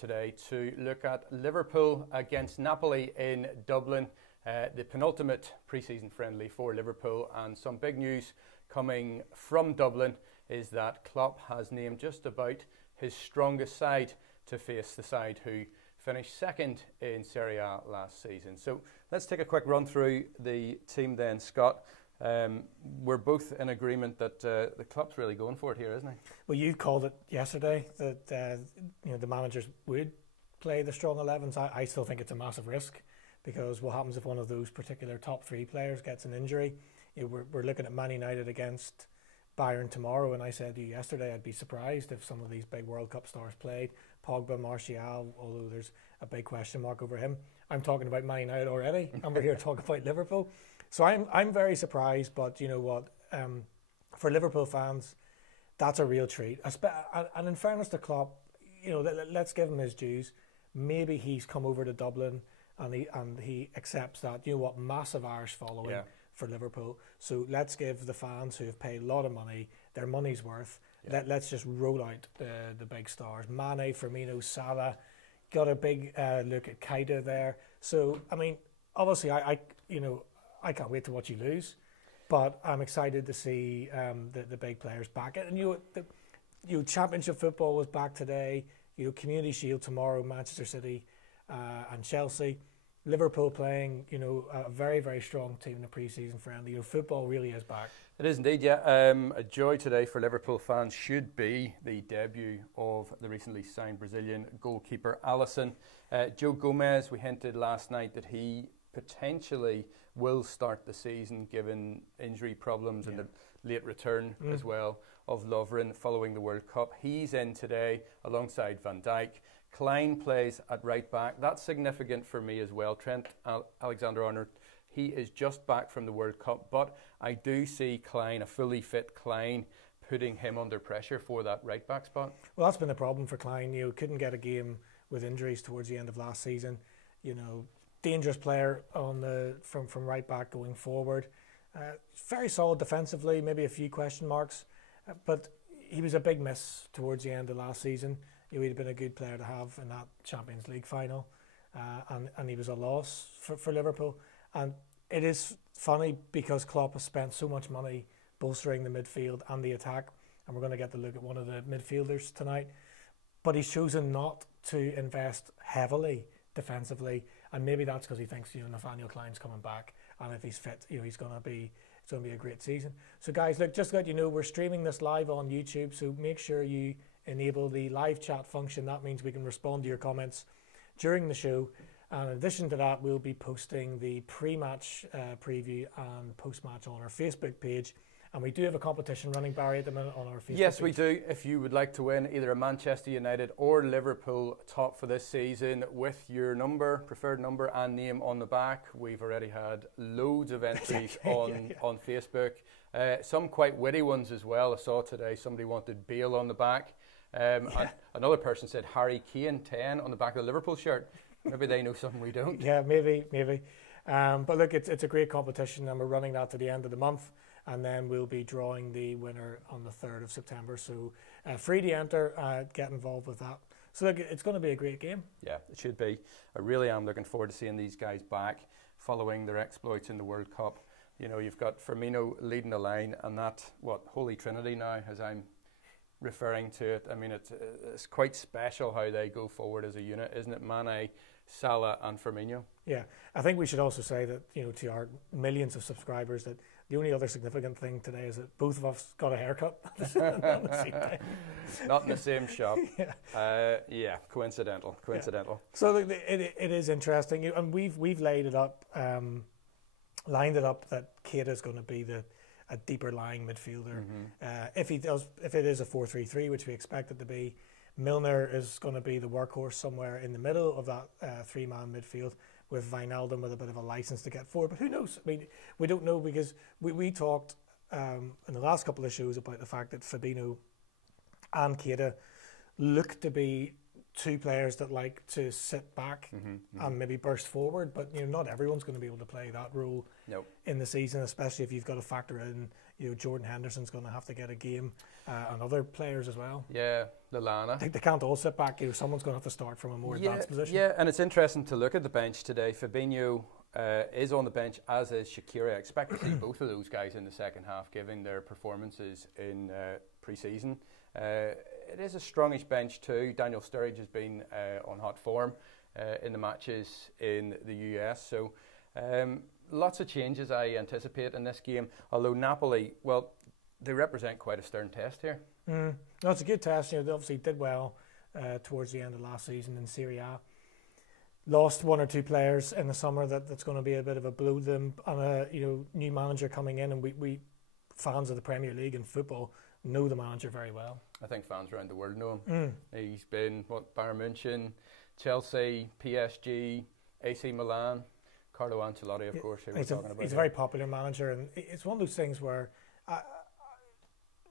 today to look at Liverpool against Napoli in Dublin, the penultimate pre-season friendly for Liverpool, and some big news coming from Dublin is that Klopp has named just about his strongest side to face the side who finished second in Serie A last season. So let's take a quick run through the team then, Scott. We're both in agreement that the Klopp's really going for it here, isn't he? Well, you called it yesterday that the managers would play the strong 11s. I still think it's a massive risk, because what happens if one of those particular top three players gets an injury? We're looking at Man United against Bayern tomorrow, and I said to you yesterday I'd be surprised if some of these big World Cup stars played. Pogba, Martial, although there's a big question mark over him. I'm talking about Man United already, and we're here to talk about Liverpool. So I'm very surprised, but you know what? For Liverpool fans, that's a real treat. And in fairness to Klopp, let's give him his dues. Maybe he's come over to Dublin and he accepts that, massive Irish following for Liverpool. So let's give the fans who have paid a lot of money their money's worth. Yeah. Let's just roll out the big stars. Mane, Firmino, Salah, got a big look at Keita there. So I mean, obviously, I can't wait to watch you lose, but I'm excited to see the big players back. And Championship football was back today. Community Shield tomorrow, Manchester City and Chelsea. Liverpool playing, a very, very strong team in the pre-season friendly. Football really is back. It is indeed, yeah. A joy today for Liverpool fans should be the debut of the recently signed Brazilian goalkeeper Alisson. Joe Gomez, we hinted last night that he potentially will start the season given injury problems and the late return as well of Lovren following the World Cup. He's in today alongside Van Dijk. Klein plays at right back. That's significant for me as well. Trent Alexander-Arnold, he is just back from the World Cup, but I do see Klein, a fully fit Klein, putting him under pressure for that right back spot. Well, that's been a problem for Klein. Couldn't get a game with injuries towards the end of last season. Dangerous player from right back going forward. Very solid defensively, maybe a few question marks, but he was a big miss towards the end of last season. He'd have been a good player to have in that Champions League final, and he was a loss for Liverpool. And it is funny because Klopp has spent so much money bolstering the midfield and the attack, and we're going to get to look at one of the midfielders tonight, but he's chosen not to invest heavily defensively, and maybe that's because he thinks Nathaniel Klein's coming back, and if he's fit, it's going to be a great season. So guys, look, just to let you know, we're streaming this live on YouTube, so make sure you enable the live chat function. That means we can respond to your comments during the show, and in addition to that, we'll be posting the pre-match preview and post-match on our Facebook page. And we do have a competition running, Barry, at the minute on our Facebook Yes, page. we do. If you would like to win either a Manchester United or Liverpool top for this season with your preferred number and name on the back, we've already had loads of entries on Facebook. Some quite witty ones as well. I saw today somebody wanted Bale on the back. Another person said Harry Kane 10 on the back of the Liverpool shirt. Maybe they know something we don't. Yeah, maybe. But look, it's a great competition, and we're running that to the end of the month. And then we'll be drawing the winner on the 3rd of September. So free to enter, get involved with that. So look, it's going to be a great game. Yeah, it should be. I really am looking forward to seeing these guys back following their exploits in the World Cup. You've got Firmino leading the line, and that, Holy Trinity now, as I'm referring to it. I mean, it's quite special how they go forward as a unit, isn't it? Mane, Salah and Firmino. Yeah, I think we should also say that, to our millions of subscribers, that the only other significant thing today is that both of us got a haircut. Not in the same shop. Coincidental. Yeah. So it is interesting, and we've lined it up that Keita is going to be a deeper lying midfielder. If it is a 4-3-3, which we expect it to be, Milner is going to be the workhorse somewhere in the middle of that three-man midfield, with Wijnaldum with a bit of a license to get forward. But who knows? I mean, we don't know, because we talked in the last couple of shows about the fact that Fabinho and Keita look to be two players that like to sit back and maybe burst forward, but not everyone's going to be able to play that role in the season, especially if you've got to factor in Jordan Henderson's going to have to get a game, and other players as well. Yeah, Lallana. They can't all sit back. Someone's going to have to start from a more advanced position. Yeah, and it's interesting to look at the bench today. Fabinho is on the bench, as is Shaqiri. I expect to see both of those guys in the second half, given their performances in pre-season. It is a strongish bench too. Daniel Sturridge has been on hot form in the matches in the US. So lots of changes I anticipate in this game. Although Napoli, well, they represent quite a stern test here. No, it's a good test. They obviously did well towards the end of last season in Serie A. Lost one or two players in the summer that's going to be a bit of a blow to them. And a new manager coming in, and we fans of the Premier League and football know the manager very well. I think fans around the world know him. He's been Bayern München, Chelsea, PSG, AC Milan, Carlo Ancelotti, of course. He's a very popular manager, and it's one of those things where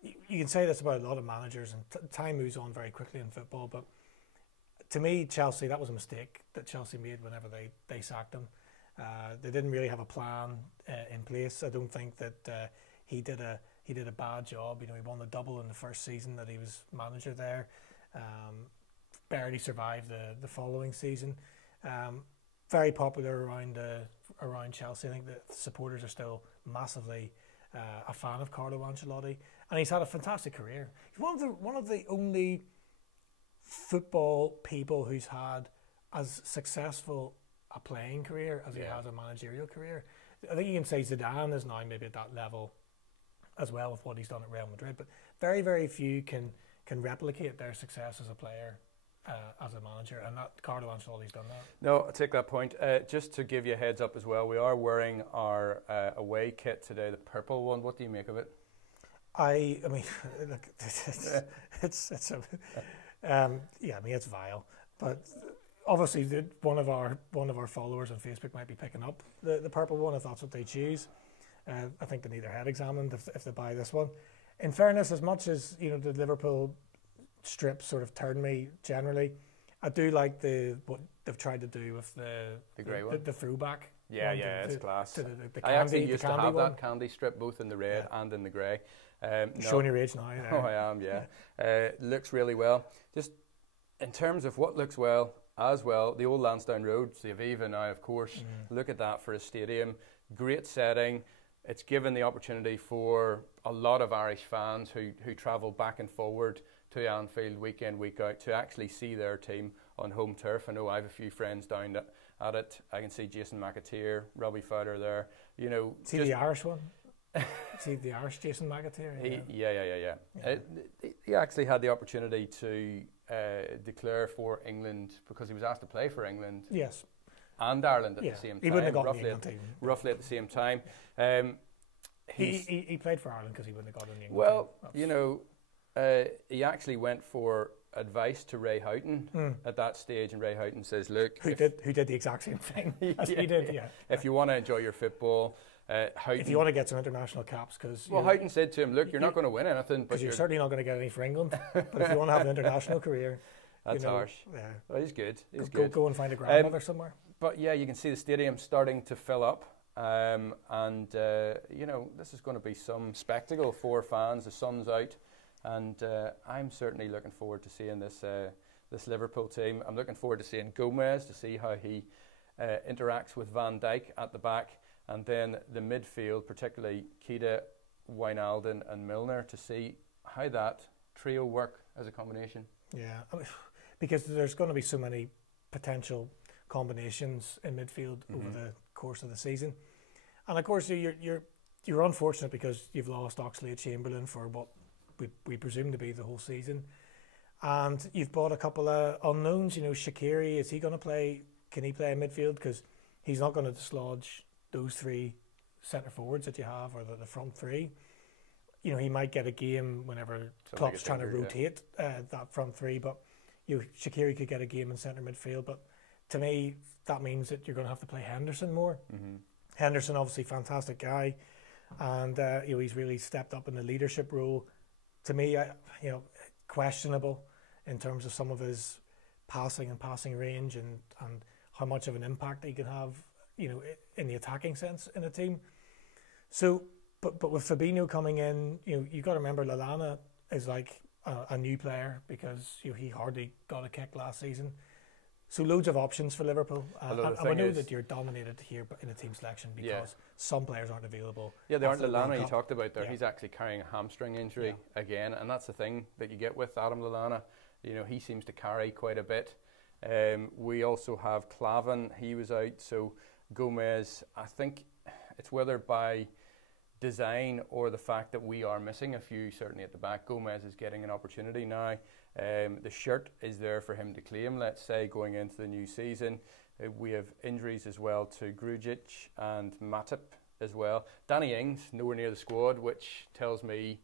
you can say this about a lot of managers, and time moves on very quickly in football. But to me, Chelsea, that was a mistake that Chelsea made whenever they sacked him. They didn't really have a plan in place. I don't think that he did a bad job. He won the double in the first season that he was manager there. Barely survived the following season. Very popular around Chelsea. I think the supporters are still massively a fan of Carlo Ancelotti, and he's had a fantastic career. He's one of the only football people who's had as successful a playing career as he has a managerial career. I think you can say Zidane is now maybe at that level as well with what he's done at Real Madrid, but very, very few can replicate their success as a player, as a manager, and that Carlo Ancelotti's done that. No, I take that point. Just to give you a heads up as well, we are wearing our away kit today, the purple one. What do you make of it? I mean, look, it's vile, but obviously one of our followers on Facebook might be picking up the purple one if that's what they choose. I think they need their head examined if they buy this one. In fairness, as much as the Liverpool strip sort of turned me generally, I do like what they've tried to do with the grey one, the throwback. Yeah, it's class. The candy, I actually used to have one. that candy strip both in the red and in the grey. Showing your age now. Oh, I am. Yeah, looks really well. Just in terms of what looks well as well, the old Lansdowne Road, the Aviva now, of course. Look at that for a stadium. Great setting. It's given the opportunity for a lot of Irish fans who travel back and forward to Anfield week in, week out to actually see their team on home turf. I know I have a few friends down at it. I can see Jason McAteer, Robbie Fowler there. See the Irish one? See the Irish Jason McAteer? Yeah. He actually had the opportunity to declare for England because he was asked to play for England. Yes. And Ireland at the same time. He wouldn't have got the England team. Roughly at the same time. He played for Ireland because he wouldn't have got an England team. Well, he actually went for advice to Ray Houghton at that stage, and Ray Houghton says, "Look, who did the exact same thing as he did? Yeah. If you want to enjoy your football, Houghton, if you want to get some international caps, because Houghton said to him, "Look, you're not going to win anything, but you're certainly not going to get any for England. But if you want to have an international career, that's harsh. Yeah, well, he's good. Go and find a grandmother somewhere." But yeah, you can see the stadium starting to fill up. And this is going to be some spectacle for fans. The sun's out, and I'm certainly looking forward to seeing this Liverpool team. I'm looking forward to seeing Gomez, to see how he interacts with Van Dijk at the back, and then the midfield, particularly Keita, Wijnaldum and Milner, to see how that trio work as a combination. Yeah, because there's going to be so many potential combinations in midfield over the course of the season. And of course you're unfortunate because you've lost Oxlade-Chamberlain for what we presume to be the whole season, and you've bought a couple of unknowns. Shaqiri, is he going to play? Can he play in midfield? Because he's not going to dislodge those three centre forwards that you have, or the front three. He might get a game whenever Klopp's trying to rotate that front three, but Shaqiri could get a game in centre midfield. But to me, that means that you're going to have to play Henderson more. Henderson, obviously, fantastic guy, and he's really stepped up in the leadership role. To me, questionable in terms of some of his passing and passing range and how much of an impact he can have, in the attacking sense in a team. So, but with Fabinho coming in, you've got to remember Lallana is like a new player because he hardly got a kick last season. So loads of options for Liverpool. And we know that you're dominated here in a team selection because some players aren't available. Yeah, they aren't. Lallana, you talked about there, he's actually carrying a hamstring injury again, and that's the thing that you get with Adam Lallana. He seems to carry quite a bit. We also have Klavan, he was out, so Gomez, I think it's whether by design or the fact that we are missing a few, certainly at the back, Gomez is getting an opportunity now. The shirt is there for him to claim, let's say, going into the new season. We have injuries as well to Grujic and Matip as well. Danny Ings, nowhere near the squad, which tells me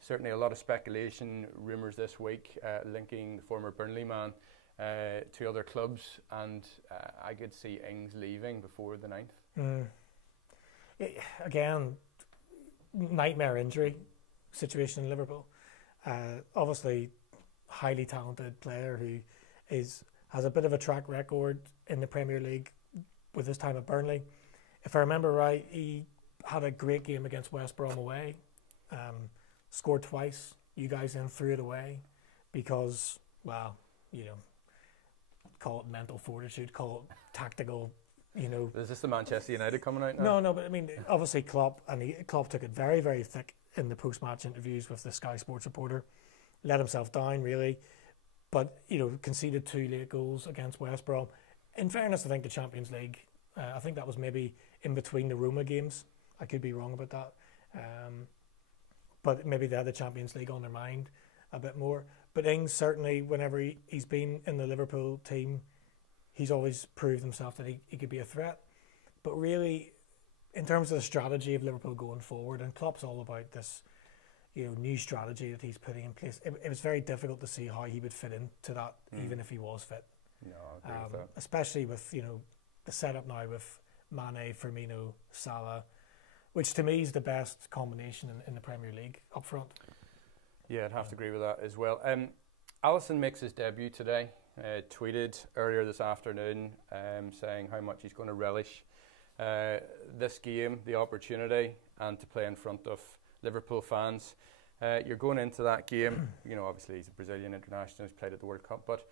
certainly a lot of speculation, rumours this week linking the former Burnley man to other clubs, and I could see Ings leaving before the 9th. Again, nightmare injury situation in Liverpool. Obviously, highly talented player who has a bit of a track record in the Premier League with his time at Burnley. If I remember right, he had a great game against West Brom away, scored twice. You guys then threw it away because, well, call it mental fortitude, call it tactical. Is this the Manchester United coming out now? No, but I mean, obviously Klopp took it very, very thick in the post-match interviews with the Sky Sports reporter. Let himself down, really. But, conceded 2 late goals against West Brom. In fairness, I think the Champions League, I think that was maybe in between the Roma games. I could be wrong about that. But maybe they had the Champions League on their mind a bit more. But Ings, certainly, whenever he's been in the Liverpool team, he's always proved himself that he could be a threat. But really, in terms of the strategy of Liverpool going forward, and Klopp's all about this, new strategy that he's putting in place, it was very difficult to see how he would fit into that, even if he was fit. No, I agree with that. Especially with, the setup now with Mane, Firmino, Salah, which to me is the best combination in the Premier League up front. Yeah, I'd have to agree with that as well. Alisson makes his debut today. Tweeted earlier this afternoon saying how much he's going to relish this game, the opportunity, and to play in front of Liverpool fans. You're going into that game, obviously he's a Brazilian international, he's played at the World Cup, but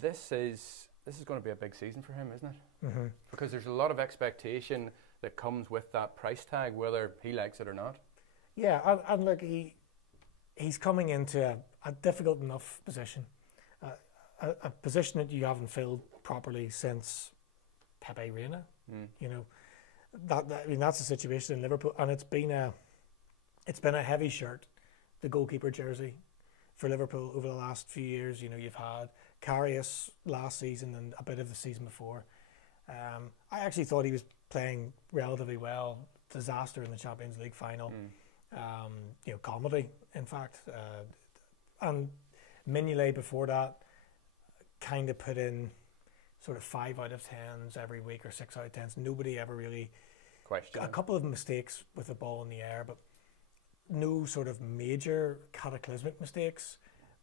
this is going to be a big season for him, isn't it? Mm-hmm. Because there's a lot of expectation that comes with that price tag, whether he likes it or not. Yeah, and look, he's coming into a difficult enough position. A position that you haven't filled properly since Pepe Reina. That's the situation in Liverpool, and it's been a heavy shirt, the goalkeeper jersey for Liverpool over the last few years. You've had Karius last season and a bit of the season before. I actually thought he was playing relatively well. Disaster in the Champions League final. Comedy, in fact. And Mignolet before that kind of put in sort of 5 out of 10s every week or 6 out of 10s. Nobody ever really questioned. A couple of mistakes with the ball in the air, but no sort of major cataclysmic mistakes.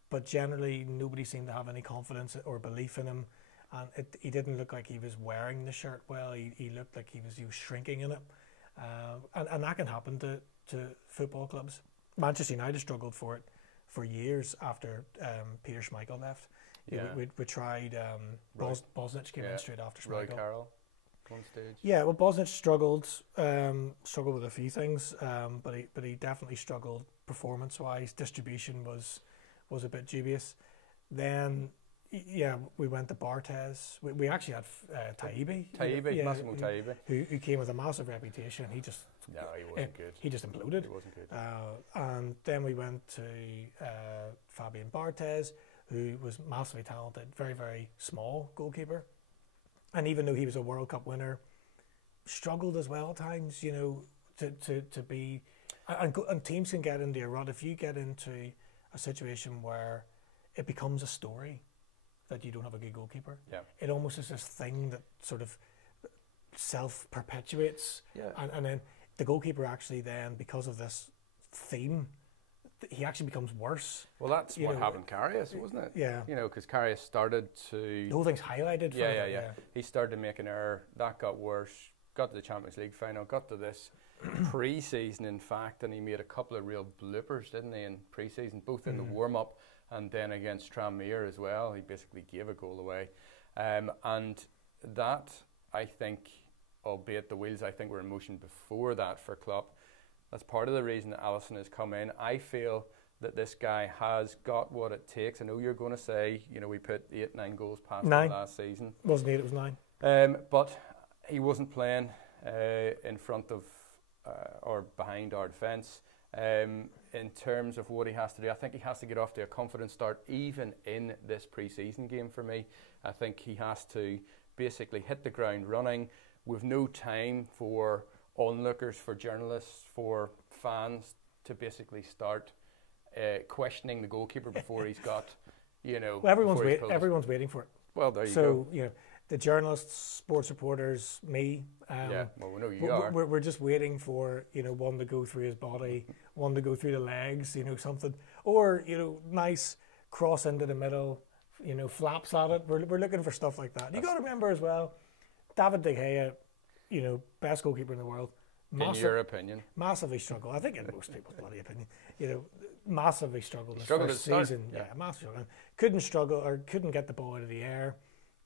But generally, nobody seemed to have any confidence or belief in him. And he didn't look like he was wearing the shirt well. He looked like he was shrinking in it. And that can happen to football clubs. Manchester United struggled for it for years after Peter Schmeichel left. Yeah. We tried Bosnich came in straight after Schmeichel. Roy Carroll, one stage. Yeah, well, Bosnich struggled with a few things, but he definitely struggled performance-wise. Distribution was a bit dubious. Then, we went to Barthez. We actually had Taibbi, Massimo Taibbi, who came with a massive reputation. He wasn't good. He just imploded. He wasn't good. And then we went to Fabian Barthez, who was massively talented, very, very small goalkeeper. And even though he was a World Cup winner, struggled as well at times, to be... And teams can get into a rut. If you get into a situation where it becomes a story that you don't have a good goalkeeper, it almost is this thing that sort of self-perpetuates. And then the goalkeeper actually then, because of this theme he actually becomes worse. Well, that's what happened to Karius, wasn't it? Yeah. Because Karius started to... The whole thing's highlighted. Yeah. He started to make an error. That got worse. Got to the Champions League final. Got to this pre-season, in fact, and he made a couple of real bloopers, didn't he, in pre-season, both in the warm-up and then against Tranmere as well. He basically gave a goal away. And that, I think, albeit the wheels, I think, were in motion before that for Klopp. That's part of the reason that Alisson has come in. I feel that this guy has got what it takes. I know you're going to say, we put 8-9 goals past him last season. Wasn't 8, it was 9. But he wasn't playing in front of or behind our defence. In terms of what he has to do, I think he has to get off to a confident start, even in this pre-season game for me. I think he has to basically hit the ground running with no time for onlookers, for journalists, for fans to basically start questioning the goalkeeper before he's got, Well, everyone's waiting for it. Well, there you go. So, the journalists, sports reporters, me. Yeah, well, we know you are. We're just waiting for, one to go through his body, one to go through the legs, something. Or, nice cross into the middle, flaps at it. We're looking for stuff like that. You got to remember as well, David De Gea, best goalkeeper in the world. In your opinion? Massively struggled. I think in most people's bloody opinion. Massively struggled in the first season. Yeah, massively struggled. Couldn't get the ball out of the air.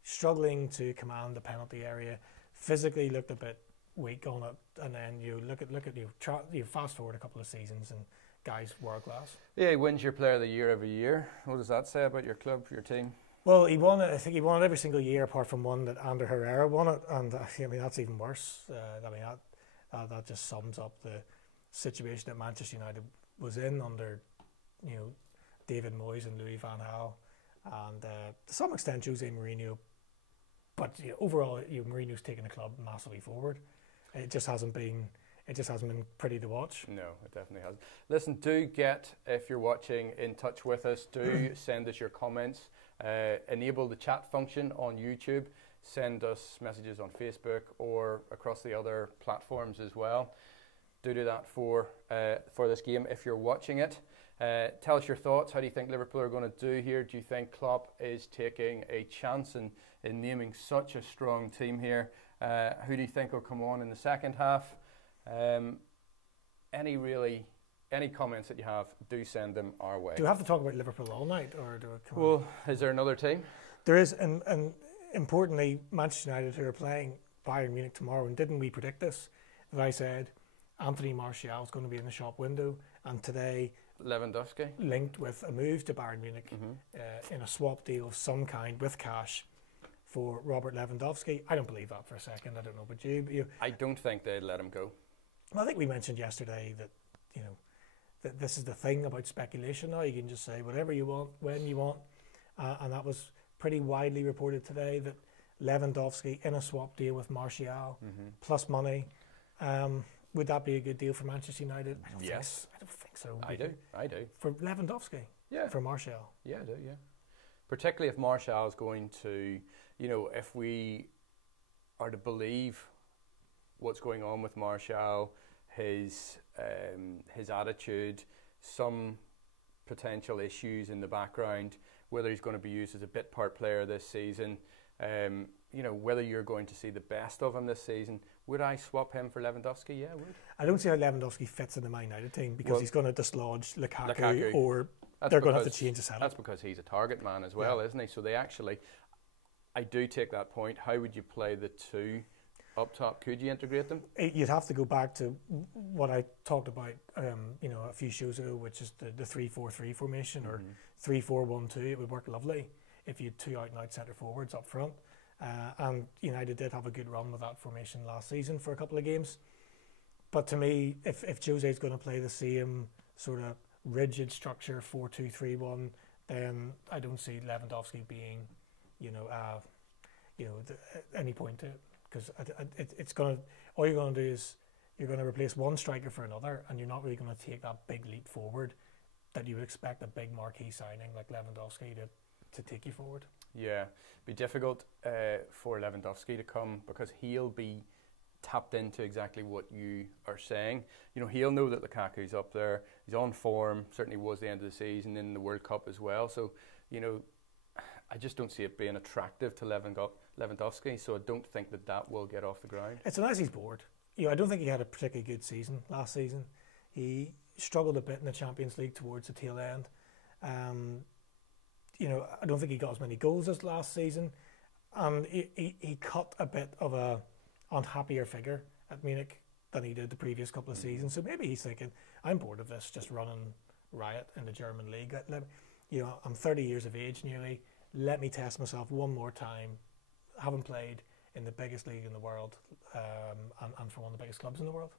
Struggling to command the penalty area, physically looked a bit weak on it, and then you look at you fast forward a couple of seasons and guys world class. Yeah, he wins your Player of the Year every year. What does that say about your club, your team? Well, he won it. I think he won it every single year, apart from one that Ander Herrera won it, and that's even worse. That just sums up the situation that Manchester United was in under, David Moyes and Louis van Gaal, and to some extent Jose Mourinho. But overall, Mourinho's taken the club massively forward. It just hasn't been pretty to watch. No, it definitely hasn't. Listen, do get, if you're watching, in touch with us. Do send us your comments. Enable the chat function on YouTube. Send us messages on Facebook or across the other platforms as well. Do that for this game if you're watching it. Tell us your thoughts. How do you think Liverpool are going to do here? Do you think Klopp is taking a chance in naming such a strong team here? Who do you think will come on in the second half? Any comments that you have, do send them our way. Do we have to talk about Liverpool all night, or do we Well, is there another team? There is, and importantly, Manchester United, who are playing Bayern Munich tomorrow. And didn't we predict this? That I said Anthony Martial is going to be in the shop window, and today Lewandowski linked with a move to Bayern Munich in a swap deal of some kind with cash for Robert Lewandowski. I don't believe that for a second. I don't know about you. I don't think they'd let him go. I think we mentioned yesterday that that this is the thing about speculation now. You can just say whatever you want, when you want, and that was pretty widely reported today that Lewandowski in a swap deal with Martial plus money. Would that be a good deal for Manchester United? I don't think so. I do. For Lewandowski? Yeah. For Martial? Yeah, I do, yeah. Particularly if Martial is going to, if we are to believe what's going on with Martial, his attitude, some potential issues in the background, whether he's going to be used as a bit part player this season, whether you're going to see the best of him this season. Would I swap him for Lewandowski? Yeah, I would. I don't see how Lewandowski fits in the Man United team because he's going to dislodge Lukaku or they're going to have to change the setup. That's because he's a target man as well, isn't he? So they actually, I do take that point. How would you play the two up top? Could you integrate them? You'd have to go back to what I talked about, a few shows ago, which is the 3-4-3 formation or 3-4-1-2. It would work lovely if you had two out and out centre forwards up front. And United did have a good run with that formation last season for a couple of games. But to me, if Jose's going to play the same sort of rigid structure 4-2-3-1, then I don't see Lewandowski being, any point to it. Because it's going to, all you're going to do is you're going to replace one striker for another, and you're not really going to take that big leap forward that you would expect a big marquee signing like Lewandowski to take you forward. Yeah, be difficult for Lewandowski to come because he'll be tapped into exactly what you are saying. You know, he'll know that Lukaku's up there. He's on form. Certainly was the end of the season in the World Cup as well. So, you know, I just don't see it being attractive to Lewandowski. So I don't think that will get off the ground. It's unless he's bored. You know, I don't think he had a particularly good season last season. He struggled a bit in the Champions League towards the tail end. You know, I don't think he got as many goals as last season, and he cut a bit of a unhappier figure at Munich than he did the previous couple of seasons. So maybe he's thinking, I'm bored of this, just running riot in the German league. You know, I'm 30 years of age nearly. Let me test myself one more time. Haven't played in the biggest league in the world, and for one of the biggest clubs in the world.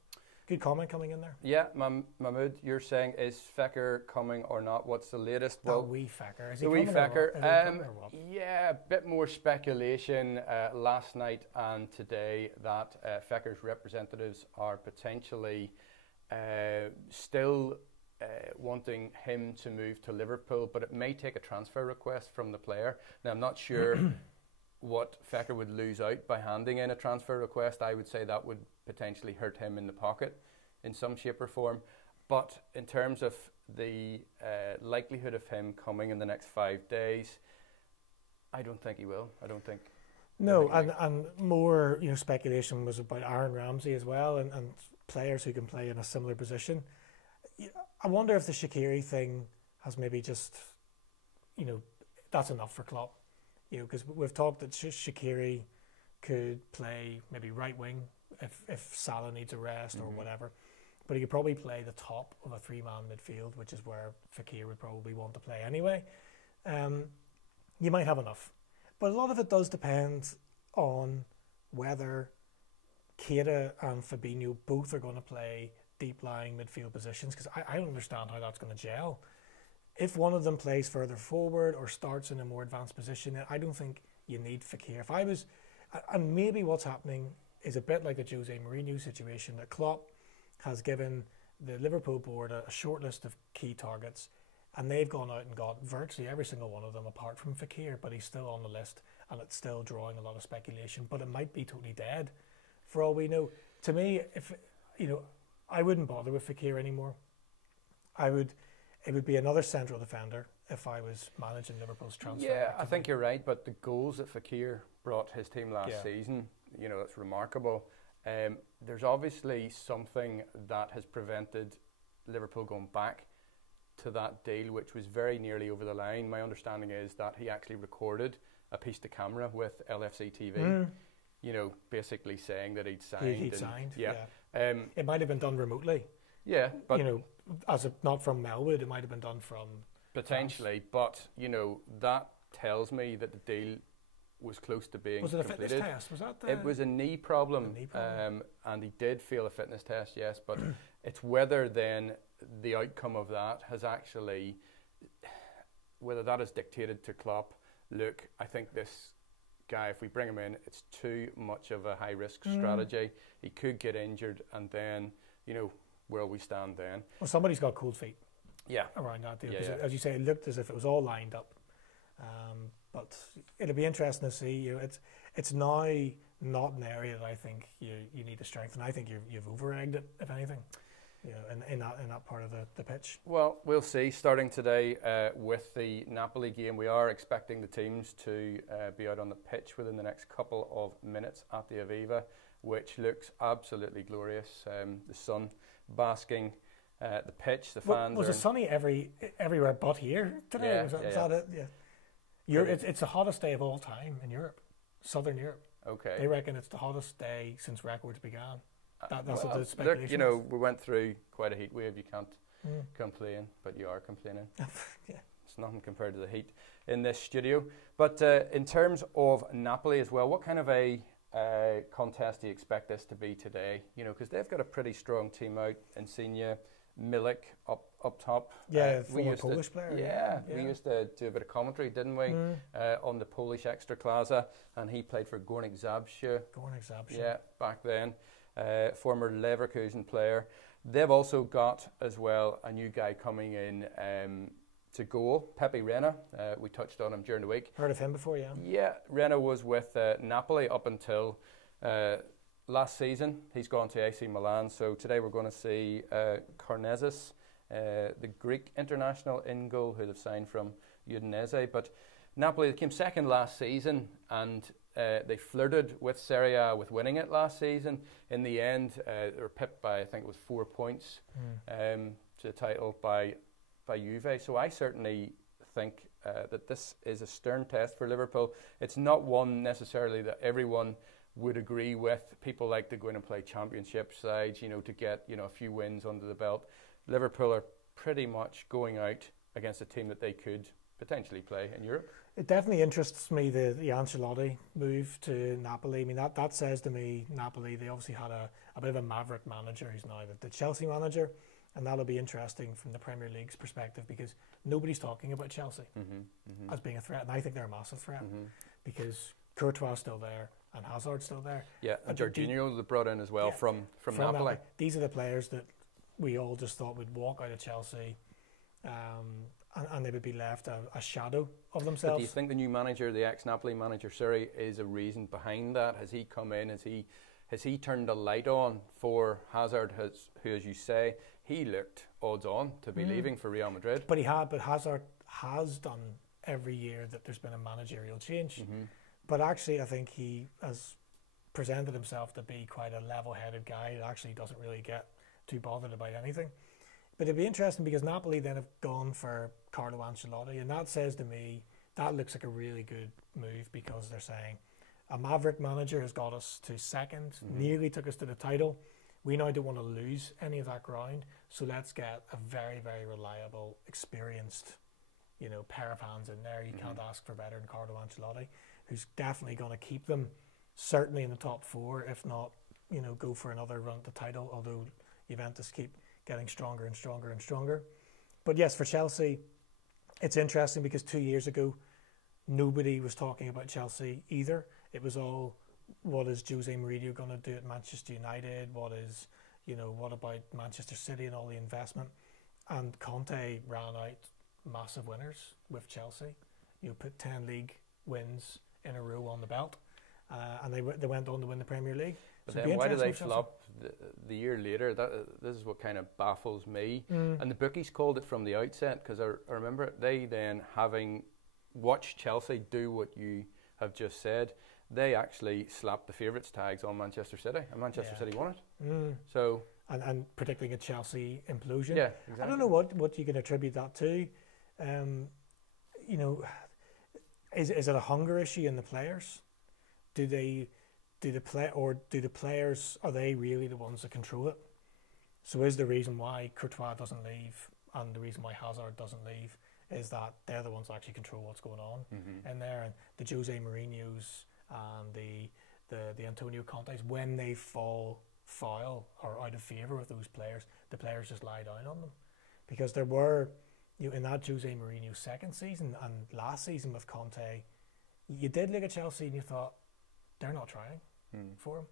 Good comment coming in there. Yeah, Mahmoud, you're saying, is Fekir coming or not? What's the latest? Well, wee Fekir. Is he the wee Fekir. What? Yeah, a bit more speculation last night and today that Fekir's representatives are potentially still wanting him to move to Liverpool, but it may take a transfer request from the player. Now, I'm not sure what Fekir would lose out by handing in a transfer request. I would say that would potentially hurt him in the pocket in some shape or form. But in terms of the likelihood of him coming in the next 5 days, I don't think he will. I don't think. No, and more, you know, speculation was about Aaron Ramsey as well, and players who can play in a similar position. I wonder if the Shaqiri thing has maybe just, you know, that's enough for Klopp. You know, because we've talked that Shaqiri could play maybe right wing if Salah needs a rest or whatever, but he could probably play the top of a three-man midfield, which is where Fekir would probably want to play anyway. You might have enough, but a lot of it does depend on whether Keita and Fabinho both are going to play deep-lying midfield positions, because I don't understand how that's going to gel. If one of them plays further forward or starts in a more advanced position, I don't think you need Fekir. If I was, and maybe what's happening is a bit like the Jose Mourinho situation, that Klopp has given the Liverpool board a short list of key targets, and they've gone out and got virtually every single one of them apart from Fekir, but he's still on the list, and it's still drawing a lot of speculation. But it might be totally dead, for all we know. To me, if you know, I wouldn't bother with Fekir anymore. It would be another central defender if I was managing Liverpool's transfer. Yeah, I think you're right, but the goals that Fekir brought his team last season, you know, it's remarkable. There's obviously something that has prevented Liverpool going back to that deal, which was very nearly over the line. My understanding is that he actually recorded a piece to camera with LFC TV, you know, basically saying that he'd signed. He'd signed, yeah. It might have been done remotely. Yeah, but you know, not from Melwood, it might have been done from potentially. But you know, that tells me that the deal was close to being completed. Was it a fitness test? Was that it was a knee problem, and he did fail a fitness test. Yes, but it's whether then the outcome of that has actually, whether that has dictated to Klopp, look, I think this guy, if we bring him in, it's too much of a high risk strategy. He could get injured, and then you know, where we stand then. Well, somebody's got cold feet. Yeah. Around that deal, because as you say, it looked as if it was all lined up. But it'll be interesting to see. You know, it's now not an area that I think you need to strengthen. I think you've over-egged it, if anything. You know, in that part of the pitch. Well, we'll see. Starting today with the Napoli game, we are expecting the teams to be out on the pitch within the next couple of minutes at the Aviva, which looks absolutely glorious. The sun basking the pitch, the fans. Was it sunny everywhere but here today? Yeah, was that it? Yeah. It's the hottest day of all time in Europe, Southern Europe. Okay. They reckon it's the hottest day since records began. That's what the speculation look, you know, we went through quite a heat wave. You can't complain, but you are complaining. Yeah. It's nothing compared to the heat in this studio. But in terms of Napoli as well, what kind of a contest do you expect this to be today? You know, because they've got a pretty strong team out. Insigne, Milik up top. Yeah, former Polish player. Yeah, we used to do a bit of commentary, didn't we, on the Polish Ekstraklasa, and he played for Górnik Zabrze. Yeah, back then. Former Leverkusen player. They've also got as well a new guy coming in to goal, Pepe Reina. We touched on him during the week. Heard of him before, yeah. Yeah, Reina was with Napoli up until last season he's gone to AC Milan. So today we're going to see Karnezis, the Greek international in goal, who they've signed from Udinese. But Napoli came second last season, and they flirted with Serie A with winning it last season. In the end, they were pipped by, I think it was 4 points to the title by Juve. So I certainly think that this is a stern test for Liverpool. It's not one necessarily that everyone would agree with. People like to go in and play championship sides, to get, a few wins under the belt. Liverpool are pretty much going out against a team that they could potentially play in Europe. It definitely interests me, the Ancelotti move to Napoli. I mean, that says to me, Napoli, they obviously had a bit of a maverick manager who's now the Chelsea manager, and that'll be interesting from the Premier League's perspective, because nobody's talking about Chelsea as being a threat, and I think they're a massive threat because Courtois is still there and Hazard's still there. Yeah, and Jorginho they brought in as well from Napoli. These are the players that we all just thought would walk out of Chelsea and they would be left a shadow of themselves. But do you think the new manager, the ex-Napoli manager, Suri, is a reason behind that? Has he come in? Has he turned a light on for Hazard, who, as you say, he looked odds on to be leaving for Real Madrid? But Hazard has done every year that there's been a managerial change. But actually, I think he has presented himself to be quite a level-headed guy that actually doesn't really get too bothered about anything. But it'd be interesting because Napoli then have gone for Carlo Ancelotti, and that says to me, that looks like a really good move, because they're saying a maverick manager has got us to second, nearly took us to the title. We now don't want to lose any of that ground, so let's get a very, very reliable, experienced, pair of hands in there. You can't ask for better than Carlo Ancelotti, who's definitely going to keep them certainly in the top four, if not, go for another run at the title, although Juventus keep getting stronger and stronger and stronger. But yes, for Chelsea, it's interesting because 2 years ago, nobody was talking about Chelsea either. It was all, what is Jose Mourinho going to do at Manchester United? What about Manchester City and all the investment? And Conte ran out massive winners with Chelsea. Put 10 league wins in a row on the belt, and they went on to win the Premier League. But then why did they flop the year later? This is what kind of baffles me. And the bookies called it from the outset, because I remember they then, having watched Chelsea do what you have just said, they actually slapped the favourites tags on Manchester City, and Manchester City won it. So and predicting a Chelsea implosion. Yeah, exactly. I don't know what you can attribute that to. Is it a hunger issue in the players? Do the players, are they really the ones that control it? So is the reason why Courtois doesn't leave and the reason why Hazard doesn't leave is that they're the ones that actually control what's going on in there, and the Jose Mourinho's and the Antonio Contes, when they fall foul or out of favour with those players, the players just lie down on them. Because there were, in that Jose Mourinho second season and last season with Conte, you did look at Chelsea and you thought, they're not trying for him.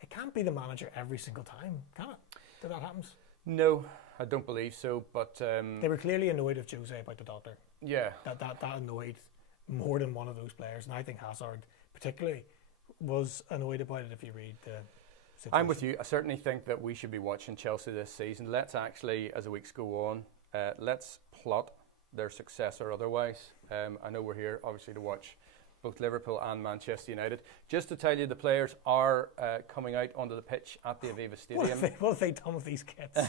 It can't be the manager every single time, can it, that happens? No, I don't believe so, but they were clearly annoyed with Jose about the doctor. Yeah. That annoyed more than one of those players, and I think Hazard particularly was annoyed about it, if you read the situation. I'm with you. I certainly think that we should be watching Chelsea this season. Let's actually, as the weeks go on, let's plot their success or otherwise. I know we're here, obviously, to watch both Liverpool and Manchester United. Just to tell you, the players are coming out onto the pitch at the Aviva Stadium. What have they done with these kits?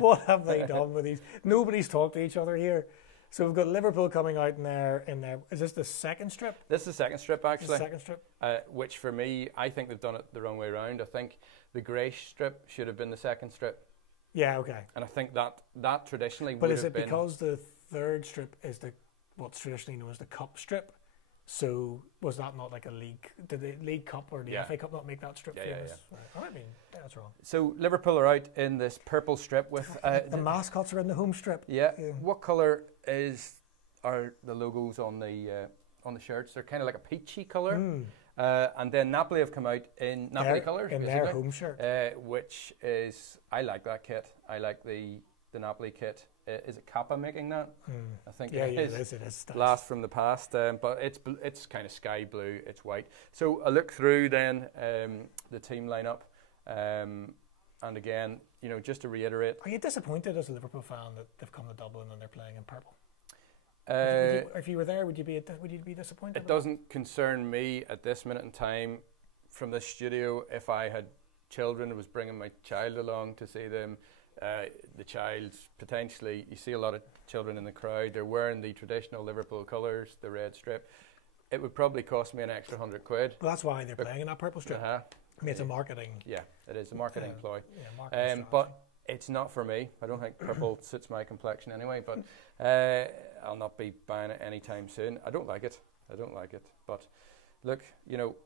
What have they done with these? Nobody's talked to each other here. So we've got Liverpool coming out in there. Is this the second strip? This is the second strip, actually. Second strip? Which for me, I think they've done it the wrong way around. I think the grey strip should have been the second strip. Yeah, okay. And I think that traditionally would have been... But is it because the third strip is what's traditionally known as the cup strip? So was that not like a league? Did the League Cup or the FA Cup not make that strip famous? Yeah. Right. I mean, that's wrong. So Liverpool are out in this purple strip with the mascots are in the home strip. Yeah. What colour are the logos on the shirts? They're kind of like a peachy colour. And then Napoli have come out in Napoli colours in their home shirt, which is, I like that kit. I like the Napoli kit. is it Kappa making that? I think Yeah, it yeah, is. it is. Blast from the past, but it's kind of sky blue, it's white. So I look through then the team lineup, and again, just to reiterate. Are you disappointed as a Liverpool fan that they've come to Dublin and they're playing in purple? If you were there, would you be disappointed? It doesn't concern me at this minute in time from this studio. If I had children, I was bringing my child along to see them. The child potentially, you see a lot of children in the crowd, they're wearing the traditional Liverpool colours, the red strip. It would probably cost me an extra £100. Well, that's why they're playing in that purple strip. I mean, it's a marketing. Yeah, it is a marketing ploy. Yeah, marketing but it's not for me. I don't think purple suits my complexion anyway, but I'll not be buying it anytime soon. I don't like it. But look,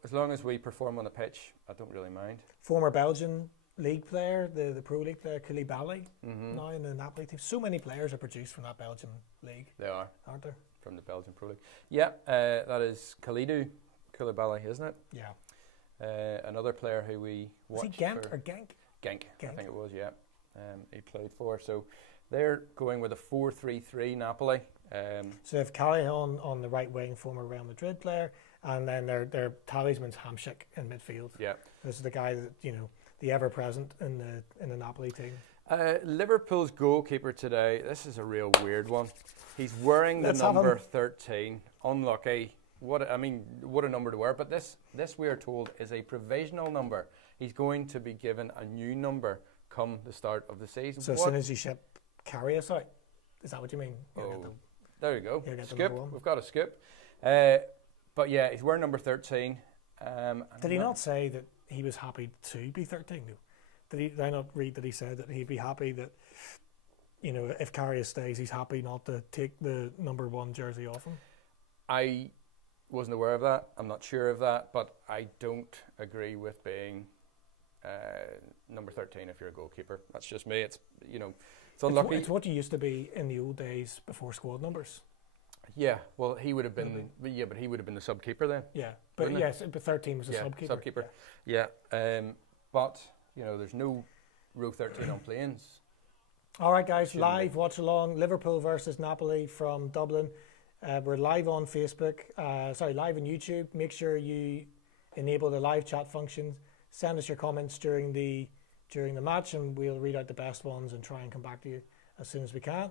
as long as we perform on the pitch, I don't really mind. Former Belgian league player, the Pro League player, Koulibaly, now in the Napoli team. So many players are produced from that Belgian league. They are. Aren't there? From the Belgian Pro League. Yeah, that is Koulibaly, isn't it? Yeah. Another player who we watched. Was he Ghent or Genk? Genk, I think it was, yeah. He played for. So they're going with a 4-3-3 Napoli. So they have Callahan on the right wing, former Real Madrid player, and then their talisman's Hamšík in midfield. Yeah. This is the guy that, the ever present in the Napoli team. Liverpool's goalkeeper today, this is a real weird one. He's wearing the number 13. Unlucky. What a number to wear. But this we are told is a provisional number. He's going to be given a new number come the start of the season. So as soon as you ship Karius out, is that what you mean? There you go. Skip. We've got a skip. But yeah, he's wearing number 13. Did he not say that he was happy to be 13? Did I not read that he said that he'd be happy that, if Karius stays, he's happy not to take the number 1 jersey off him? I wasn't aware of that. I'm not sure of that, but I don't agree with being number 13 if you're a goalkeeper. That's just me. It's unlucky. It's what you used to be in the old days before squad numbers. Yeah, well, he would have been. Yeah, but he would have been the sub keeper then. Yeah, but yes, but 13 was the sub keeper. Sub keeper. Yeah, but there's no row 13 on planes. All right, guys, live watch along. Liverpool versus Napoli from Dublin. We're live on Facebook. Live on YouTube. Make sure you enable the live chat function. Send us your comments during the match, and we'll read out the best ones and try and come back to you as soon as we can.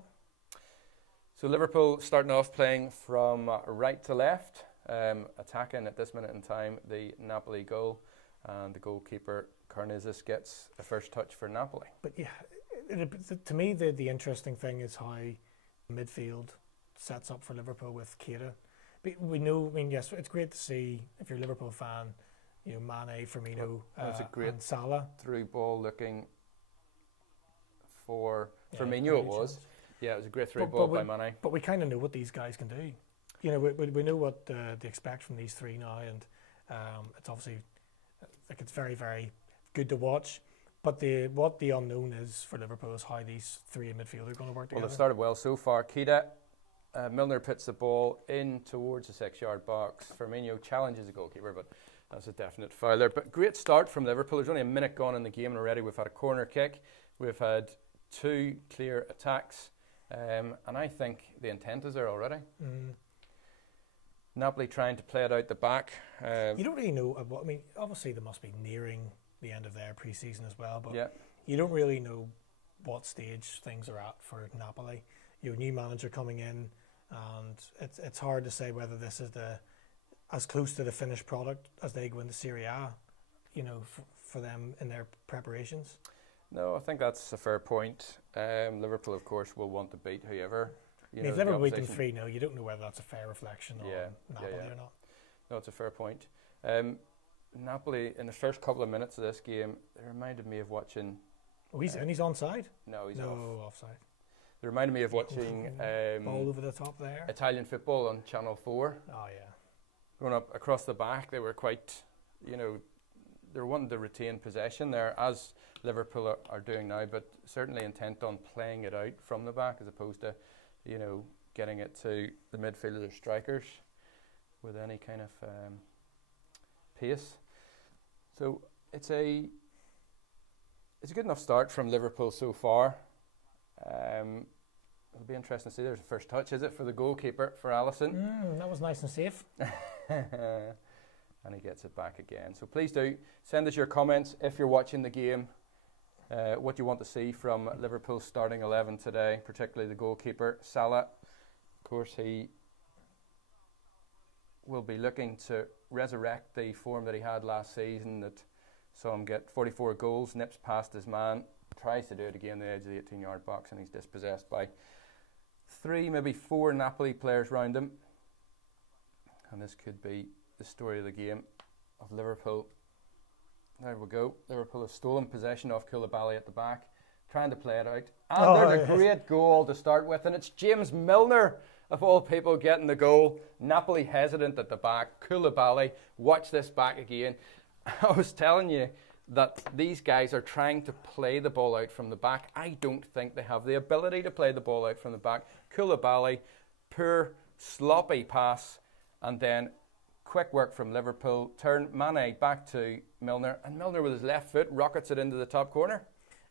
So Liverpool starting off playing from right to left, attacking at this minute in time the Napoli goal, and the goalkeeper Karnizis gets the first touch for Napoli. But yeah, to me the interesting thing is how midfield sets up for Liverpool with Keita. We know, yes, it's great to see if you're a Liverpool fan, Mane, Firmino, that's a great and Salah. Through ball looking for Firmino, it was. Yeah, it was a great through ball by Mane. But we kind of know what these guys can do. We know what they expect from these three now, and it's obviously it's very, very good to watch. But what the unknown is for Liverpool is how these three in midfield are going to work together. Well, they've started well so far. Keita, Milner puts the ball in towards the 6-yard box. Firmino challenges the goalkeeper, but that's a definite foul there. But great start from Liverpool. There's only a minute gone in the game, and already we've had a corner kick. We've had 2 clear attacks. And I think the intent is there already. Napoli trying to play it out the back. You don't really know. Obviously they must be nearing the end of their pre-season as well, but you don't really know what stage things are at for Napoli. You have a new manager coming in, and it's hard to say whether this is as close to the finished product as they go into Serie A, for them in their preparations. No, I think that's a fair point. Liverpool, of course, will want to beat whoever. If Liverpool beat them 3-0, you don't know whether that's a fair reflection on Napoli or not. No, it's a fair point. Napoli, in the first couple of minutes of this game, it reminded me of watching... Oh, he's onside? No, he's offside. It reminded me of watching... ball over the top there. Italian football on Channel 4. Oh, yeah. Going up across the back, they were quite, they were wanting to retain possession there, as Liverpool are doing now, but certainly intent on playing it out from the back as opposed to, getting it to the midfielders or strikers with any kind of pace. So it's a good enough start from Liverpool so far. it'll be interesting to see. There's the first touch, is it, for the goalkeeper, for Alisson? That was nice and safe. And he gets it back again. So please do send us your comments if you're watching the game. What you want to see from Liverpool's starting 11 today, particularly the goalkeeper, Salah. Of course, he will be looking to resurrect the form that he had last season that saw him get 44 goals, nips past his man, tries to do it again on the edge of the 18-yard box, and he's dispossessed by 3, maybe 4 Napoli players round him. And this could be the story of the game of Liverpool. There we go. Liverpool have stolen possession off Koulibaly at the back, trying to play it out. And there's a great goal to start with, and it's James Milner, of all people, getting the goal. Napoli hesitant at the back. Koulibaly, watch this back again. I was telling you that these guys are trying to play the ball out from the back. I don't think they have the ability to play the ball out from the back. Koulibaly, poor, sloppy pass, and then quick work from Liverpool. Turn Mane back to Milner, and Milner with his left foot rockets it into the top corner.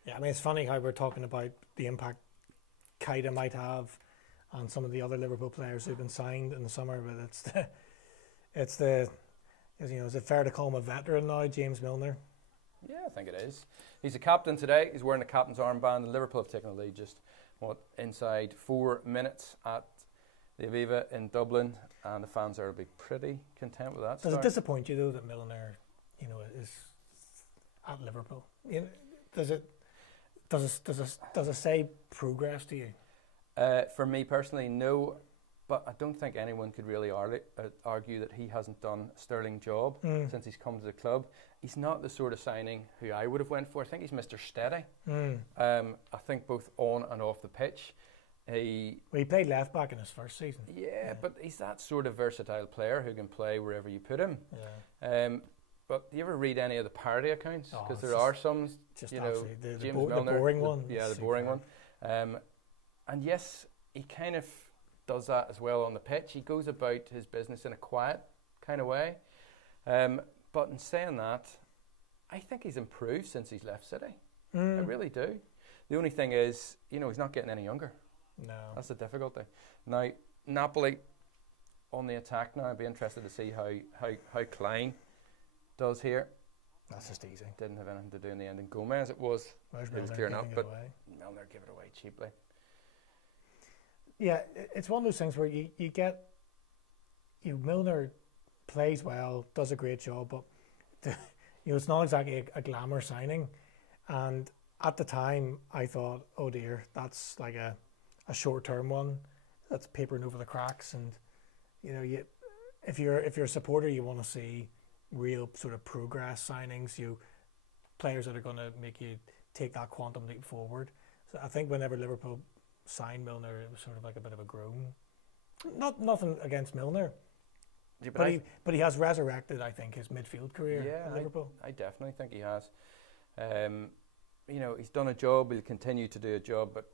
Yeah, I mean, it's funny how we're talking about the impact Keita might have on some of the other Liverpool players who've been signed in the summer, but is it fair to call him a veteran now, James Milner? Yeah, I think it is. He's a captain today. He's wearing a captain's armband, and Liverpool have taken the lead just inside 4 minutes at the Aviva in Dublin, and the fans are to be pretty content with that. Does it disappoint you though that Milner, is at Liverpool? Does it say progress to you? For me personally, no. But I don't think anyone could really argue that he hasn't done a sterling job since he's come to the club. He's not the sort of signing who I would have went for. I think he's Mr. Steady. I think both on and off the pitch. He played left back in his first season. Yeah, but he's that sort of versatile player who can play wherever you put him. Yeah. But do you ever read any of the parody accounts? Because there are some, just James Milner, the boring one. Yeah, the boring one. And yes, he kind of does that as well on the pitch. He goes about his business in a quiet kind of way. But in saying that, I think he's improved since he's left City. I really do. The only thing is, he's not getting any younger. No. That's the difficulty. Now, Napoli on the attack now. I'd be interested to see how Klein does here. That's just easy. Didn't have anything to do in the end. And Gomez, it was clearing up, but Milner gave it away cheaply. Yeah, it's one of those things where you get, Milner plays well, does a great job, but it's not exactly a glamour signing. And at the time, I thought, oh dear, that's like a short-term one. That's papering over the cracks. And if you're a supporter, you want to see real sort of progress signings. Players that are going to make you take that quantum leap forward. So I think whenever Liverpool signed Milner, it was sort of like a bit of a groan. Nothing against Milner, but he has resurrected, I think, his midfield career at Liverpool. I definitely think he has. He's done a job. He'll continue to do a job, but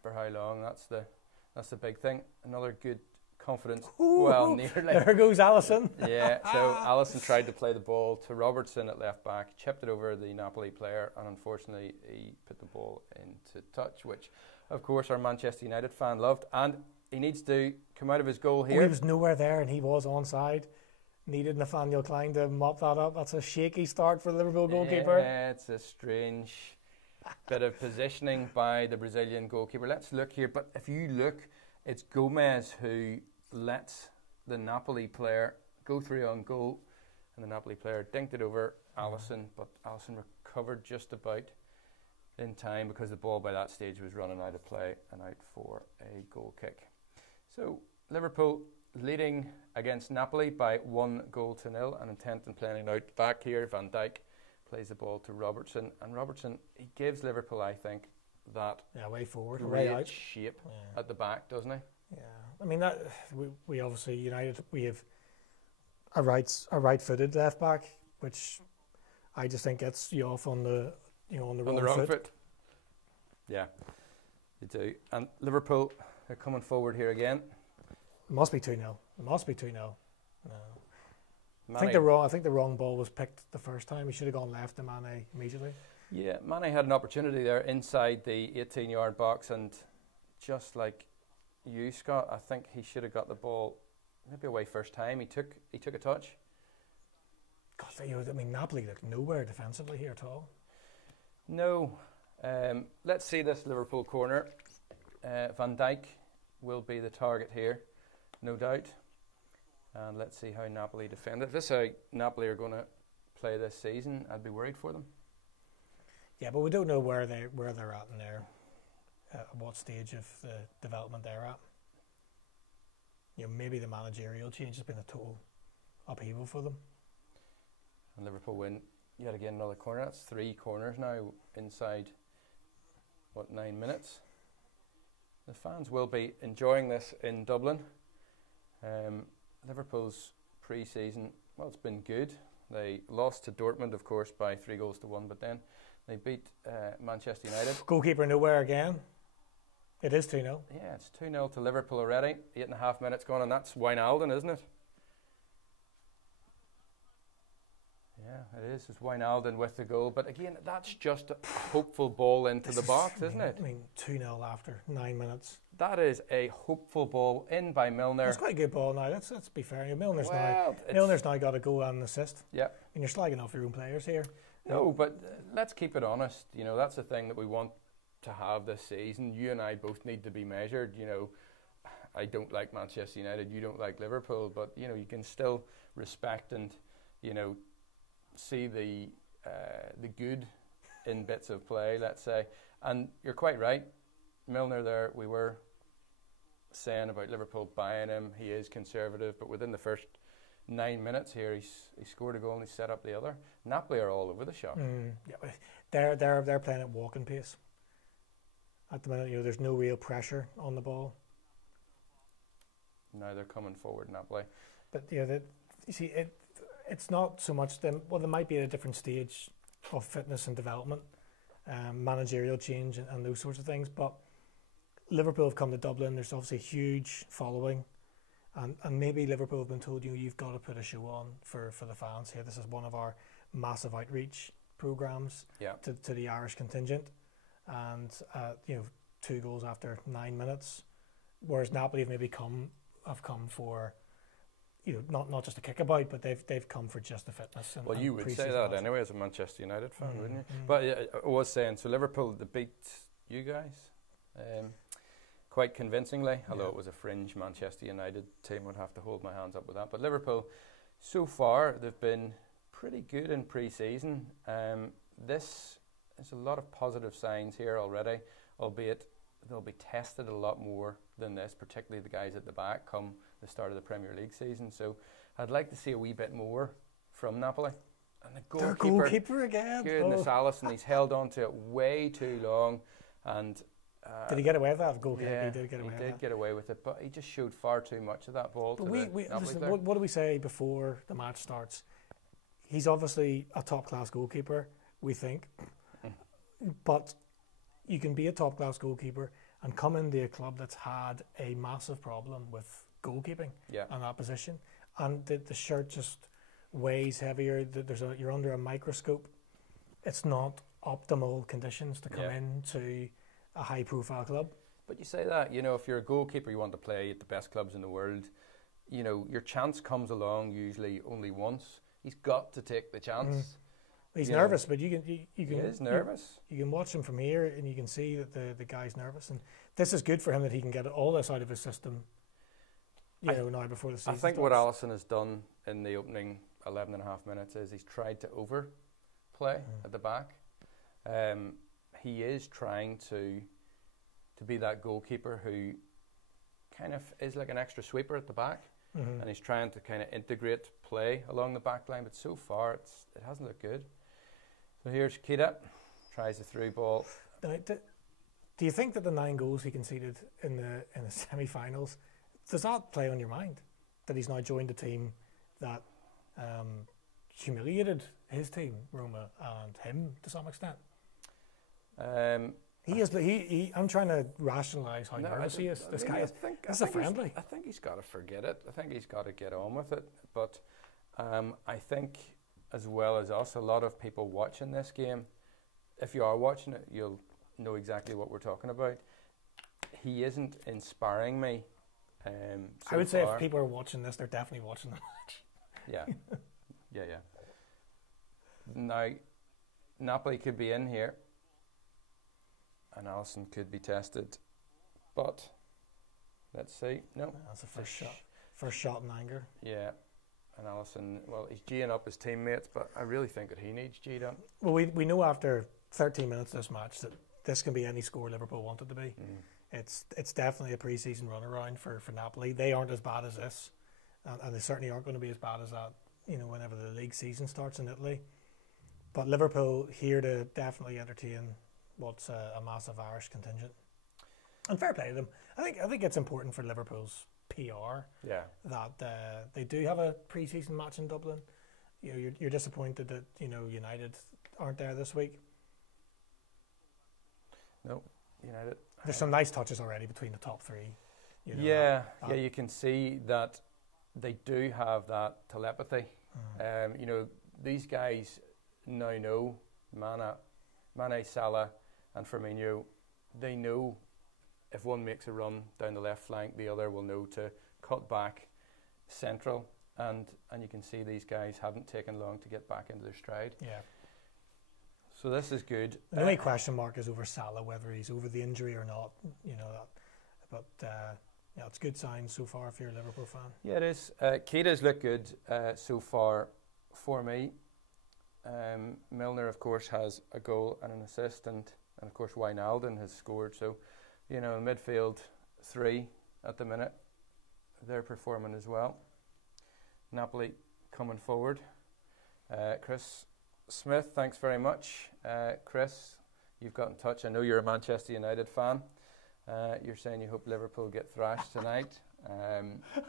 for how long? That's the big thing. Another good confidence. Nearly. There goes Alisson. Yeah. So Alisson tried to play the ball to Robertson at left back, chipped it over the Napoli player, and unfortunately he put the ball into touch, which, of course, our Manchester United fan loved. And he needs to come out of his goal here. He was nowhere there, and he was onside. Needed Nathaniel Klein to mop that up. That's a shaky start for the Liverpool goalkeeper. Yeah, it's a strange bit of positioning by the Brazilian goalkeeper. Let's look here. But if you look, it's Gomez who lets the Napoli player go through on goal, and the Napoli player dinked it over Alisson, but Alisson recovered just about in time because the ball by that stage was running out of play and out for a goal kick. So Liverpool leading against Napoli by 1-0, and intent on playing out back here. Van Dijk plays the ball to Robertson, and Robertson, he gives Liverpool, I think, that way forward, great way out. shape at the back, doesn't he? Yeah, I mean that we obviously United, we have a right-footed left back, which I just think gets you off on the on the wrong foot. Yeah, you do. And Liverpool are coming forward here again. It must be 2-0. It must be 2-0. No. I think the wrong ball was picked the first time. He should have gone left to Mane immediately. Yeah, Mane had an opportunity there inside the 18-yard box, and just like you, Scott. I think he should have got the ball maybe away first time. He took a touch. God, I mean, Napoli look nowhere defensively here at all. No. Let's see this Liverpool corner. Van Dijk will be the target here, no doubt. And let's see how Napoli defend it. If this is how Napoli are going to play this season, I'd be worried for them. Yeah, but we don't know where they're at in their what stage of the development they're at. Maybe the managerial change has been a total upheaval for them. And Liverpool win yet again another corner. That's 3 corners now inside 9 minutes. The fans will be enjoying this in Dublin. Liverpool's pre-season, well, it's been good. They lost to Dortmund, of course, by 3-1, but then they beat Manchester United. Goalkeeper nowhere again. It is 2-0. Yeah, it's 2-0 to Liverpool already. 8.5 minutes gone, and that's Wijnaldum, isn't it? Yeah, it is. It's Wijnaldum with the goal. But again, that's just a hopeful ball into the box, isn't it? I mean, 2-0 after 9 minutes. That is a hopeful ball in by Milner. It's quite a good ball now. Let's be fair. Milner's now got a goal and an assist. Yeah. And you're slagging off your own players here. No, but let's keep it honest. That's the thing that we want to have this season. You and I both need to be measured. I don't like Manchester United. You don't like Liverpool, but you can still respect and see the good in bits of play. Let's say, and you're quite right, Milner. There, we were saying about Liverpool buying him. He is conservative, but within the first 9 minutes here, he scored a goal and he set up the other. Napoli are all over the shop. Yeah, they're playing at walking pace. At the minute, there's no real pressure on the ball. Now they're coming forward, Napoli. But you see, it's not so much them. Well, they might be at a different stage of fitness and development, managerial change and those sorts of things. But Liverpool have come to Dublin. There's obviously a huge following, and maybe Liverpool have been told you've got to put a show on for the fans here. This is one of our massive outreach programs to the Irish contingent. And 2 goals after 9 minutes, whereas Napoli have maybe come for not just a kickabout, but they've come for just the fitness. Well, you would say that anyway as a Manchester United fan, wouldn't you? But I was saying, so Liverpool they beat you guys quite convincingly, although it was a fringe Manchester United team. Would have to hold my hands up with that. But Liverpool, so far, they've been pretty good in pre-season. There's a lot of positive signs here already, albeit they'll be tested a lot more than this, particularly the guys at the back come the start of the Premier League season. So I'd like to see a wee bit more from Napoli. And the goalkeeper again. Goodness, Alisson, he's held on to it way too long. And did he get away with that? Goalkeeper, yeah, he did get away with it, but he just showed far too much of that ball. But listen, what do we say before the match starts? He's obviously a top-class goalkeeper, we think. But you can be a top-class goalkeeper and come into a club that's had a massive problem with goalkeeping in that position, and the shirt just weighs heavier. You're under a microscope. It's not optimal conditions to come into a high-profile club. But you say that, if you're a goalkeeper, you want to play at the best clubs in the world. Your chance comes along usually only once. He's got to take the chance. He's nervous, but you can. He is nervous. You can watch him from here, and you can see that the guy's nervous. And this is good for him that he can get all this out of his system. Now before the season. I think starts. what Alisson has done in the opening 11.5 minutes is he's tried to overplay at the back. He is trying to be that goalkeeper who kind of is like an extra sweeper at the back, and he's trying to kind of integrate play along the back line. But so far, it hasn't looked good. So here's Keita, tries the through ball. Now, do you think that the 9 goals he conceded in the semi-finals, does that play on your mind? That he's now joined a team that humiliated his team, Roma, and him to some extent? I'm trying to rationalise how nervous he is. This guy is a friendly. I think he's got to forget it. I think he's got to get on with it. But I think, as well as us, a lot of people watching this game, if you are watching it, you'll know exactly what we're talking about. he isn't inspiring me. I would say if people are watching this, they're definitely watching the match. Yeah, yeah. Now, Napoli could be in here, and Alisson could be tested, but let's see. No, that's the first shot in anger. Yeah, and Alisson, well, he's G'ing up his teammates, but I really think that he needs G'd up. Well, we know after 13 minutes of this match that this can be any score Liverpool want it to be. It's definitely a pre-season runaround for Napoli. They aren't as bad as this, and they certainly aren't going to be as bad as that, whenever the league season starts in Italy. But Liverpool here to definitely entertain what's a massive Irish contingent, and fair play to them. I think it's important for Liverpool's PR that they do have a pre-season match in Dublin. You're disappointed that United aren't there this week. No, United. There's some nice touches already between the top three. You can see that they do have that telepathy. These guys now know Mane, Salah, and Firmino. They know if one makes a run down the left flank, the other will know to cut back central, and you can see these guys haven't taken long to get back into their stride. Yeah. So this is good. The only question mark is over Salah, whether he's over the injury or not. But it's good signs so far if you're a Liverpool fan. Yeah, it is. Keita's looked good so far for me. Milner, of course, has a goal and an assist, and of course Wijnaldum has scored. So, midfield three at the minute, they're performing as well. Napoli coming forward. Chris Smith, thanks very much. Chris, you've got in touch. I know you're a Manchester United fan. You're saying you hope Liverpool get thrashed tonight.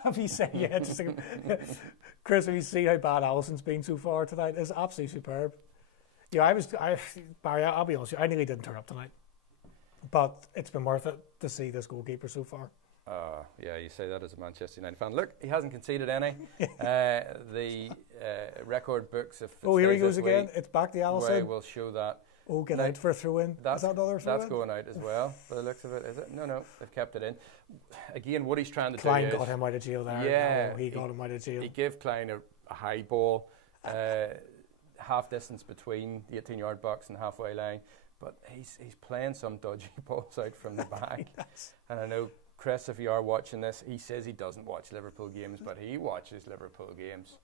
Have you seen? Yeah, Chris, have you seen how bad Alisson's been so far tonight? It's absolutely superb. Yeah, Barry, I'll be honest with you, I nearly didn't turn up tonight, but it's been worth it to see this goalkeeper so far. Yeah, you say that as a Manchester United fan. Look, he hasn't conceded any. The record books of here he goes again. It's back to Alisson. Will show that. Oh, get out for a throw in. Is that another throw in? That's going out as well, by the looks of it, is it? No, they've kept it in. Again, what he's trying to Klein do is... got him out of jail there. Yeah. He got him out of jail. He gave Klein a high ball, half distance between the 18-yard box and the halfway line, but he's playing some dodgy balls out from the back. Yes. And I know, Chris, if you are watching this, he says he doesn't watch Liverpool games, but he watches Liverpool games,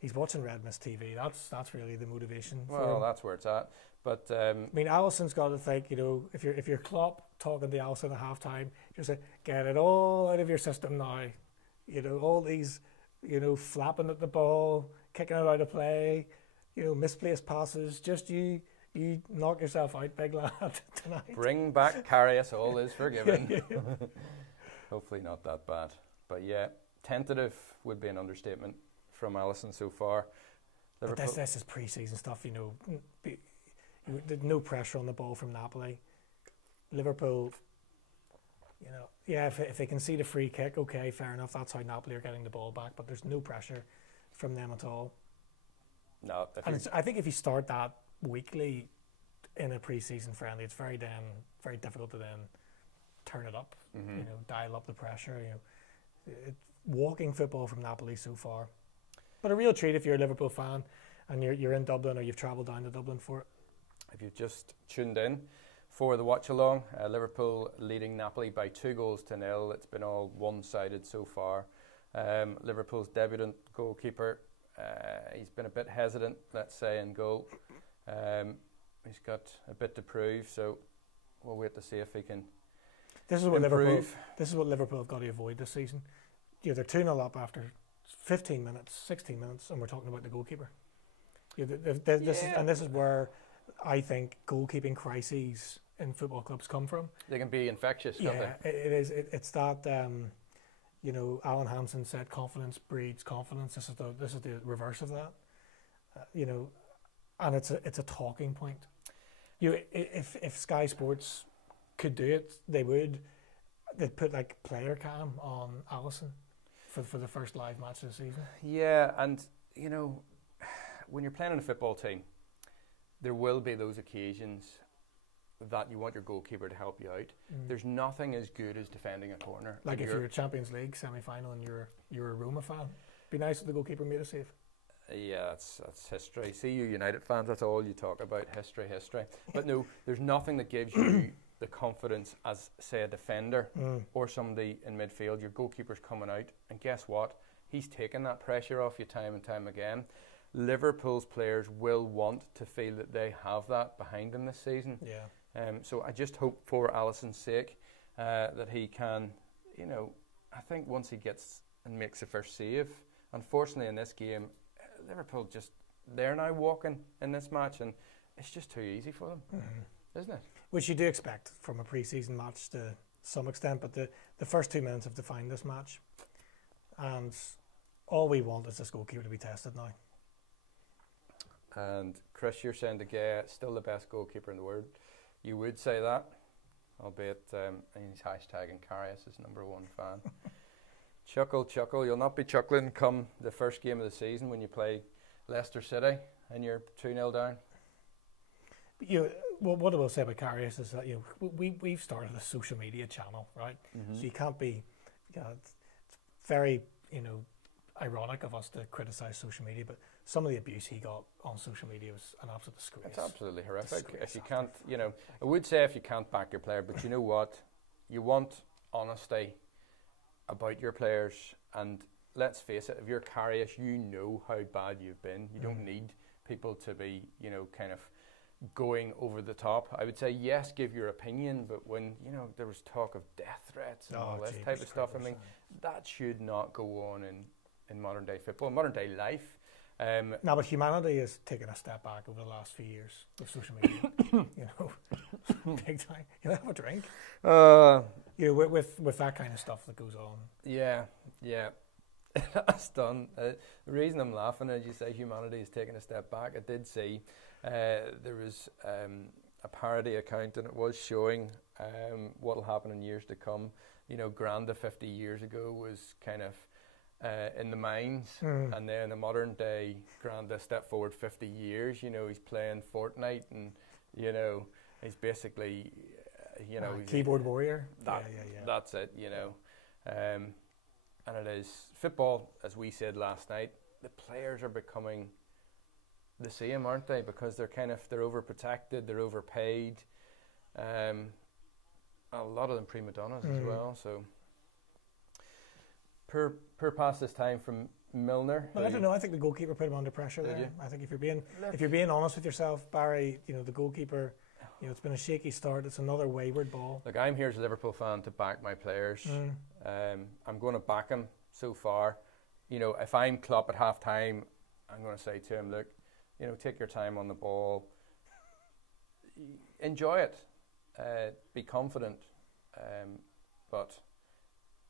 He's watching Red Mist TV. That's really the motivation for him. Well, that's where it's at. But Alisson's got to think, if you're Klopp talking to Alisson at half time, just say, get it all out of your system now. All these, flapping at the ball, kicking it out of play, misplaced passes. Just you knock yourself out, big lad, tonight. Bring back Karius, all is forgiven. Hopefully not that bad. But yeah, tentative would be an understatement from Alisson so far. But this is pre-season stuff, there's no pressure on the ball from Napoli. Liverpool, if they can see the free kick, okay, fair enough. That's how Napoli are getting the ball back, but there's no pressure from them at all. No, I think if you start that weekly in a pre-season friendly, it's very difficult to then turn it up, dial up the pressure. Walking football from Napoli so far, but a real treat if you're a Liverpool fan and you're in Dublin or you've travelled down to Dublin for it. If you've just tuned in for the watch along, Liverpool leading Napoli by 2-0. It's been all one-sided so far. Liverpool's debutant goalkeeper, he's been a bit hesitant, let's say, in goal. He's got a bit to prove, so we'll wait to see if he can improve. This is what Liverpool have got to avoid this season. They're 2-0 up after 15 minutes, 16 minutes, and we're talking about the goalkeeper. This is where I think goalkeeping crises in football clubs come from. They can be infectious, can't they? It is. It's that. Alan Hampson said, "Confidence breeds confidence." This is the reverse of that. And it's a talking point. If Sky Sports could do it, they would. They'd put like player cam on Alisson for the first live match of the season. Yeah, and when you're playing in a football team, there will be those occasions that you want your goalkeeper to help you out. There's nothing as good as defending a corner. Like if you're a Champions League semi-final and you're a Roma fan, be nice if the goalkeeper made a save. Yeah, that's history. See, you United fans, that's all you talk about, history. But no, there's nothing that gives you the confidence as, say, a defender or somebody in midfield. Your goalkeeper's coming out, and guess what? He's taking that pressure off you time and time again. Liverpool's players will want to feel that they have that behind them this season. Yeah. So I just hope for Alisson's sake that he can, I think once he gets and makes the first save, unfortunately in this game, Liverpool they're now walking in this match, and it's just too easy for them, isn't it? Which you do expect from a pre-season match to some extent, but the first 2 minutes have defined this match, and all we want is this goalkeeper to be tested now. And Chris, you're saying De Gea still the best goalkeeper in the world. You would say that, albeit he's hashtagging Karius as #1 fan. Chuckle. You'll not be chuckling come the first game of the season when you play Leicester City and you're 2-0 down. What I will say about Karius is that we've started a social media channel, right? So you can't be. It's very ironic of us to criticise social media, but some of the abuse he got on social media was an absolute disgrace. It's absolutely horrific. If you can't, I would say if you can't back your player, but you know what? You want honesty about your players, and let's face it, if you're Karius, you know how bad you've been. You don't need people to be, kind of going over the top. I would say, yes, give your opinion, but when, there was talk of death threats and all this type of stuff, I mean, that should not go on in modern day football, modern day life. No, but humanity has taken a step back over the last few years with social media. Big time. Have a drink. With that kind of stuff that goes on. Yeah. That's done. The reason I'm laughing is you say humanity has taken a step back. I did see there was a parody account, and it was showing what will happen in years to come. Granda 50 years ago was kind of in the mines, and then the modern day Granda stepped forward 50 years. He's playing Fortnite, and he's basically keyboard warrior. That's it. And it is football, as we said last night. The players are becoming the same, aren't they? Because they're overprotected, they're overpaid. A lot of them prima donnas as well. So. Per pass this time from Milner. Well, I don't know. I think the goalkeeper put him under pressure there. I think if you're being honest with yourself, Barry, the goalkeeper, it's been a shaky start. It's another wayward ball. Look, I'm here as a Liverpool fan to back my players. I'm going to back him so far. If I'm Klopp at half time, I'm going to say to him, look, take your time on the ball. Enjoy it. Be confident. But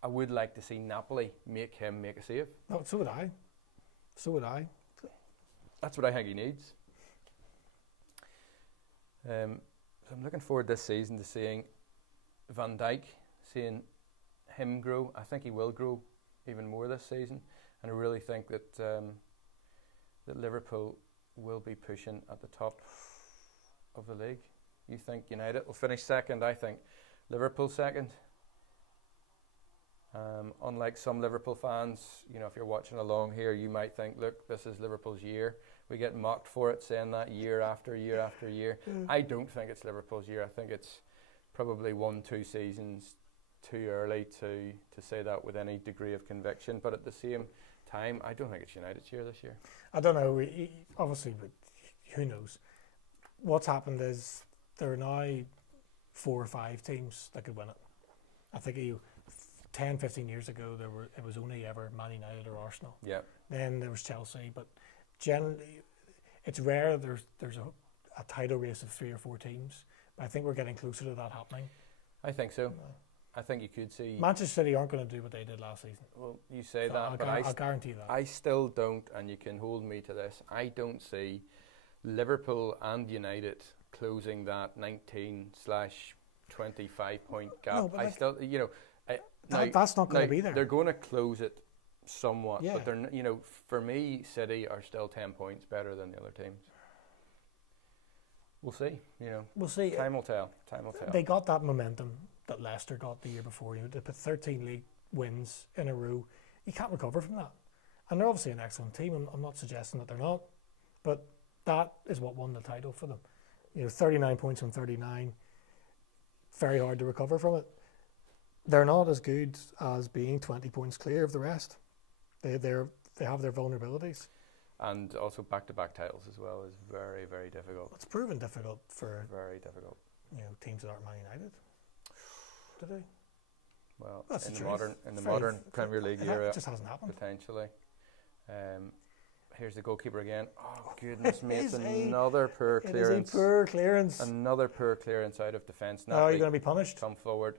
I would like to see Napoli make him make a save. No, so would I. That's what I think he needs. So I'm looking forward this season to seeing Van Dijk, seeing him grow. I think he will grow even more this season, and I really think that that Liverpool will be pushing at the top of the league. You think United will finish second? I think Liverpool second. Unlike some Liverpool fans, if you're watching along here, you might think, look, this is Liverpool's year. We get mocked for it, saying that year after year after year. I don't think it's Liverpool's year. I think it's probably 1-2 seasons too early to say that with any degree of conviction. But at the same time, I don't think it's United's year this year. I don't know. Obviously, but who knows? What's happened is there are now 4 or 5 teams that could win it. I think 10, 15 years ago, it was only ever Man United or Arsenal. Yeah. Then there was Chelsea, but generally, it's rare there's a title race of 3 or 4 teams. But I think we're getting closer to that happening. I think so. I think you could see Manchester City aren't going to do what they did last season. Well, you say that, but I'll guarantee that. I still don't, and you can hold me to this. I don't see Liverpool and United closing that 19/25 point gap. No, but I still, that's not going to be there. They're going to close it somewhat, yeah. But they're, for me, City are still 10 points better than the other teams. We'll see. We'll see. Time will tell. Time will tell. They got that momentum that Leicester got the year before. They put 13 league wins in a row. You can't recover from that. And they're obviously an excellent team. I'm not suggesting that they're not, but that is what won the title for them. 39 points from 39. Very hard to recover from it. They're not as good as being 20 points clear of the rest. They have their vulnerabilities. And also back-to-back titles as well is very, very difficult. It's proven difficult for very difficult. Teams that aren't Man United. Do they? Well, that's in the modern Premier League era, it just hasn't happened. Potentially. Here's the goalkeeper again. Oh goodness me! It's another poor clearance. It is a poor clearance. Another poor clearance out of defence. Oh, you're going to be punished. Come forward.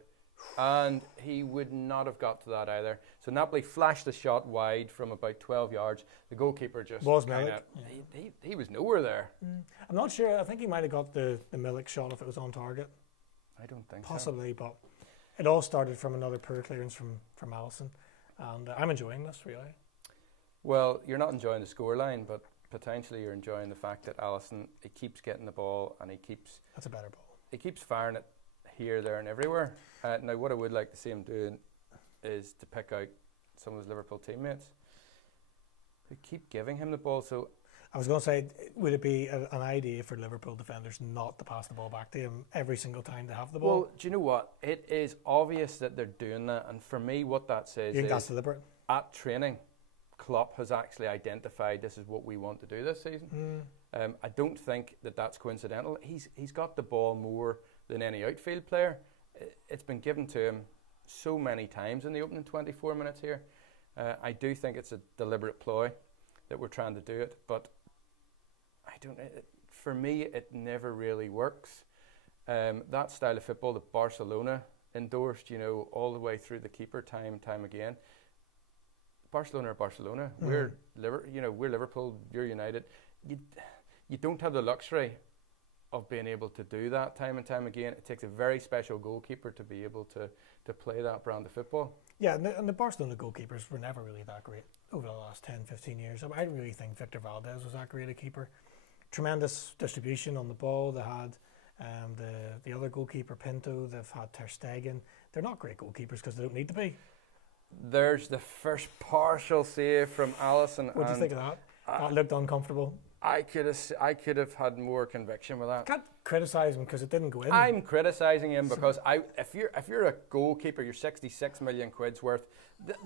And he would not have got to that either. So Napoli flashed the shot wide from about 12 yards. The goalkeeper just was Milik. He was nowhere there. I'm not sure. I think he might have got the Milik shot if it was on target. I don't think possibly, but it all started from another poor clearance from Alisson. And I'm enjoying this, really. Well, you're not enjoying the scoreline, but potentially you're enjoying the fact that Alisson, he keeps getting the ball and that's a better ball. He keeps firing it here, there and everywhere. Now what I would like to see him doing is to pick out some of his Liverpool teammates who keep giving him the ball. So I was going to say, would it be an idea for Liverpool defenders not to pass the ball back to him every single time they have the ball? Well, do you know what? It is obvious that they're doing that, and for me what that says is that's deliberate. At training, Klopp has actually identified this is what we want to do this season. I don't think that that's coincidental. He's got the ball more than any outfield player. It's been given to him so many times in the opening 24 minutes here. I do think it's a deliberate ploy that we're trying to do it, but for me it never really works. That style of football that Barcelona endorsed, all the way through the keeper time again. Barcelona are Barcelona. We're Liverpool, you're United. You don't have the luxury of being able to do that time and time again. It takes a very special goalkeeper to be able to play that brand of football. Yeah, and the Barcelona goalkeepers were never really that great over the last 10, 15 years. I don't really think Victor Valdez was that great a keeper. Tremendous distribution on the ball. They had the other goalkeeper, Pinto. They've had Ter Stegen. They're not great goalkeepers because they don't need to be. There's the first partial save from Alisson. What do you think of that? That looked uncomfortable. I could have had more conviction with that. Can't criticise him because it didn't go in. I'm criticising him because if you're a goalkeeper, you're 66 million quid's worth.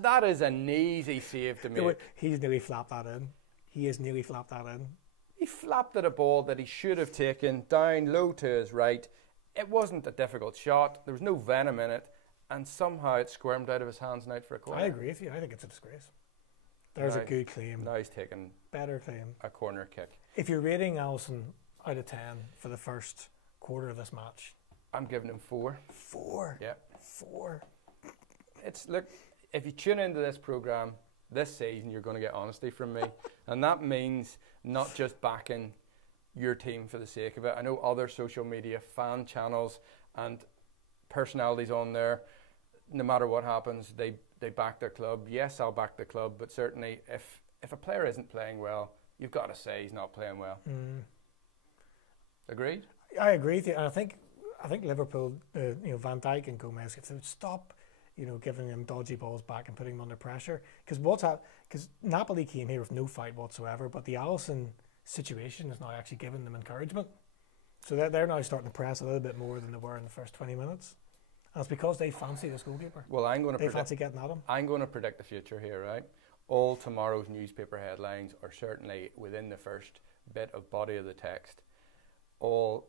That is an easy save to make. He's nearly flapped that in. He has nearly flapped that in. He flapped at a ball that he should have taken down low to his right. It wasn't a difficult shot. There was no venom in it, and somehow it squirmed out of his hands and out for a corner. I agree with you. I think it's a disgrace. There's a good claim. Now he's taken better claim. A corner kick. If you're rating Alisson out of 10 for the first quarter of this match, I'm giving him 4. 4? Yeah. 4. Look, if you tune into this programme this season, you're going to get honesty from me. And that means not just backing your team for the sake of it. I know other social media fan channels and personalities on there, no matter what happens, they back their club. Yes, I'll back the club, but certainly if a player isn't playing well, you've got to say he's not playing well. Agreed? I agree with you, and I think Liverpool, Van Dijk and Gomez, if they would stop, giving them dodgy balls back and putting them under pressure, because Napoli came here with no fight whatsoever, but the Alisson situation is now actually giving them encouragement. So they're now starting to press a little bit more than they were in the first 20 minutes. And it's because they fancy this goalkeeper. Well, fancy getting at him. I'm going to predict the future here, right? All tomorrow's newspaper headlines are certainly within the first bit of body of the text. All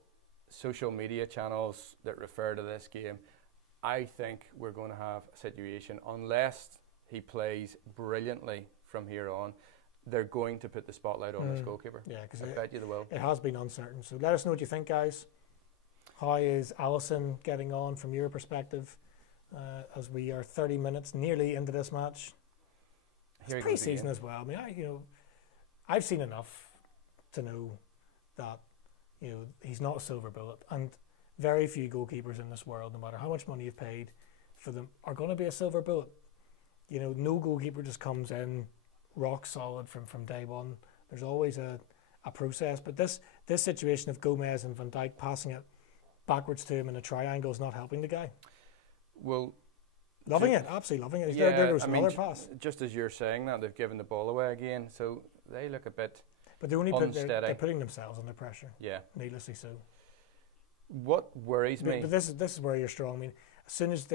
social media channels that refer to this game, I think we're going to have a situation, unless he plays brilliantly from here on, they're going to put the spotlight on this goalkeeper. Yeah, because I bet you they will. It has been uncertain. So let us know what you think, guys. How is Alisson getting on from your perspective as we are 30 minutes nearly into this match? It's pre-season as well. I mean, I've seen enough to know that he's not a silver bullet, and very few goalkeepers in this world, no matter how much money you've paid for them, are going to be a silver bullet. No goalkeeper just comes in rock solid from day one. There's always a a process. But this situation of Gomez and Van Dijk passing it backwards to him in a triangle is not helping the guy. Well, loving it, absolutely loving it. Yeah, there was another pass. Just as you're saying that, they've given the ball away again, so they look a bit But they're putting themselves under pressure. Yeah. Needlessly so. What worries me... But this is where you're strong. I mean, as soon as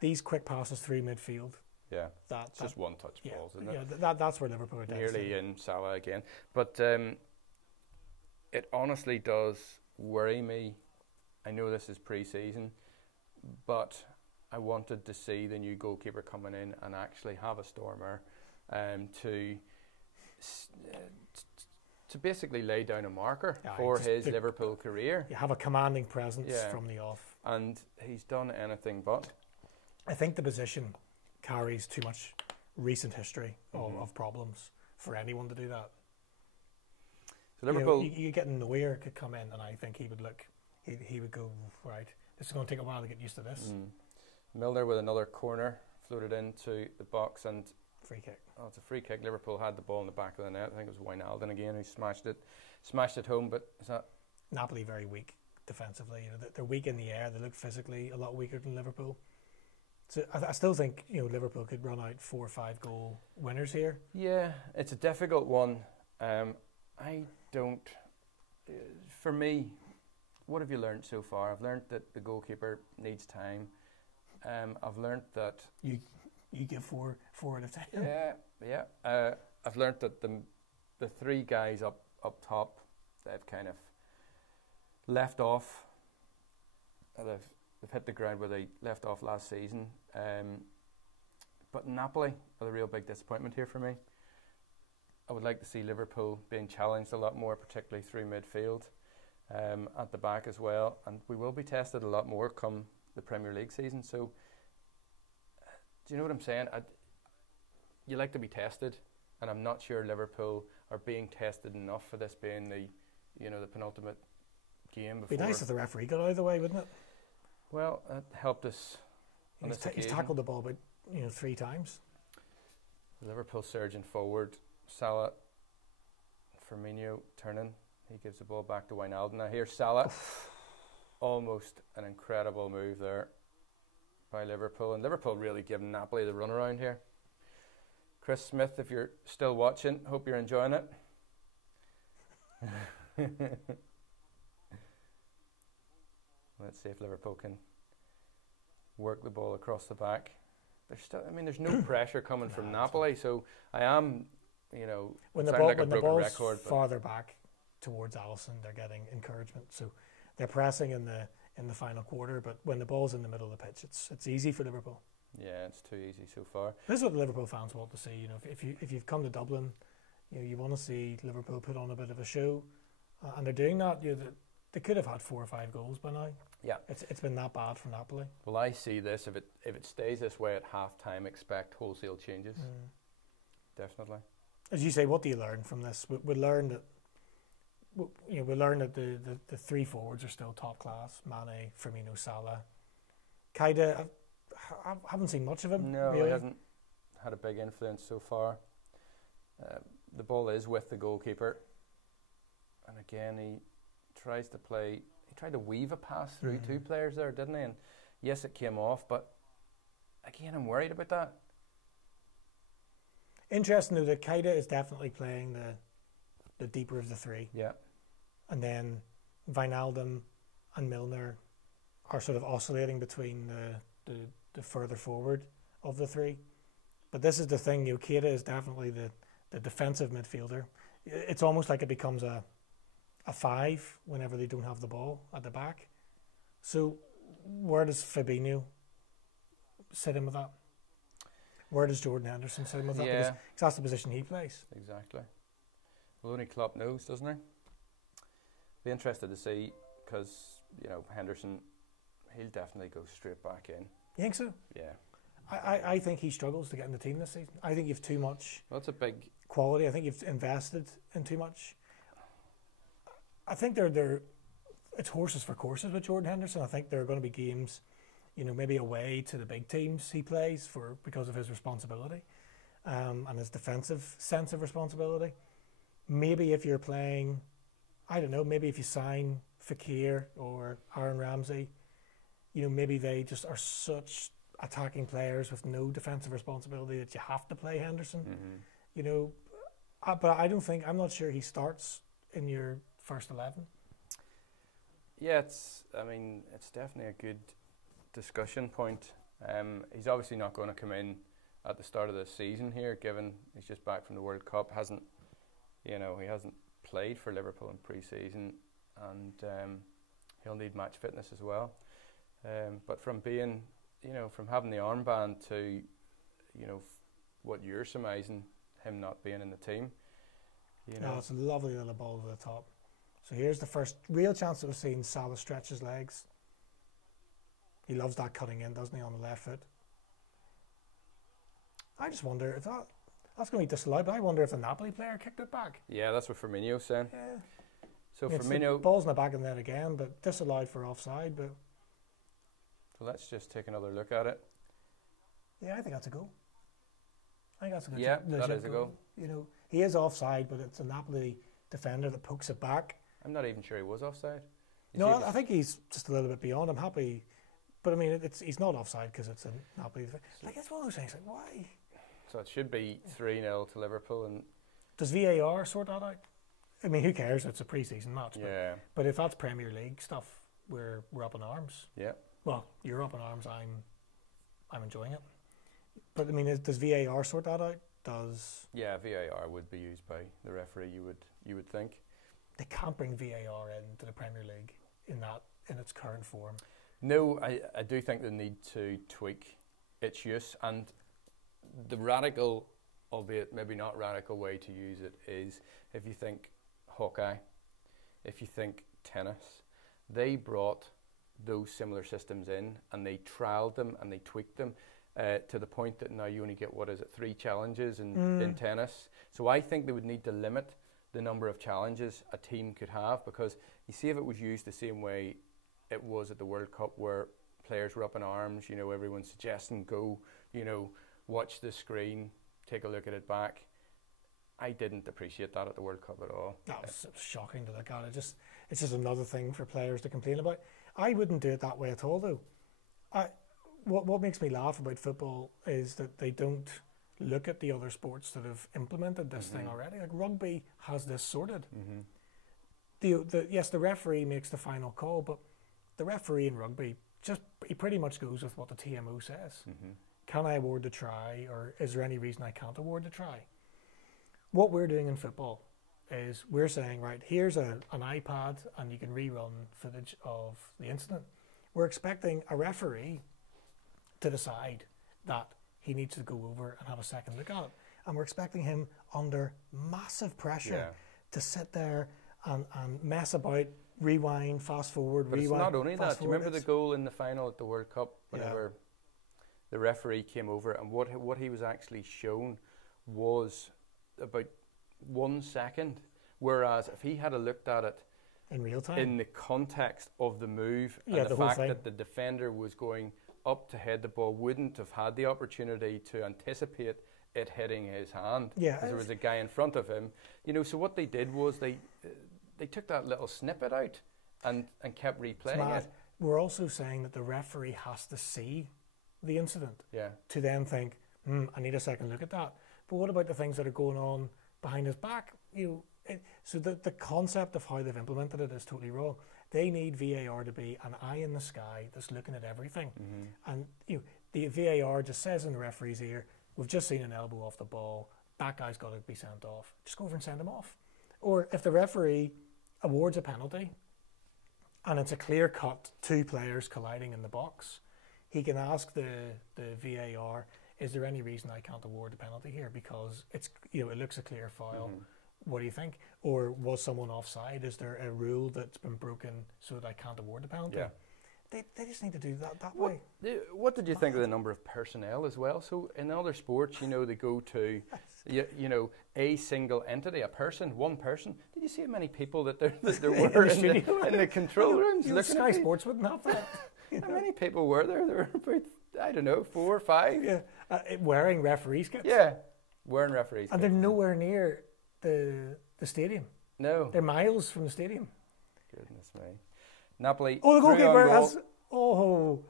these quick passes through midfield... Yeah, it's just one-touch balls, isn't it? Yeah, that's where Liverpool are nearly in Salah again. But it honestly does worry me. I know this is pre-season, but I wanted to see the new goalkeeper coming in and actually have a stormer to basically lay down a marker for his Liverpool career. You have a commanding presence from the off. And he's done anything but. I think the position carries too much recent history of problems for anyone to do that. So Liverpool... You get Neuer could come in and I think he would go, right, this is going to take a while to get used to this. Milner with another corner floated into the box and... Free kick. Oh, it's a free kick. Liverpool had the ball in the back of the net. I think it was Wijnaldum again who smashed it home. But is that... Napoli very weak defensively. They're weak in the air. They look physically a lot weaker than Liverpool. So I still think Liverpool could run out 4 or 5 goal winners here. Yeah, it's a difficult one. I don't. For me, what have you learned so far? I've learned that the goalkeeper needs time. I've learned that you give four at a time. Yeah. I've learned that the 3 guys up top, they've kind of left off. They've hit the ground where they left off last season. But Napoli are the real big disappointment here for me. I would like to see Liverpool being challenged a lot more, particularly through midfield, at the back as well. And we will be tested a lot more come the Premier League season. So, do you know what I'm saying? You like to be tested, and I'm not sure Liverpool are being tested enough for this being the penultimate game. It'd be nice if the referee got out of the way, wouldn't it? Well, that helped us. He's tackled the ball about 3 times. Liverpool surging forward. Salah, Firmino turning. He gives the ball back to Wijnaldum. Now here's Salah. Almost an incredible move there by Liverpool. And Liverpool really giving Napoli the runaround here. Chris Smith, if you're still watching, hope you're enjoying it. Let's see if Liverpool can work the ball across the back. There's no pressure coming from Napoli, so I am, when the ball's farther back towards Alisson, they're getting encouragement. So they're pressing in the final quarter, but when the ball's in the middle of the pitch, it's easy for Liverpool. Yeah, it's too easy so far. This is what the Liverpool fans want to see. If you've come to Dublin, you want to see Liverpool put on a bit of a show, and they're doing that. They could have had 4 or 5 goals by now. Yeah, it's been that bad for Napoli. Well, I see this. If it stays this way at half time, expect wholesale changes. Definitely. As you say, what do you learn from this? We learn that. We learn that the 3 forwards are still top class. Mane, Firmino, Salah. Keita, I haven't seen much of him. No, really. He hasn't had a big influence so far. The ball is with the goalkeeper, and again he tries to play. He tried to weave a pass through 2 players there, didn't he? And yes, it came off, but again, I'm worried about that. Interesting though that Keita is definitely playing the deeper of the 3. Yeah. And then Wijnaldum and Milner are sort of oscillating between the further forward of the 3. But this is the thing, Keita is definitely the defensive midfielder. It's almost like it becomes a 5 whenever they don't have the ball at the back. So where does Fabinho sit in with that? Where does Jordan Henderson sit in with that? Yeah. Because that's the position he plays. Exactly. Well, only Klopp knows, doesn't he? Be interested to see, because Henderson, he'll definitely go straight back in. You think so? Yeah. I think he struggles to get in the team this season. I think you've too much. Well, that's a big quality. I think you've invested in too much. I think they're it's horses for courses with Jordan Henderson. I think there are going to be games, maybe away to the big teams he plays because of his responsibility and his defensive sense of responsibility. maybe if you're playing, I don't know, maybe if you sign Fekir or Aaron Ramsey, you know, maybe they just are such attacking players with no defensive responsibility that you have to play Henderson. You know, but I'm not sure he starts in your first 11. Yeah, it's definitely a good discussion point. He's obviously not going to come in at the start of the season here, given he's just back from the World Cup. He hasn't played for Liverpool in pre-season, and he'll need match fitness as well. But from being, from having the armband to, what you're surmising, him not being in the team. It's a lovely little ball to the top. So here's the first real chance that we've seen Salah stretch his legs. He loves that cutting in, doesn't he, on the left foot? I just wonder if that's going to be disallowed, but I wonder if the Napoli player kicked it back. Yeah, that's what Firmino's saying. Yeah. So Firmino... ball's in the back of the net again, but disallowed for offside. But so let's just take another look at it. Yeah, I think that's a goal. I think that's a good Yeah, that is a goal. He is offside, but it's a Napoli defender that pokes it back. I'm not even sure he was offside. I think he's just a little bit beyond. I'm happy. But I mean, he's not offside because it's a Napoli defender. It's one of those things, why? So it should be 3-0 to Liverpool. And does VAR sort that out? I mean, who cares? It's a pre-season match. Yeah. But if that's Premier League stuff, we're up in arms. Yeah. Well, you're up in arms. I'm enjoying it. But I mean, does VAR sort that out? Yeah, VAR would be used by the referee. You would think. They can't bring VAR into the Premier League in its current form. No, I do think they need to tweak its use, and the radical, albeit maybe not radical, way to use it is if you think Hawkeye, if you think tennis, they brought those similar systems in and they trialled them and they tweaked them to the point that now you only get 3 challenges in tennis. So I think they would need to limit the number of challenges a team could have, because you see if it was used the same way it was at the World Cup, where players were up in arms, everyone's suggesting go, watch the screen, take a look at it back. I didn't appreciate that at the World Cup at all. That was shocking to look at. It's just another thing for players to complain about. I wouldn't do it that way at all, though. What makes me laugh about football is that they don't look at the other sports that have implemented this thing already. Like rugby has this sorted. Yes, the referee makes the final call, but the referee in rugby he pretty much goes with what the TMO says. Can I award the try, or is there any reason I can't award the try? What we're doing in football is we're saying, right, here's an iPad and you can rerun footage of the incident. We're expecting a referee to decide that he needs to go over and have a second look at it. And we're expecting him under massive pressure to sit there and mess about, rewind, fast forward, but rewind. It's not only that. Do you remember the goal in the final at the World Cup whenever the referee came over, and what he was actually shown was about 1 second, whereas if he had looked at it in real time, in the context of the move and the fact that the defender was going up to head the ball, wouldn't have had the opportunity to anticipate it hitting his hand, because there was a guy in front of him. So what they did was they took that little snippet out and kept replaying it. We're also saying that the referee has to see the incident to then think, I need a second look at that. But what about the things that are going on behind his back? So the concept of how they've implemented it is totally wrong. They need VAR to be an eye in the sky that's looking at everything. And the VAR just says in the referee's ear, we've just seen an elbow off the ball, that guy's got to be sent off. Just go over and send him off. Or if the referee awards a penalty and it's a clear cut 2 players colliding in the box, he can ask the VAR, is there any reason I can't award the penalty here? Because it looks a clear foul. What do you think? Or was someone offside? Is there a rule that's been broken so that I can't award the penalty? Yeah. They just need to do that way. What did you think of the number of personnel as well? So in other sports, they go to, a single entity, a person, one person. Did you see how many people that there were in the control rooms? Sky Sports wouldn't have that. How many people were there? There were about, I don't know, 4 or 5. Yeah, wearing referees kits. Yeah, wearing referees and kits. they're nowhere near the the stadium. No. They're miles from the stadium. Goodness me. Napoli. Oh, the through on goalkeeper goal. has. Oh.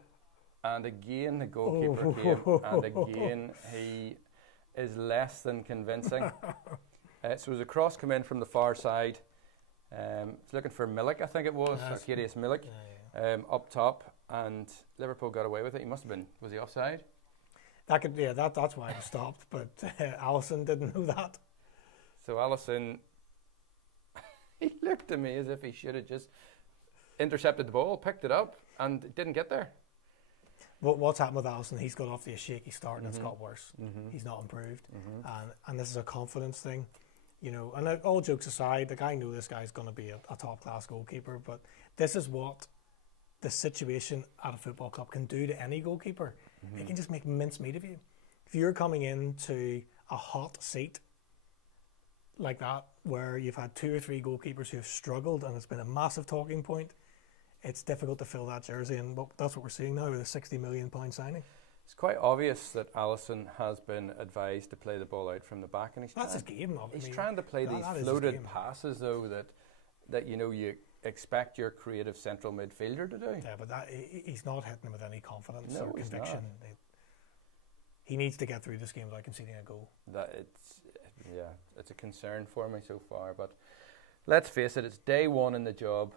And again, the goalkeeper came, and again, he is less than convincing. So there's a cross come in from the far side. It's looking for Milik, I think it was, Arkadiusz Milik, up top, and Liverpool got away with it. He must have been, was he offside? That could, yeah, that's why it stopped, but Alisson didn't know that. So Alisson, he looked at me as if he should have just intercepted the ball, picked it up, and it didn't get there. What's happened with Alisson? He's got off to a shaky start, and it's got worse. He's not improved, and this is a confidence thing, you know. And all jokes aside, I know this guy's going to be a top class goalkeeper, but this is what the situation at a football club can do to any goalkeeper. It can just make mincemeat of you. If you're coming into a hot seat like that, where you've had 2 or 3 goalkeepers who have struggled, and it's been a massive talking point, it's difficult to fill that jersey, and that's what we're seeing now with a £60 million signing. It's quite obvious that Alisson has been advised to play the ball out from the back, and that's his game. He's trying to play these floated passes, though, that you know you expect your creative central midfielder to do. Yeah, but he's not hitting them with any confidence or conviction. He needs to get through this game without conceding a goal. It's a concern for me so far. But let's face it, it's day one in the job.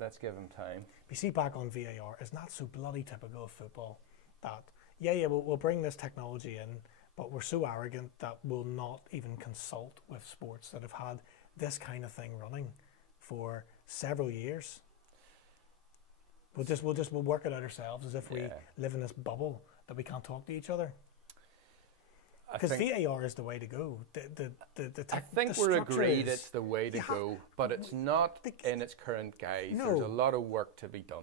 Let's give him time. You see, back on VAR, it's not so bloody typical of football that we'll bring this technology in, but we're so arrogant that we'll not even consult with sports that have had this kind of thing running for several years. We'll work it out ourselves as if we live in this bubble that we can't talk to each other. Because VAR is the way to go. I think we're agreed it's the way to go, but it's not in its current guise. No. There's a lot of work to be done.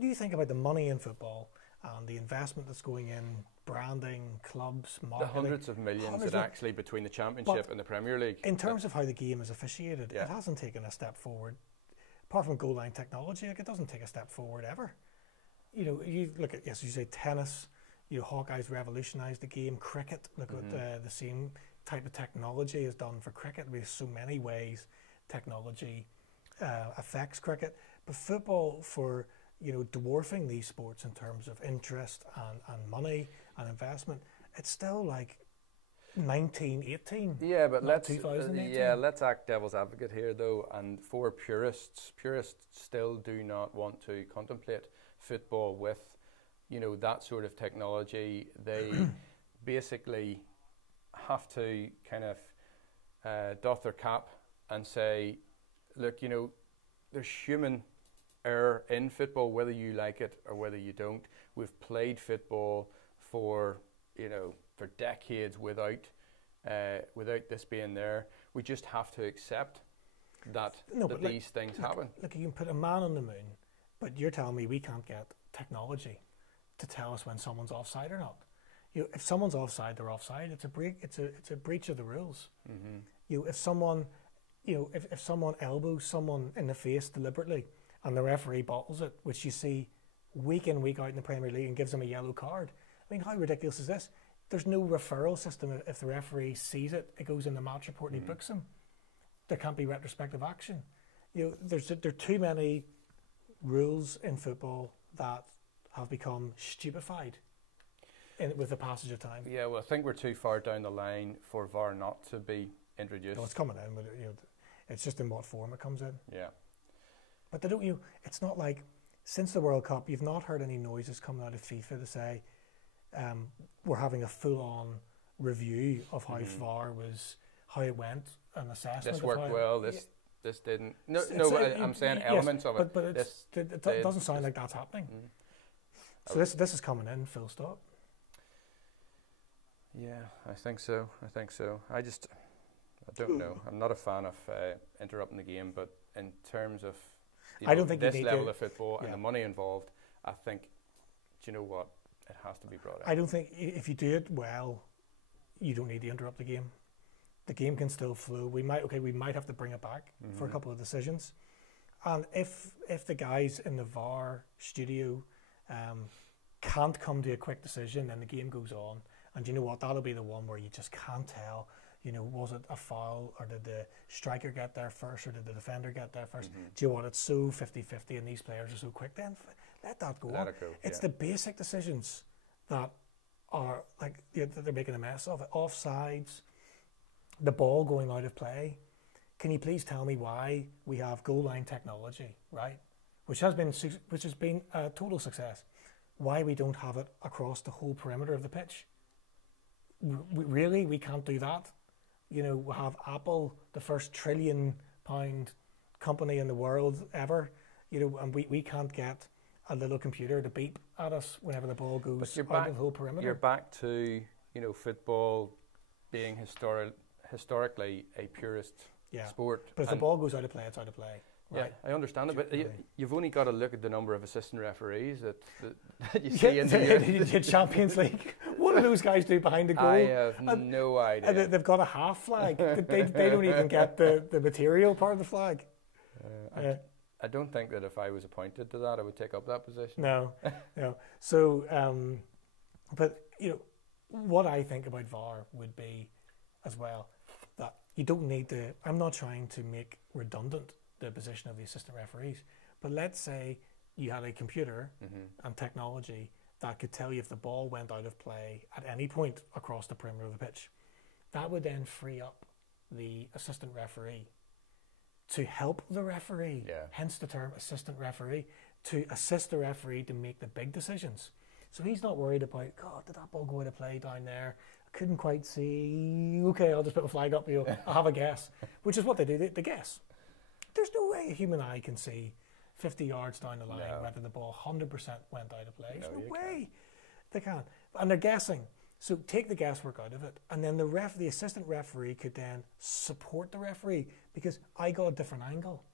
You think about the money in football and the investment that's going in, branding, clubs, marketing. The hundreds of millions that actually between the Championship and the Premier League. In terms of how the game is officiated, it hasn't taken a step forward. Apart from goal line technology, it doesn't take a step forward ever. You know, you look at, as you say, tennis. You know, Hawkeye's revolutionised the game. Cricket, look at the same type of technology is done for cricket. There's so many ways technology affects cricket. But football, for dwarfing these sports in terms of interest and money and investment, it's still like 1918. Yeah, but let's act devil's advocate here, though. And for purists still do not want to contemplate football with that sort of technology. They basically have to kind of doff their cap and say, look, there's human error in football, whether you like it or whether you don't. We've played football for decades without this being there. We just have to accept that these things happen. Look, you can put a man on the moon, but you're telling me we can't get technology to tell us when someone's offside or not. If someone's offside, they're offside. It's a break. It's a breach of the rules. If someone elbows someone in the face deliberately and the referee bottles it, which you see week in, week out in the Premier League, and gives them a yellow card. I mean, how ridiculous is this? There's no referral system. If the referee sees it, it goes in the match report and he books him. There can't be retrospective action. There are too many rules in football that have become stupefied with the passage of time. Yeah, well, I think we're too far down the line for VAR not to be introduced. No, it's coming in, but it's just in what form it comes in. Yeah. But they don't. It's not like since the World Cup, you've not heard any noises coming out of FIFA to say we're having a full-on review of how VAR was, how it went, an assessment. This worked well. This didn't. No, I'm saying elements of it. But it doesn't sound like that's happening. So this is coming in, full stop. Yeah, I think so. I don't know. I'm not a fan of interrupting the game, but in terms of I don't think this level of football and the money involved, I think, do you know what? It has to be brought up. I don't think if you do it well, you don't need to interrupt the game. The game can still flow. We might have to bring it back for a couple of decisions. And if the guys in the VAR studio can't come to a quick decision, then the game goes on. And you know what? That'll be the one where you just can't tell. Was it a foul, or did the striker get there first, or did the defender get there first? Do you know what? It's so 50-50 and these players are so quick. Then let that go on. It's the basic decisions that are like that they're making a mess of. Offsides, the ball going out of play. Can you please tell me why we have goal line technology, right? Which has been a total success. Why we don't have it across the whole perimeter of the pitch? Really, we can't do that. We have Apple, the first £1 trillion company in the world ever. And we can't get a little computer to beep at us whenever the ball goes out of the whole perimeter. You're back to football being historically a purist sport. But if the ball goes out of play, it's out of play. Right. Yeah, I understand it, but you've only got to look at the number of assistant referees that you see in the Champions League. What do those guys do behind the goal? I have no idea. And they've got a half flag. They don't even get the material part of the flag. I don't think that if I was appointed to that, I would take up that position. No. So, but what I think about VAR would be, as well, that you don't need to. I'm not trying to make redundant the position of the assistant referees, but let's say you had a computer and technology that could tell you if the ball went out of play at any point across the perimeter of the pitch. That would then free up the assistant referee to help the referee, hence the term assistant referee, to assist the referee to make the big decisions. So he's not worried about, God, did that ball go out of play down there? I couldn't quite see. Okay, I'll just put my flag up. I'll have a guess, which is what they do. They guess. There's no way a human eye can see 50 yards down the line whether the ball 100% went out of play. There's no way they can. And they're guessing. So take the guesswork out of it. And then the assistant referee could then support the referee, because I got a different angle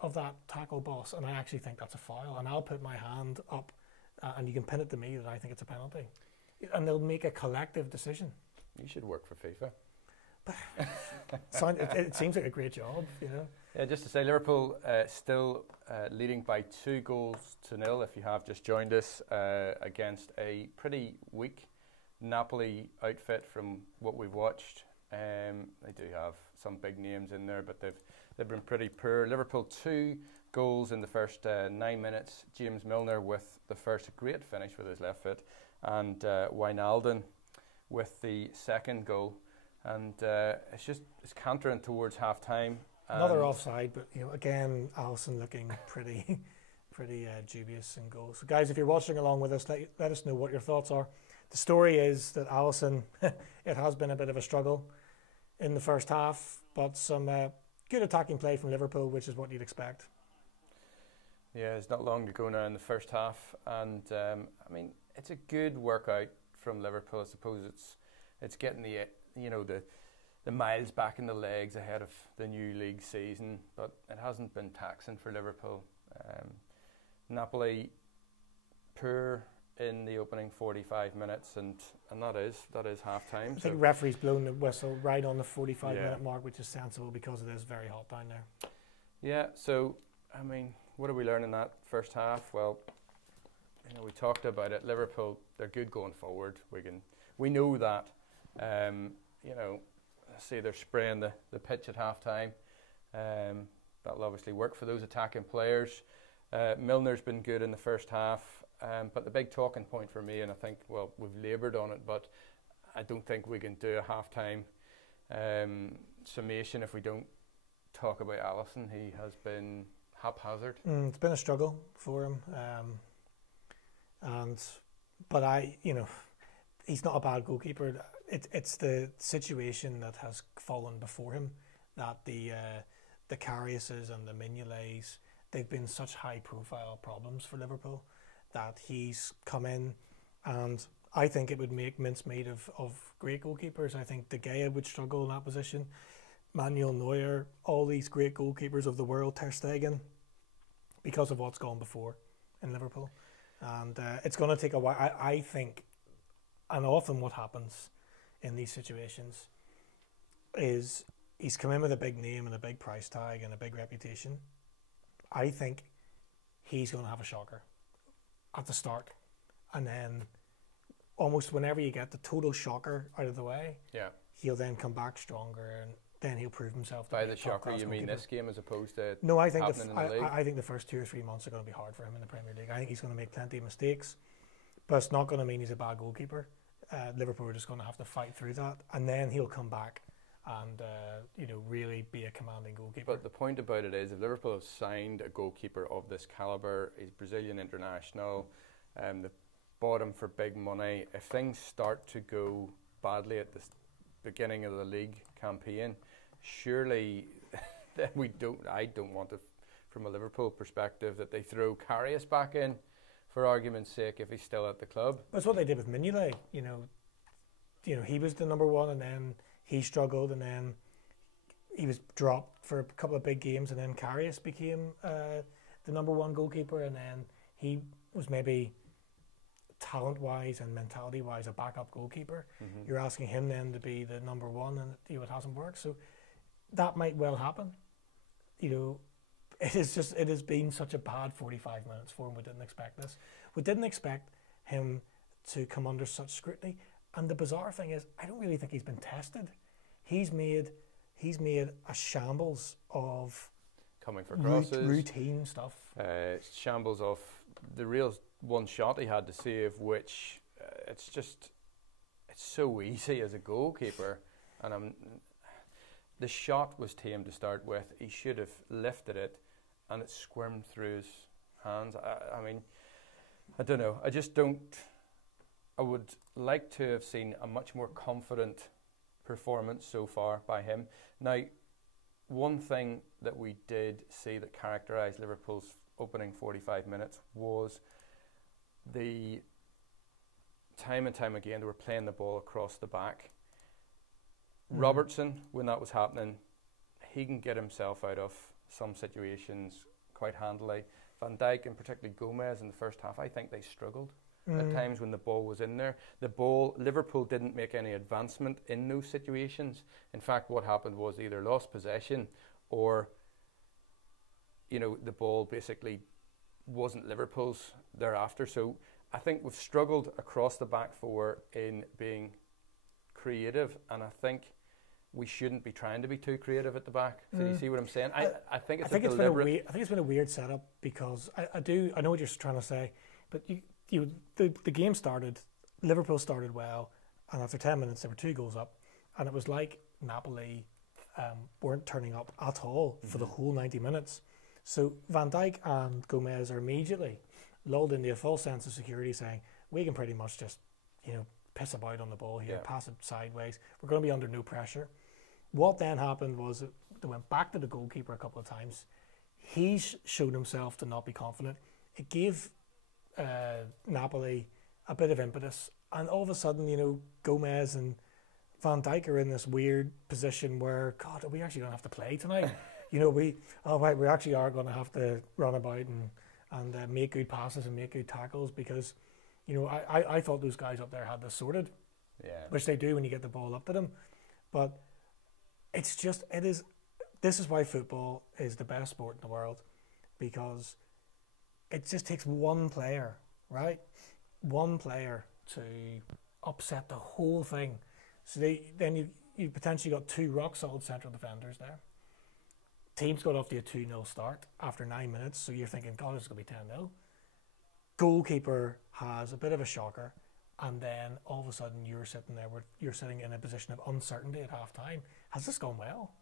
of that tackle, boss, and I actually think that's a foul. And I'll put my hand up and you can pin it to me that I think it's a penalty. And they'll make a collective decision. You should work for FIFA. It seems like a great job, Yeah, just to say, Liverpool still leading by 2-0 if you have just joined us, against a pretty weak Napoli outfit from what we've watched. They do have some big names in there, but they've been pretty poor. Liverpool 2 goals in the first 9 minutes. James Milner with the first, great finish with his left foot, and Wijnaldum with the second goal. And it's cantering towards half time. Another offside, but again, Alisson looking pretty dubious in goals. So guys, if you're watching along with us, let us know what your thoughts are. The story is that Alisson, it has been a bit of a struggle in the first half, but some good attacking play from Liverpool, which is what you'd expect. Yeah, it's not long to go now in the first half, and it's a good workout from Liverpool. I suppose it's getting the miles back in the legs ahead of the new league season, but it hasn't been taxing for Liverpool. Napoli poor in the opening 45 minutes, and that is half time. I think referee's blown the whistle right on the 45-minute mark, which is sensible because it is very hot down there. Yeah, so what did we learn in that first half? Well, we talked about it. Liverpool, they're good going forward. We know that. See, they're spraying the pitch at half time. That'll obviously work for those attacking players. Milner's been good in the first half, but the big talking point for me, and I think, we've laboured on it, but I don't think we can do a half-time summation if we don't talk about Alisson. He has been haphazard. It's been a struggle for him, but he's not a bad goalkeeper. It's the situation that has fallen before him, that the Kariuses and the Mignoles, they've been such high-profile problems for Liverpool that he's come in, and I think it would make mincemeat of great goalkeepers. I think De Gea would struggle in that position. Manuel Neuer, all these great goalkeepers of the world, Ter Stegen, because of what's gone before in Liverpool. And it's going to take a while. I think, and often what happens in these situations is he's come in with a big name and a big price tag and a big reputation. I think he's going to have a shocker at the start, and then almost whenever you get the total shocker out of the way, he'll then come back stronger, and then he'll prove himself. By the shocker, you mean this game as opposed to no? I think happening in the league? I think the first 2 or 3 months are going to be hard for him in the Premier League. I think he's going to make plenty of mistakes, but it's not going to mean he's a bad goalkeeper. Liverpool are just going to have to fight through that, and then he'll come back and really be a commanding goalkeeper. But the point about it is, if Liverpool have signed a goalkeeper of this calibre, he's Brazilian international, they bought him for big money. If things start to go badly at the beginning of the league campaign, surely then I don't want to, from a Liverpool perspective, that they throw Karius back in, for argument's sake, if he's still at the club. That's what they did with Mignolet. He was the number one, and then he struggled, and then he was dropped for a couple of big games, and then Karius became the number one goalkeeper, and then he was maybe talent-wise and mentality-wise a backup goalkeeper. Mm-hmm. You're asking him then to be the number one, and it hasn't worked. So that might well happen. It has been such a bad 45 minutes for him. We didn't expect this. We didn't expect him to come under such scrutiny. And the bizarre thing is, I don't really think he's been tested. He's made a shambles of coming for crosses, routine stuff. Shambles of the real one shot he had to save, which it's so easy as a goalkeeper, and the shot was tame to start with. He should have lifted it, and it squirmed through his hands. I mean, I don't know. I would like to have seen a much more confident performance so far by him. Now, one thing that we did see that characterised Liverpool's opening 45 minutes was the time and time again they were playing the ball across the back. Robertson, when that was happening, he can get himself out of some situations quite handily. Van Dijk and particularly Gomez in the first half, I think they struggled at times when the ball was in there. Liverpool didn't make any advancement in those situations. In fact, what happened was either lost possession or the ball basically wasn't Liverpool's thereafter. So I think we've struggled across the back four in being creative, and I think we shouldn't be trying to be too creative at the back. So you see what I'm saying? I think it's deliberate. I think it's been a weird setup, because I know what you're trying to say, but the game started, Liverpool started well, and after 10 minutes there were 2 goals up, and it was like Napoli weren't turning up at all for the whole 90 minutes. So Van Dijk and Gomez are immediately lulled into a false sense of security, saying we can pretty much just piss about on the ball here, pass it sideways, we're going to be under no pressure. What then happened was they went back to the goalkeeper a couple of times. He showed himself to not be confident. It gave Napoli a bit of impetus, and all of a sudden Gomez and Van Dijk are in this weird position where, God, are we actually going to have to play tonight? We actually are going to have to run about and make good passes and make good tackles, because I thought those guys up there had this sorted, which they do when you get the ball up to them. But this is why football is the best sport in the world, because it just takes one player, right? One player to upset the whole thing. So then you potentially got 2 rock-solid central defenders there. Team's got off to a 2-0 start after 9 minutes, so you're thinking, God, it's going to be 10-0. Goalkeeper has a bit of a shocker, and then all of a sudden you're sitting in a position of uncertainty at half-time. Has this gone well?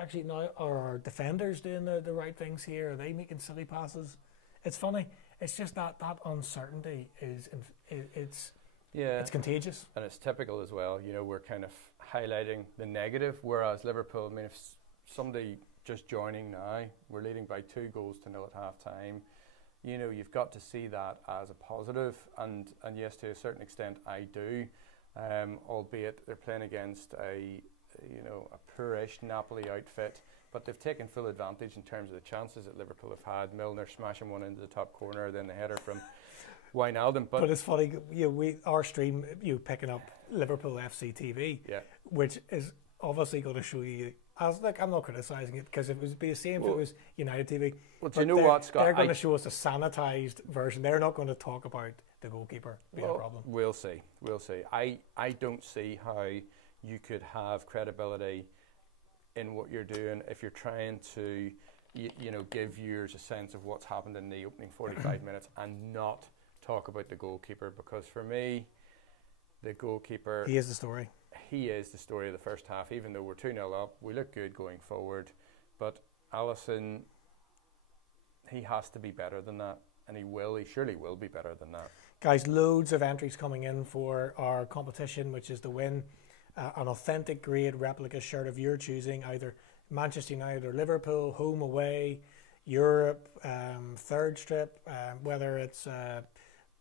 Actually now, are our defenders doing the right things here? Are they making silly passes? It's funny. It's just that uncertainty it's contagious. And it's typical as well. We're kind of highlighting the negative, whereas Liverpool, I mean, if somebody just joining now, we're leading by 2 goals to 0 at half-time. You've got to see that as a positive, and yes, to a certain extent I do, albeit they're playing against a poorish Napoli outfit, but they've taken full advantage in terms of the chances that Liverpool have had. Milner smashing one into the top corner, then the header from Wijnaldum. But it's funny, our stream, picking up Liverpool FC TV, which is obviously going to show you. I'm not criticising it, because it would be the same if it was United TV. Well, do you know what, Scott? They're going to show us a sanitised version. They're not going to talk about the goalkeeper being a problem. We'll see. I don't see how you could have credibility in what you're doing if you're trying to, give viewers a sense of what's happened in the opening 45 minutes and not talk about the goalkeeper. Because for me, the goalkeeper... He is the story. He is the story of the first half. Even though we're 2-0 up, we look good going forward. But Alisson, he has to be better than that. And he surely will be better than that. Guys, loads of entries coming in for our competition, which is to win an authentic grade replica shirt of your choosing, either Manchester United or Liverpool, home, away, Europe, third strip, whether it's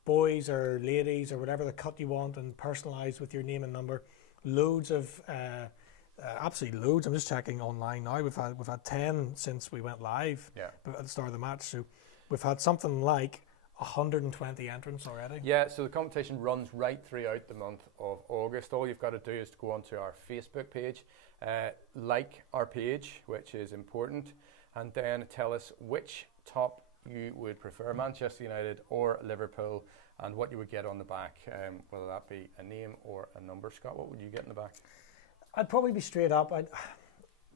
boys or ladies or whatever the cut you want, and personalised with your name and number. Loads of, absolutely loads. I'm just checking online now. We've had 10 since we went live at the start of the match. So we've had something like 120 entrants already. Yeah, so the competition runs right throughout the month of August. All you've got to do is to go onto our Facebook page, like our page, which is important, and then tell us which top you would prefer, Manchester United or Liverpool, and what you would get on the back, whether that be a name or a number. Scott, what would you get in the back? I'd probably be straight up.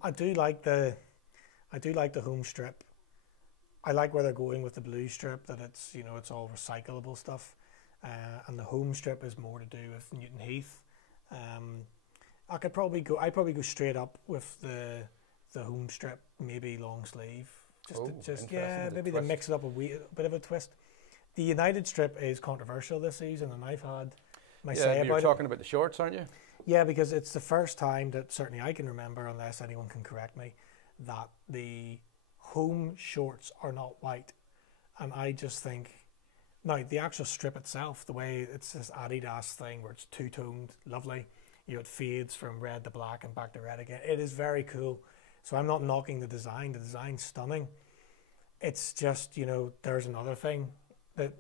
I do like the home strip. I like where they're going with the blue strip, that it's it's all recyclable stuff, and the home strip is more to do with Newton Heath. I'd probably go straight up with the home strip, maybe long sleeve. Maybe they mix it up a bit of a twist. The United strip is controversial this season, and I've had my say about it. You're talking about the shorts, aren't you? Yeah, because it's the first time that certainly I can remember, unless anyone can correct me, that the home shorts are not white. And I just think, now the actual strip itself, the way it's this Adidas thing where it's two-toned, lovely, it fades from red to black and back to red again. It is very cool. So I'm not knocking the design. The design's stunning. It's just, there's another thing that,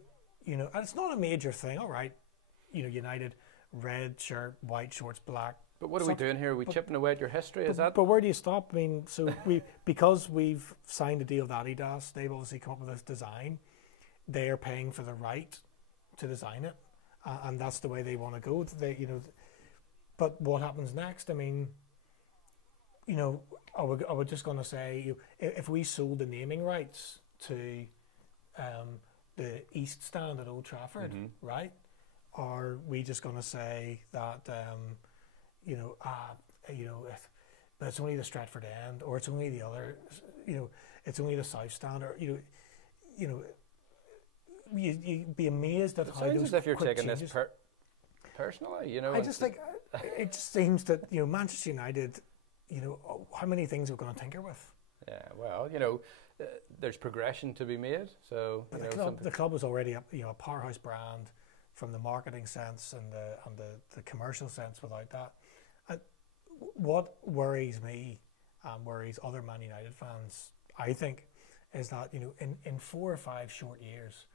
and it's not a major thing. All right, United, red shirt, white shorts, black. But what are we doing here? Are we chipping away at your history? But where do you stop? I mean, so because we've signed a deal with Adidas, they've obviously come up with this design. They are paying for the right to design it, and that's the way they want to go. But what happens next? I mean, are we just going to say, if we sold the naming rights to the East Stand at Old Trafford, right? Are we just going to say that? But it's only the Stratford End, or it's only the other, it's only the South Stand, or you'd be amazed at how those. As if you're taking this personally, I just think it just seems that Manchester United, how many things we're going to tinker with. Yeah, well, there's progression to be made. So the club was already a powerhouse brand from the marketing sense and the commercial sense. Without that. What worries me and worries other Man United fans, I think, is that in 4 or 5 short years,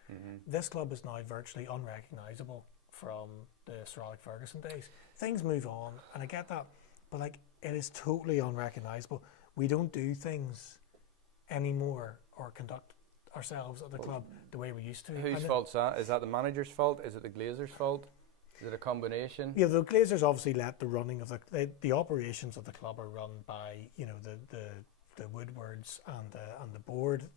this club is now virtually unrecognisable from the Sir Alex Ferguson days. Things move on, and I get that, but it is totally unrecognisable. We don't do things anymore or conduct ourselves at the club the way we used to. Whose fault is that? Is that the manager's fault? Is it the Glazers' fault? Is it a combination? Yeah, the Glazers obviously let the running of the operations of the club are run by the Woodwards and the board.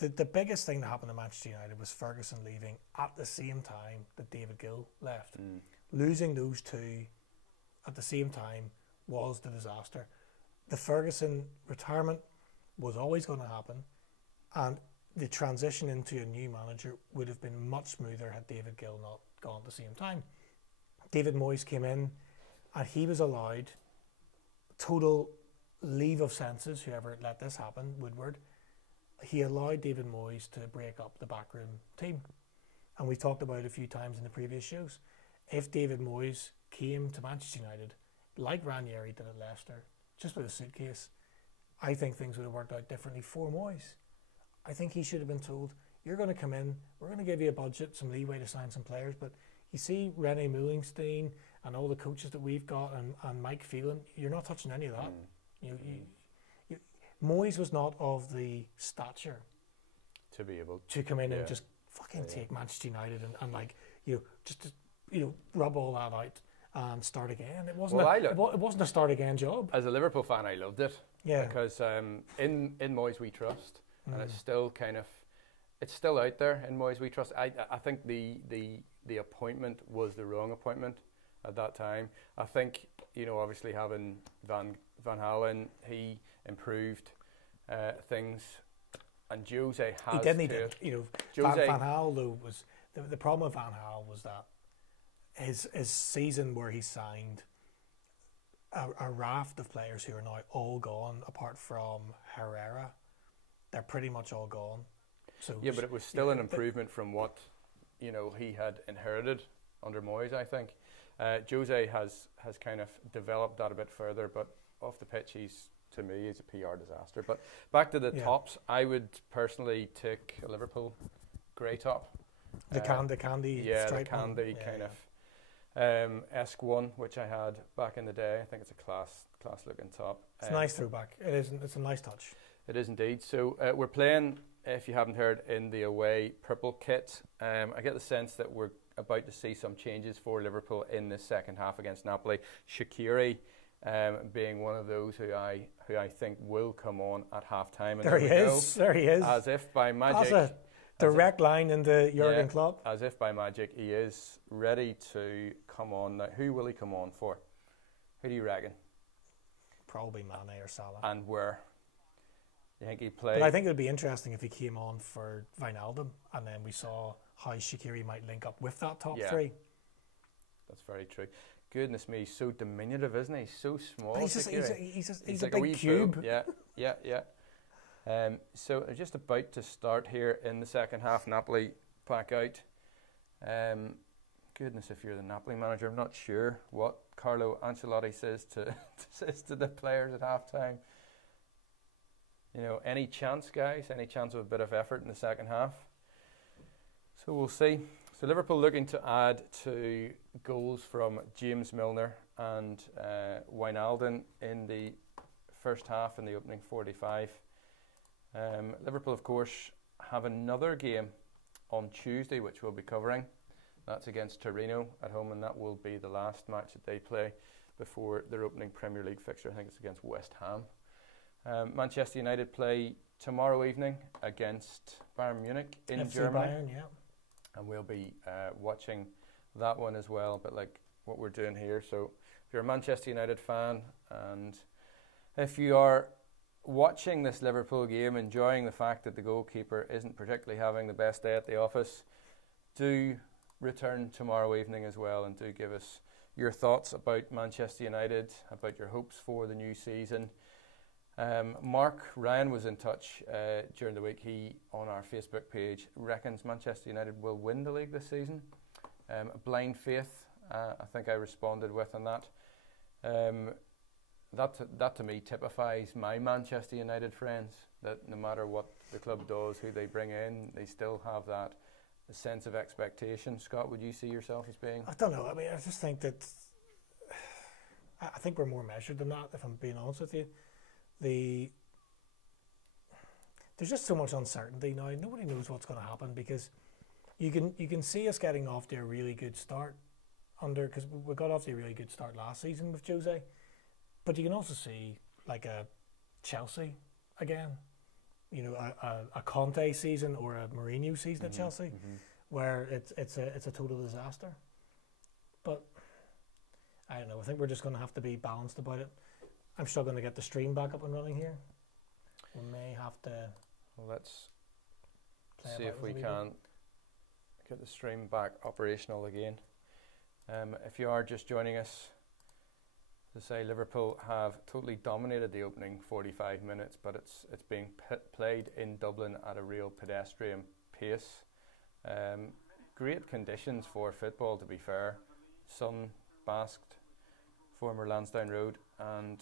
The biggest thing that happened to Manchester United was Ferguson leaving at the same time that David Gill left. Losing those two at the same time was the disaster. The Ferguson retirement was always going to happen, and the transition into a new manager would have been much smoother had David Gill not gone at the same time. David Moyes came in, and he was allowed total leave of senses, whoever let this happen, Woodward. He allowed David Moyes to break up the backroom team. And we talked about it a few times in the previous shows. If David Moyes came to Manchester United, like Ranieri did at Leicester, just with a suitcase, I think things would have worked out differently for Moyes. I think he should have been told, you're going to come in, we're going to give you a budget, some leeway to sign some players, but you see Rene Mullenstein and all the coaches that we've got and Mike Phelan, you're not touching any of that. Moyes was not of the stature to be able to come in and just fucking take Manchester United and just rub all that out and start again. It wasn't. Well, it wasn't a start again job. As a Liverpool fan, I loved it. Yeah. Because in Moyes we trust, and it's still it's still out there in Moyes we trust. I think the appointment was the wrong appointment at that time. I think, you know, obviously having Van Halen, he improved things, and Jose has. He didn't. You know, Van Gaal though was the problem with Van Gaal was that his season where he signed a raft of players who are now all gone, apart from Herrera. They're pretty much all gone. So yeah, but it was still an improvement from what, you know, he had inherited under Moyes, I think. Jose has kind of developed that a bit further, but off the pitch, to me, he's a PR disaster. But back to the tops, I would personally take a Liverpool grey top. The candy stripe, the candy kind of esque one, which I had back in the day. I think it's a class looking top. It's a nice throwback. It is. It's a nice touch. It is indeed. So we're playing, if you haven't heard, in the away purple kit. I get the sense that we're about to see some changes for Liverpool in the second half against Napoli. Shaqiri being one of those who I think will come on at half time. There he is. As if by magic. That's a direct line into Jurgen Klopp. As if by magic, he is ready to come on. Now, who will he come on for? Who do you reckon? Probably Mane or Salah. And where? You think he'd play? But I think it would be interesting if he came on for Wijnaldum, and then we saw how Shaqiri might link up with that top three. That's very true. Goodness me, he's so diminutive, isn't he? He's so small. He's a big cube. Yeah. So they're just about to start here in the second half. Napoli back out. Goodness, if you're the Napoli manager, I'm not sure what Carlo Ancelotti says to the players at halftime. You know, any chance, guys? Any chance of a bit of effort in the second half? So we'll see. So Liverpool looking to add to goals from James Milner and Wijnaldum in the first half in the opening 45. Liverpool, of course, have another game on Tuesday, which we'll be covering. That's against Torino at home, and that will be the last match that they play before their opening Premier League fixture. I think it's against West Ham. Manchester United play tomorrow evening against Bayern Munich in FC Germany. Bayern, yeah. And we'll be watching that one as well, but like what we're doing here. So if you're a Manchester United fan, and if you are watching this Liverpool game, enjoying the fact that the goalkeeper isn't particularly having the best day at the office, do return tomorrow evening as well, and do give us your thoughts about Manchester United, about your hopes for the new season. Mark Ryan was in touch during the week. He, on our Facebook page, reckons Manchester United will win the league this season. Blind faith, I think I responded with on that. That to me typifies my Manchester United friends, that no matter what the club does, who they bring in, they still have that sense of expectation. Scott, would you see yourself as being? I don't know. I mean, I just think that I think we're more measured than that, if I'm being honest with you. There's just so much uncertainty now. Nobody knows what's going to happen, because you can see us getting off to a really good start because we got off to a really good start last season with Jose, but you can also see like a Chelsea again, you know, a Conte season or a Mourinho season at Chelsea, where it's a total disaster. But I don't know. I think we're just going to have to be balanced about it. I'm struggling to get the stream back up and running here. We may have to. Well, let's see if we can get the stream back operational again. If you are just joining us, to say Liverpool have totally dominated the opening 45 minutes, but it's being played in Dublin at a real pedestrian pace. Great conditions for football, to be fair. Sun-basked former Lansdowne Road, and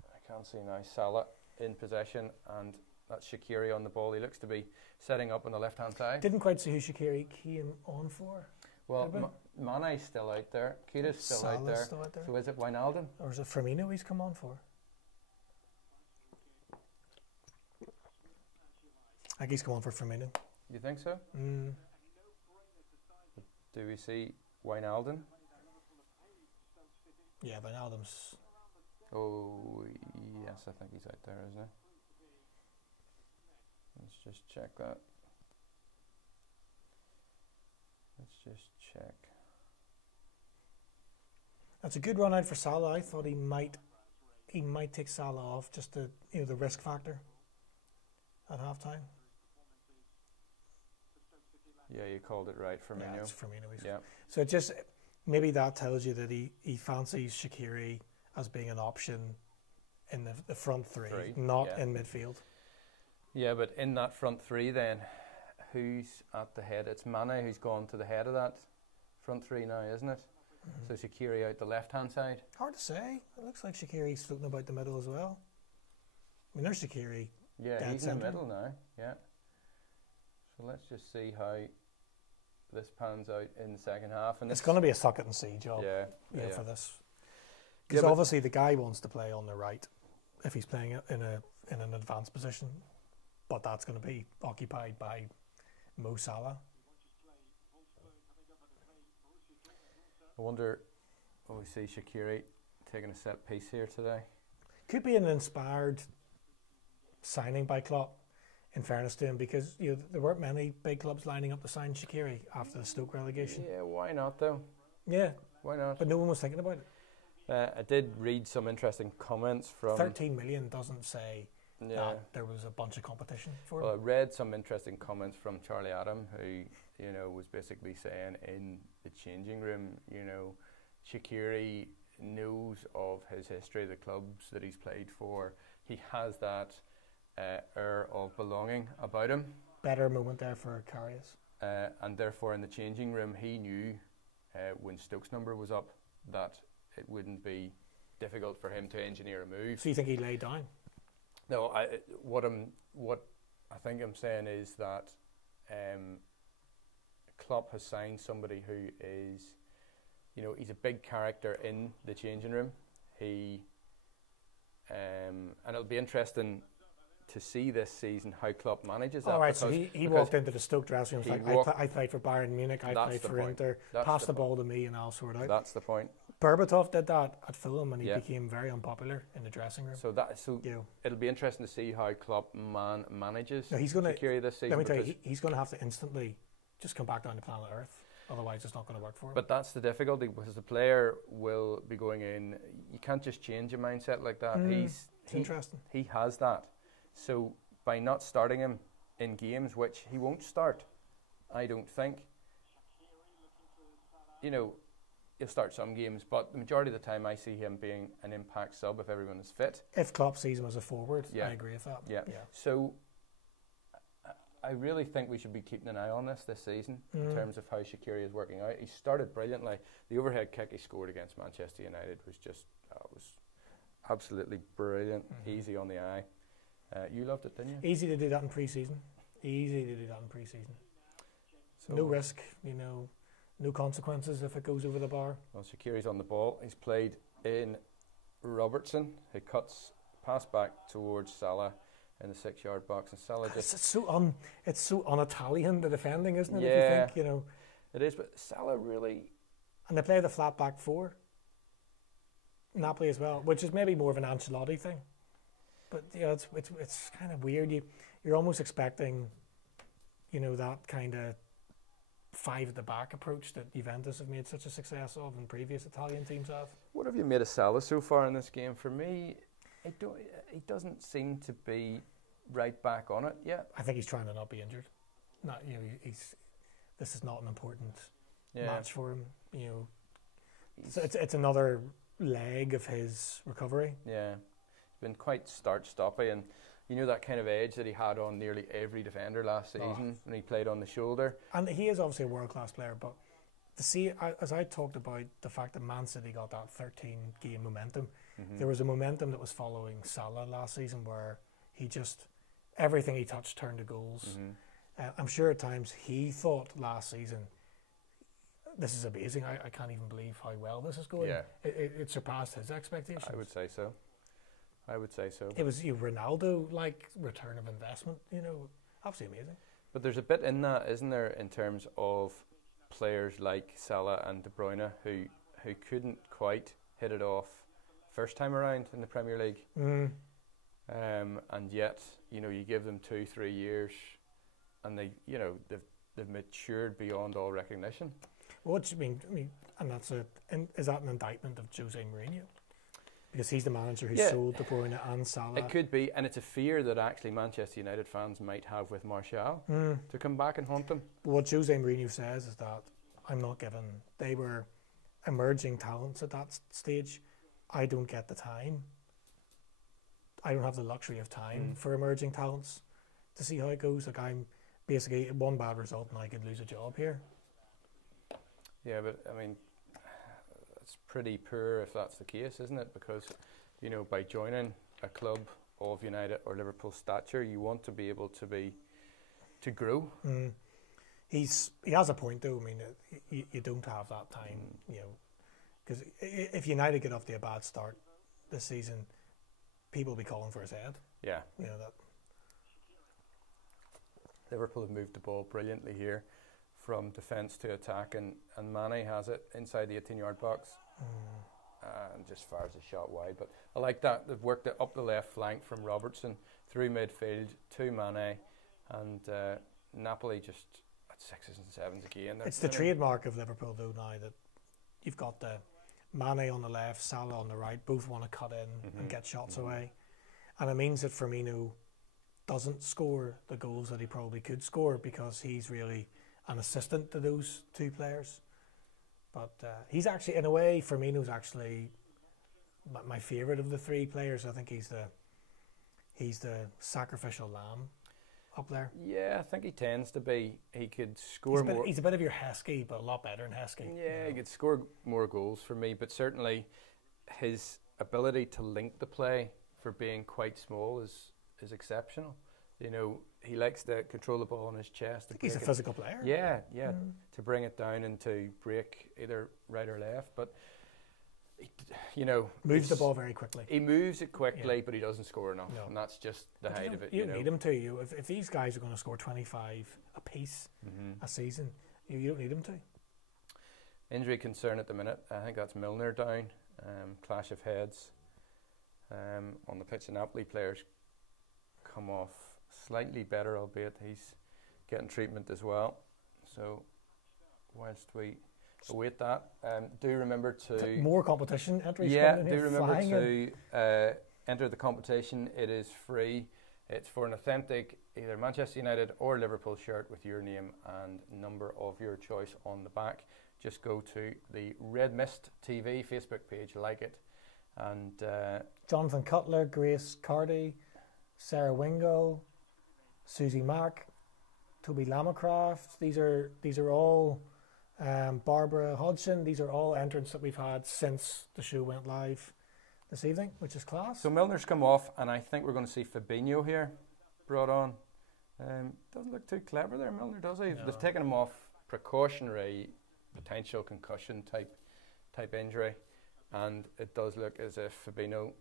I can't see now Salah in possession, and that's Shaqiri on the ball. He looks to be setting up on the left-hand side. Didn't quite see who Shaqiri came on for. Well, Mane's still out there. Keita's still out there. So is it Wijnaldum? Or is it Firmino he's come on for? I think he's come on for Firmino. You think so? Do we see Wijnaldum? Yeah, Wijnaldum's. Oh, yes, I think he's out there, isn't he? Let's just check that. Let's just check. That's a good run out for Salah. I thought he might take Salah off just to, the risk factor at half time. Yeah, you called it right, Firmino. Yeah, it's Firmino. Yeah. So it just, maybe that tells you that he fancies Shaqiri as being an option in the front three, not in midfield. Yeah, but in that front three then, who's at the head? It's Mane who's gone to the head of that front three now, isn't it? So Shaqiri out the left-hand side. Hard to say. It looks like Shaqiri's floating about the middle as well. I mean, there's Shaqiri. Yeah, he's in the middle now. Yeah. So let's just see how this pans out in the second half. And it's going to be a suck it and see job. For this, because obviously the guy wants to play on the right if he's playing in an advanced position, but that's going to be occupied by Mo Salah. I wonder, we see Shaqiri taking a set piece here today. Could be an inspired signing by Klopp, in fairness to him, because there weren't many big clubs lining up to sign Shaqiri after the Stoke relegation. Yeah, why not though? Yeah. Why not? But no one was thinking about it. I did read some interesting comments from... 13 million doesn't say that there was a bunch of competition for him. Well, I read some interesting comments from Charlie Adam, who, was basically saying in the changing room, Shaqiri knows of his history, the clubs that he's played for. He has that air of belonging about him. Better moment there for Karius. And therefore, in the changing room, he knew when Stokes' number was up that it wouldn't be difficult for him to engineer a move. So you think he laid down? No, what I think I'm saying is that Klopp has signed somebody who is, he's a big character in the changing room. He and it'll be interesting to see this season how Klopp manages that. All right, so he walked into the Stoke dressing room like, I played for Bayern Munich, I played for Inter, pass the ball to me and I'll sort it out. That's the point. Berbatov did that at Fulham and he became very unpopular in the dressing room. So it'll be interesting to see how Klopp manages Shaqiri this season. Let me tell you, he's going to have to instantly just come back down to planet Earth. Otherwise, it's not going to work for him. But that's the difficulty, because the player will be going in. You can't just change a mindset like that. It's interesting. He has that. So by not starting him in games, which he won't start, I don't think, he'll start some games, but the majority of the time I see him being an impact sub if everyone is fit. If Klopp sees him as a forward, I agree with that. Yeah. So I really think we should be keeping an eye on this season in terms of how Shaqiri is working out. He started brilliantly. The overhead kick he scored against Manchester United was just was absolutely brilliant, easy on the eye. You loved it, didn't you? Easy to do that in pre-season. So no risk, no consequences if it goes over the bar. Well, Shaqiri's on the ball. He's played in Robertson, who cuts pass back towards Salah in the 6-yard box, and Salah just... It's so un-Italian, the defending, isn't it? Yeah, if you think, it is, but Salah really... And they play the flat back four. Napoli as well, which is maybe more of an Ancelotti thing. But it's kind of weird. You're almost expecting, that kind of 5 at the back approach that Juventus have made such a success of and previous Italian teams have. What have you made of Salah so far in this game? For me, he doesn't seem to be right back on it yet. I think he's trying to not be injured. This is not an important match for him. So it's another leg of his recovery. Yeah, he's been quite start-stoppy, and that kind of edge that he had on nearly every defender last season when he played on the shoulder. And he is obviously a world-class player, but to see, as I talked about the fact that Man City got that 13-game momentum, there was a momentum that was following Salah last season where he just, everything he touched turned to goals. I'm sure at times he thought last season, this is amazing, I can't even believe how well this is going. Yeah. It surpassed his expectations. I would say so. It was Ronaldo-like return of investment, absolutely amazing. But there's a bit in that, isn't there, in terms of players like Salah and De Bruyne who couldn't quite hit it off first time around in the Premier League. And yet, you know, you give them 2-3 years, and they've matured beyond all recognition. What do you mean? And is that an indictment of Jose Mourinho? Because he's the manager who sold De Bruyne and Salah. It could be, and it's a fear that actually Manchester United fans might have with Martial to come back and haunt them. What Jose Mourinho says is that I'm not given. They were emerging talents at that stage. I don't get the time. I don't have the luxury of time for emerging talents to see how it goes. Like, I'm basically one bad result and I could lose a job here. Yeah, but I mean, it's pretty poor if that's the case, isn't it? Because, you know, by joining a club of United or Liverpool stature, you want to be able to grow. He has a point though. I mean, you don't have that time, you know, because if United get off to a bad start this season, people will be calling for his head. Yeah, you know that. Liverpool have moved the ball brilliantly here, from defence to attack, and Mane has it inside the 18-yard box and just fires a shot wide. But I like that. They've worked it up the left flank from Robertson through midfield to Mane, and Napoli just at 6s and 7s again. It's the trademark of Liverpool though now that you've got the Mane on the left, Salah on the right, both want to cut in and get shots away. And it means that Firmino doesn't score the goals that he probably could score because he's really an assistant to those two players. But he's actually, in a way, Firmino's actually my favourite of the three players. I think he's the sacrificial lamb up there. Yeah, I think he tends to be. He could score more. He's a bit of your Heskey, but a lot better than Heskey. Yeah, he could score more goals for me, but certainly his ability to link the play for being quite small is exceptional. You know, he likes to control the ball on his chest. I think he's a physical player. Yeah, to bring it down and to break either right or left. But, you know, moves the ball very quickly. He moves it quickly, but he doesn't score enough. No. And that's just the height of it. You don't need him to. If these guys are going to score 25 apiece a season, you don't need him to. Injury concern at the minute. I think that's Milner down. Clash of heads on the pitch. The Napoli players come off slightly better, albeit he's getting treatment as well. So whilst we await that, do remember to more competition entries. Yeah, do remember to enter the competition. It is free. It's for an authentic either Manchester United or Liverpool shirt with your name and number of your choice on the back. Just go to the Red Mist TV Facebook page, like it, and Jonathan Cutler, Grace Cardy, Sarah Wingo, Susie Mack, Toby Lamacraft. These are all Barbara Hodgson. These are all entrants that we've had since the show went live this evening, which is class. So Milner's come off, and I think we're going to see Fabinho here brought on. Doesn't look too clever there, Milner, does he? No. They've taken him off precautionary, potential concussion type injury, and it does look as if Fabinho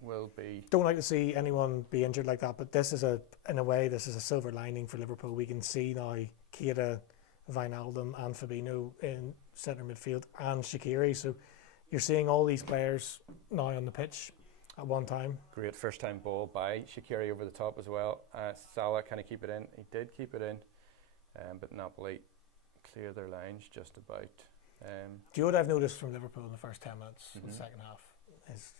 will be. Don't like to see anyone be injured like that, but this is in a way this is a silver lining for Liverpool. We can see now Keita, Wijnaldum and Fabinho in centre midfield and Shaqiri, so you're seeing all these players now on the pitch at one time. Great first time ball by Shaqiri over the top as well. Salah kind of keep it in. He did keep it in, but Napoli clear their lines just about. Do you know what I've noticed from Liverpool in the first 10 minutes of the second half is,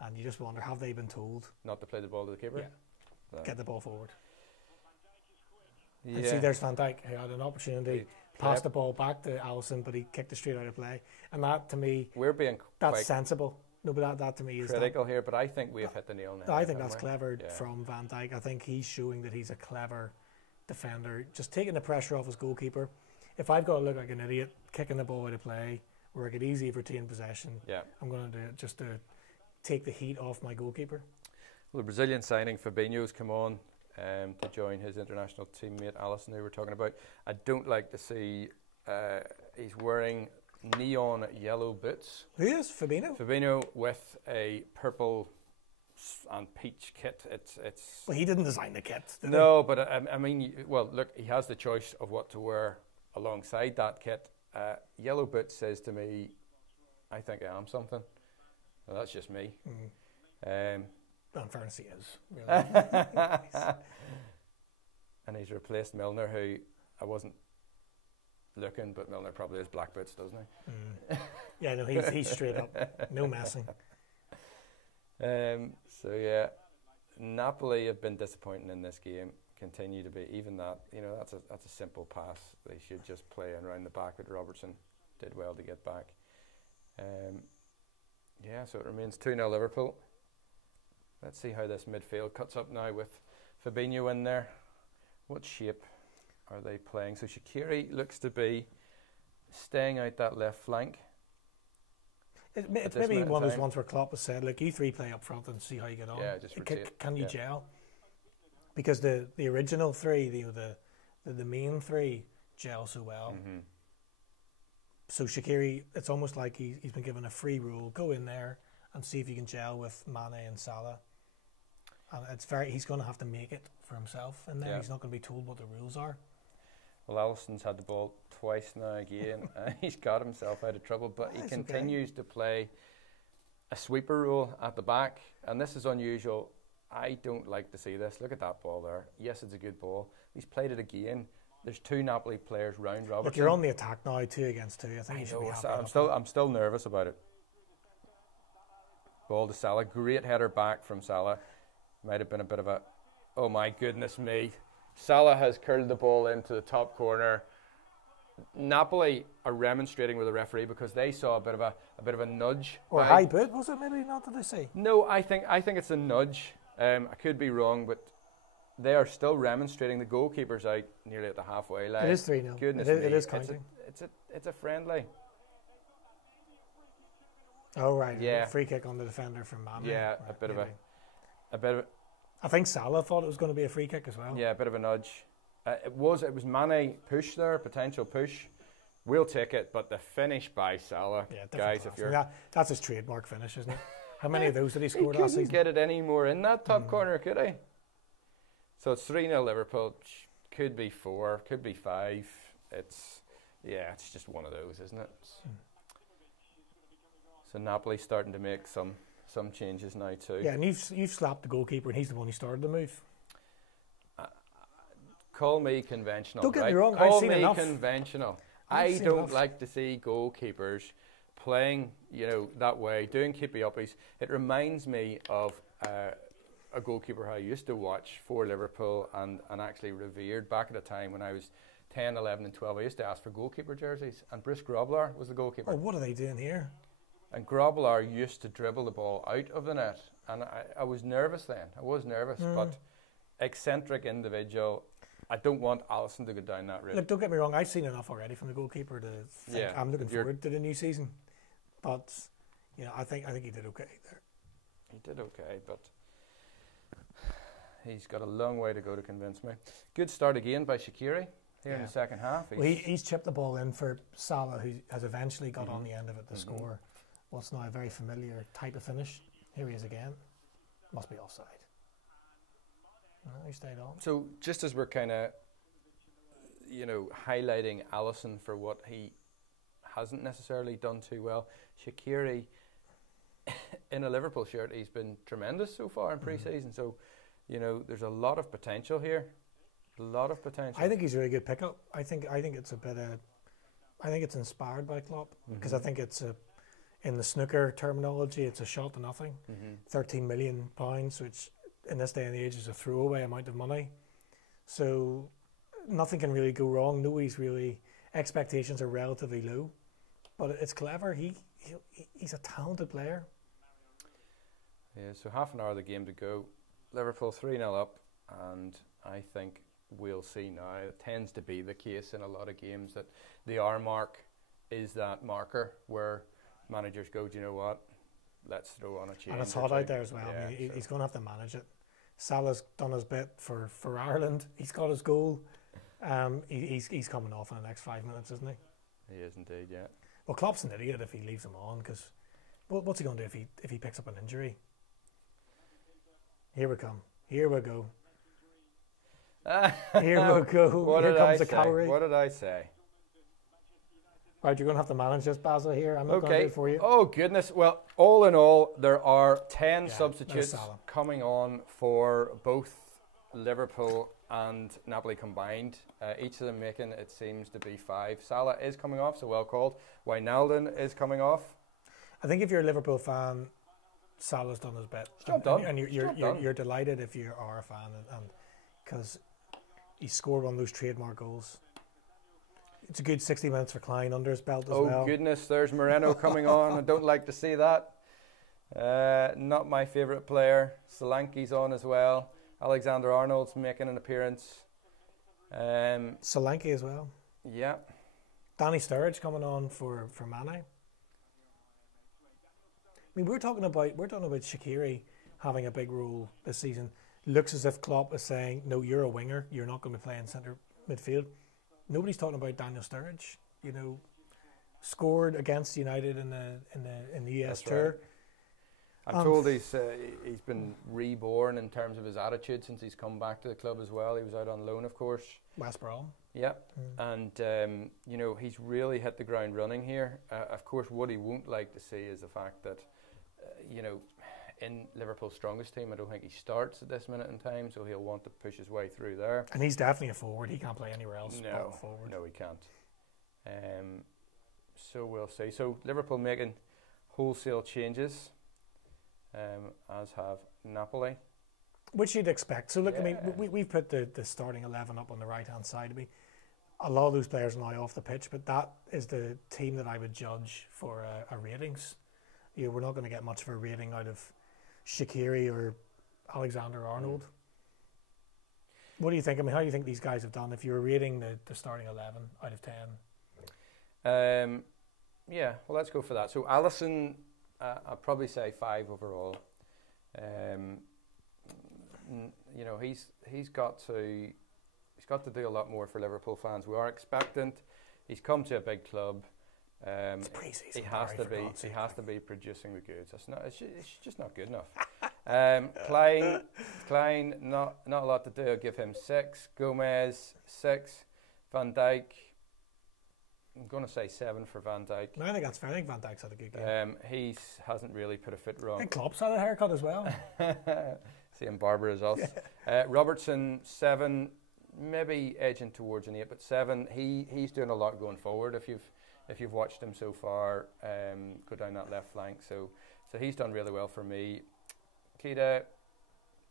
and you just wonder, have they been told not to play the ball to the keeper? Yeah. Get the ball forward. Yeah. And see, there's Van Dijk who had an opportunity, passed the ball back to Alisson, but he kicked it straight out of play. And that, to me, that's sensible. No, but that to me is critical here. But I think we have hit the nail on the head. I think that's clever from Van Dijk. I think he's showing that he's a clever defender, just taking the pressure off his goalkeeper. If I've got to look like an idiot kicking the ball out of play, where I could easily retain possession, I'm going to do it just to take the heat off my goalkeeper. Well, the Brazilian signing Fabinho's come on to join his international teammate Alisson, who we're talking about. I don't like to see he's wearing neon yellow boots. Who is Fabinho? Fabinho with a purple and peach kit. It's. Well, he didn't design the kit. No, but I mean, well, look, he has the choice of what to wear alongside that kit. Yellow boots says to me, I think I am something. Well, that's just me. In fairness, he is. Really. And he's replaced Milner, who I wasn't looking, but Milner probably has black boots, doesn't he? Yeah, no, he's straight up. No messing. So, yeah, Napoli have been disappointing in this game. Continue to be. Even that, that's a simple pass. They should just play in around the back, but Robertson did well to get back. So it remains 2-0 Liverpool. Let's see how this midfield cuts up now with Fabinho in there. What shape are they playing? So Shaqiri looks to be staying out that left flank. It's maybe one of those ones where Klopp has said, look, you three play up front and see how you get on. Yeah, just rotate. Can you gel? Because the original three, the main three, gel so well. Mm-hmm. So Shaqiri, it's almost like he's been given a free rule. Go in there and see if you can gel with Mane and Salah. And he's going to have to make it for himself in there. Yeah. He's not going to be told what the rules are. Well, Alisson's had the ball twice now again. He's got himself out of trouble, but he continues to play a sweeper role at the back, and this is unusual. I don't like to see this. Look at that ball there. Yes, it's a good ball. He's played it again. There's two Napoli players round Robertson. Look, you're on the attack now, 2 against 2. I think you should be happy. I'm still nervous about it. Ball to Salah. Great header back from Salah. Might have been a bit of a... Oh, my goodness me. Salah has curled the ball into the top corner. Napoli are remonstrating with the referee because they saw a bit of a nudge. Or high boot, was it? Maybe not, did they say? No, I think it's a nudge. I could be wrong, but they are still remonstrating. The goalkeeper's out nearly at the halfway line. It is 3-0. Goodness me. It is counting. It's a friendly. Oh, right. Yeah. Free kick on the defender from Mane. Yeah, right, a bit of a... I think Salah thought it was going to be a free kick as well. Yeah, a bit of a nudge. It was Mane push there, potential push. We'll take it, but the finish by Salah, guys, class. If you're... that's his trademark finish, isn't it? How many of those did he score last season? He couldn't get it any more in that top corner, could he? So it's 3-0 Liverpool. Could be 4, could be 5. It's just one of those, isn't it? So Napoli starting to make some changes now too. Yeah, and you've slapped the goalkeeper, and he's the one who started the move. Call me conventional. Don't get me wrong. Call I've seen me enough. Conventional. I don't like to see goalkeepers playing, that way, doing keepy-uppies. It reminds me of a goalkeeper who I used to watch for Liverpool and actually revered back at a time when I was 10, 11 and 12. I used to ask for goalkeeper jerseys, and Bruce Grobbelaar was the goalkeeper. Oh, what are they doing here? And Grobbelaar used to dribble the ball out of the net, and I was nervous then. I was nervous, but eccentric individual. I don't want Alisson to go down that route. Look, don't get me wrong. I've seen enough already from the goalkeeper to think I'm looking forward to the new season. But I think he did okay there. He did okay, but he's got a long way to go to convince me. Good start again by Shaqiri here in the second half. He's chipped the ball in for Salah, who has eventually got on the end of it to score what's now a very familiar type of finish. Here he is again. Must be offside. No, he stayed on. So just as we're kind of, highlighting Alisson for what he hasn't necessarily done too well, Shaqiri, in a Liverpool shirt, he's been tremendous so far in pre-season. So, there's a lot of potential here. A lot of potential. I think he's a really good pickup. I think it's a bit of... I think it's inspired by Klopp because I think it's in the snooker terminology, it's a shot to nothing. £13 million, which in this day and age is a throwaway amount of money. So nothing can really go wrong. Nobody's really... Expectations are relatively low. But it's clever. He's a talented player. Yeah, so half an hour of the game to go. Liverpool 3-0 up, and I think we'll see now. It tends to be the case in a lot of games that the R mark is that marker where managers go, do you know what? Let's throw on a change. And it's hot out there as well. Yeah, I mean, he's going to have to manage it. Salah's done his bit for Ireland. He's got his goal. He's coming off in the next 5 minutes, isn't he? He is indeed, yeah. Well, Klopp's an idiot if he leaves him on, because what's he going to do if he picks up an injury? Here we come. Here we go. Here we go. Here comes the cavalry. What did I say? Right, you're going to have to manage this, Basil, here. I'm not going to do it for you. Oh, goodness. Well, all in all, there are 10 substitutes Salah coming on for both Liverpool and Napoli combined. Each of them making, it seems to be 5. Salah is coming off, so well called. Wijnaldum is coming off. I think if you're a Liverpool fan, Salah's done his bit. Job done. And you're delighted if you are a fan, and because he scored one of those trademark goals. It's a good 60 minutes for Klein under his belt as well. Oh, goodness, there's Moreno coming on. I don't like to see that. Not my favourite player. Solanke's on as well. Alexander-Arnold's making an appearance. Solanke as well. Yeah. Danny Sturridge coming on for Mane. I mean, we're talking about Shaqiri having a big role this season. Looks as if Klopp is saying, no, you're a winger. You're not going to be playing centre midfield. Nobody's talking about Daniel Sturridge. You know, scored against United in the ES Tour. Right. I'm told he's been reborn in terms of his attitude since he's come back to the club as well. He was out on loan, of course. West Brom. Yeah, and you know, he's really hit the ground running here. Of course, what he won't like to see is the fact that you know, in Liverpool's strongest team, I don't think he starts at this minute in time, so he'll want to push his way through there. And he's definitely a forward. He can't play anywhere else. No, forward. No, he can't. So we'll see. So Liverpool making wholesale changes, as have Napoli. Which you'd expect. So look, I mean, we've put the starting 11 up on the right-hand side. I mean, a lot of those players are now off the pitch, but that is the team that I would judge for a ratings. You know, we're not going to get much of a rating out of Shaqiri or Alexander-Arnold. What do you think? I mean, how do you think these guys have done? If you were rating the starting 11 out of 10? Yeah, well, let's go for that. So Alisson, I'd probably say 5 overall. You know, he's got to do a lot more for Liverpool fans. We are expectant. He's come to a big club. It's pre-season. He has to be producing the goods. It's just not good enough. Klein, not a lot to do. I'll give him 6. Gomez 6. Van Dijk, I'm going to say 7 for Van Dijk. No, I think that's fair. I think Van Dijk's had a good game. He hasn't really put a foot wrong. I think Klopp's had a haircut as well. Same barber as us. Robertson 7, maybe edging towards an 8, but 7. He's doing a lot going forward. If you've watched him so far, go down that left flank. So he's done really well for me. Keita,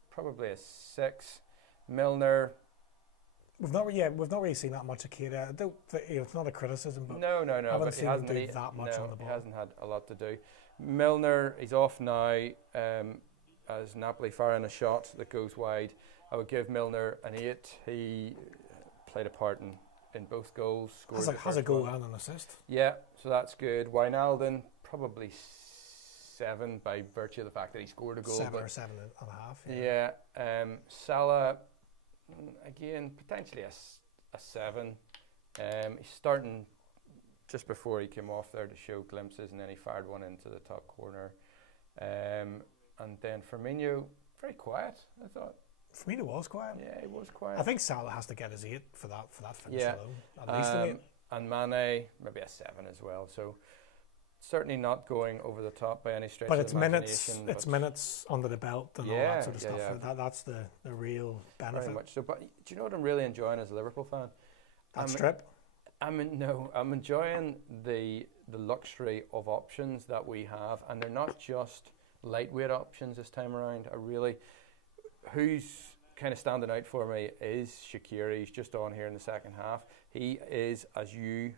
probably a 6. Milner. We've not really seen that much of Keita. I don't think, it's not a criticism, but no. I haven't but seen him do that much on the ball. He hasn't had a lot to do. Milner, he's off now. As Napoli firing a shot that goes wide, I would give Milner an 8. He played a part in both goals. Has a goal and an assist. Yeah, so that's good. Wijnaldum, probably 7 by virtue of the fact that he scored a goal. 7 or 7.5. Yeah. Salah, again, potentially a 7. He's starting just before he came off there to show glimpses, and then he fired one into the top corner. And then Firmino, very quiet, I thought. Firmino was quiet. Yeah, he was quiet. I think Salah has to get his 8 for that finish alone. At least an 8. And Mane, maybe a 7 as well. So certainly not going over the top by any stretch but of it's the minutes. It's minutes under the belt and all that sort of stuff. Yeah. That's the real benefit. Very much so. But do you know what I'm really enjoying as a Liverpool fan? That strip. I'm enjoying the luxury of options that we have, and they're not just lightweight options this time around. Who's kind of standing out for me is Shaqiri. He's just on here in the second half. He is, as you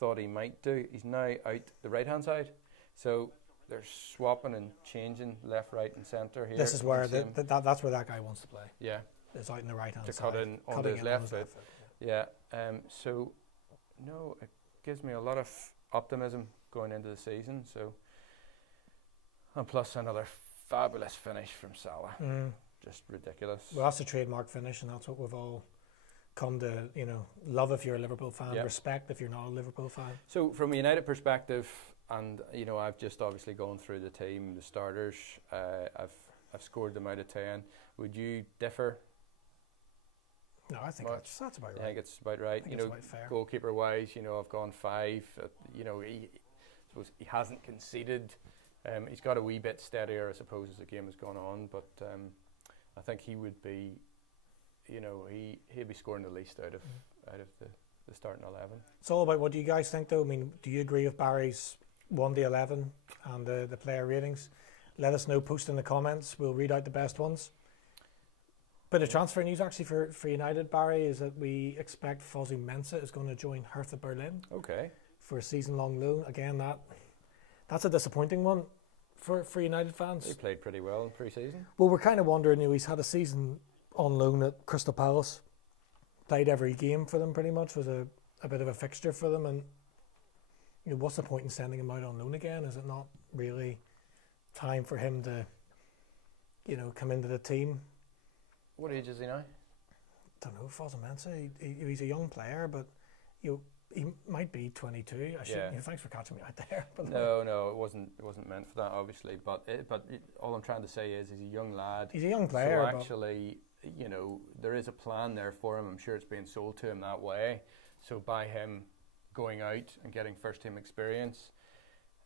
thought he might do, he's now out the right hand side. So they're swapping and changing left, right, and centre here. This is where that's where that guy wants to play. Yeah, it's out in the right hand side. To cut in on his left foot. Yeah. So no, it gives me a lot of optimism going into the season. So, and plus another fabulous finish from Salah. Just ridiculous. Well, that's a trademark finish, and that's what we've all come to, love if you're a Liverpool fan, respect if you're not a Liverpool fan. So from a United perspective, and I've just obviously gone through the team, the starters. I've scored them out of 10. Would you differ? No, I think much. that's about right. I think it's about right. I think it's about fair. Goalkeeper wise, I've gone 5. He hasn't conceded. He's got a wee bit steadier, I suppose, as the game has gone on. But I think he would be, he'd be scoring the least out of the starting 11. It's all about what do you guys think, though. I mean, do you agree with Barry's 1 to 11 and the player ratings? Let us know. Post in the comments. We'll read out the best ones. Bit of transfer news actually for United, Barry, is that we expect Fozzie Mensah is going to join Hertha Berlin. Okay. For a season-long loan. Again, that's a disappointing one for United fans. He played pretty well in pre-season. Well, we're kind of wondering, he's had a season on loan at Crystal Palace. Played every game for them pretty much, was a bit of a fixture for them, and what's the point in sending him out on loan again? Is it not really time for him to come into the team? What age is he now? Don't know, Fozzie Mensah. He's a young player, but he might be 22. Thanks for catching me out there. No, it wasn't meant for that, obviously. But all I'm trying to say is he's a young lad. He's a young player. So actually, there is a plan there for him. I'm sure it's being sold to him that way. So by him going out and getting first-team experience,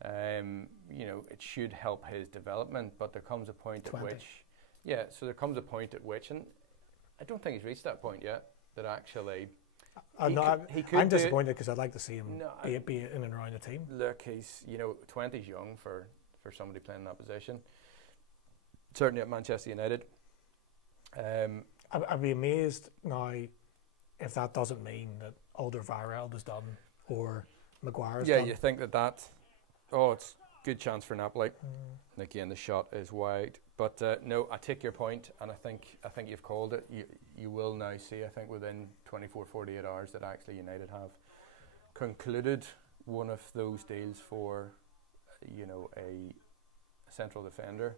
it should help his development. But there comes a point 20. at which, and I don't think he's reached that point yet, that actually... I'm disappointed because I'd like to see him be in and around the team. Look, he's 20's young for somebody playing in that position. Certainly at Manchester United. I'd be amazed now if that doesn't mean that Alderweireld is done or Maguire's done. Yeah, you think that it's a good chance for Napoli. And again, the shot is wide. But no, I take your point, and I think you've called it. You will now see, I think, within 24, 48 hours that actually United have concluded one of those deals for, a central defender.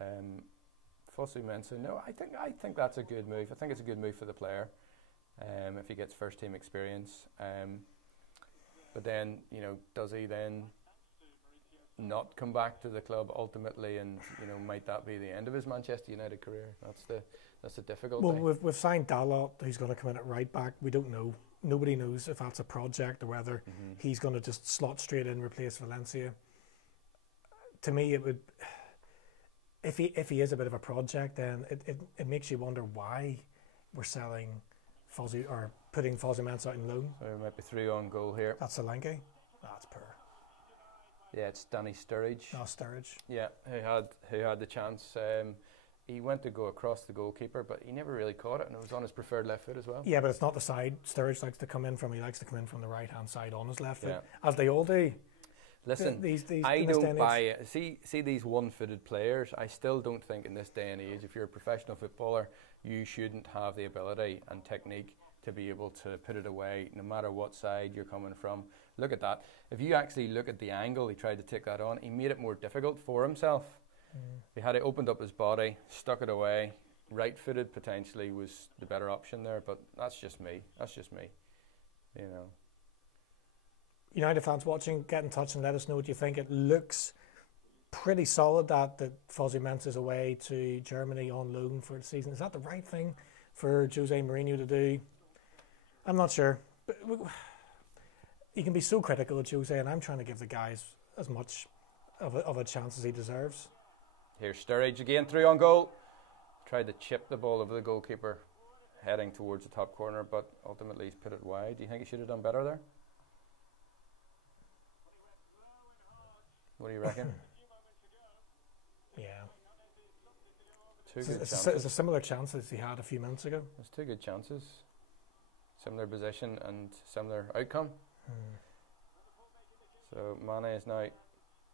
Fozzie Mensah, no, I think that's a good move. I think it's a good move for the player if he gets first team experience. But then, does he then not come back to the club ultimately, and might that be the end of his Manchester United career? That's the difficulty. Well, we've signed Dalot, who's going to come in at right back. We don't know. Nobody knows if that's a project or whether he's going to just slot straight in, replace Valencia. To me, it would. If he is a bit of a project, then it makes you wonder why we're selling Fozzie or putting Fozzie Mensah out in loan. So there might be 3 on goal here. That's Solanke. That's poor. Yeah, it's Danny Sturridge. No, Sturridge. Yeah, who had the chance. He went to go across the goalkeeper, but he never really caught it, and it was on his preferred left foot as well. Yeah, but it's not the side Sturridge likes to come in from. He likes to come in from the right-hand side on his left foot, as they all do. Listen, I don't buy it. See these one-footed players. I still don't think in this day and age, if you're a professional footballer, you shouldn't have the ability and technique to be able to put it away, no matter what side you're coming from. Look at that. If you actually look at the angle he tried to take that on, he made it more difficult for himself. He had it opened up his body, stuck it away. Right-footed potentially was the better option there, but that's just me. United fans watching, get in touch and let us know what you think. It looks pretty solid that Fozzie Mensah is away to Germany on loan for the season. Is that the right thing for Jose Mourinho to do? I'm not sure. But you can be so critical of Jose, and I'm trying to give the guys as much of a chance as he deserves. Here's Sturridge again, 3 on goal. Tried to chip the ball over the goalkeeper, heading towards the top corner, but ultimately he's put it wide. Do you think he should have done better there? What do you reckon? Yeah. It's a similar chance as he had a few minutes ago. There's 2 good chances. Similar position and similar outcome. So Mane is now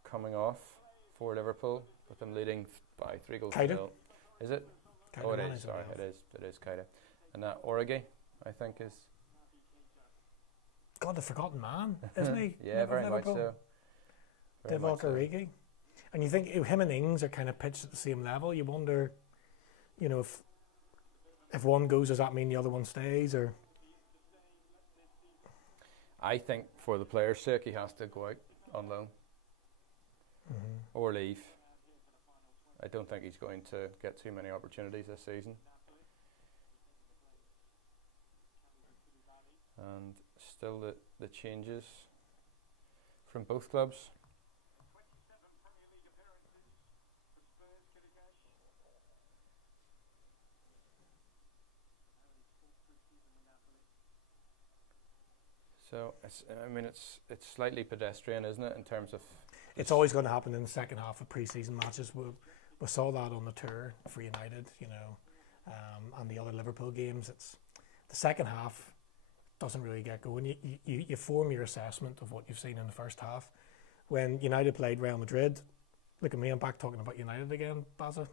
coming off for Liverpool, with them leading by 3 goals to 0. Is it? Keita, oh, it is. Sorry, it is Keita. And that Origi, I think, is... God, the forgotten man, isn't he? Yeah, very much so. Divock Origi. And you think him and Ings are kind of pitched at the same level. You wonder, if one goes, does that mean the other one stays? Or I think for the player's sake, he has to go out on loan or leave. I don't think he's going to get too many opportunities this season. And still the changes from both clubs. So it's slightly pedestrian, isn't it, in terms of. It's always going to happen in the second half of pre-season matches. We saw that on the tour for United, and the other Liverpool games. It's the second half doesn't really get going. You form your assessment of what you've seen in the first half. When United played Real Madrid, look at me, I'm back talking about United again, Baza.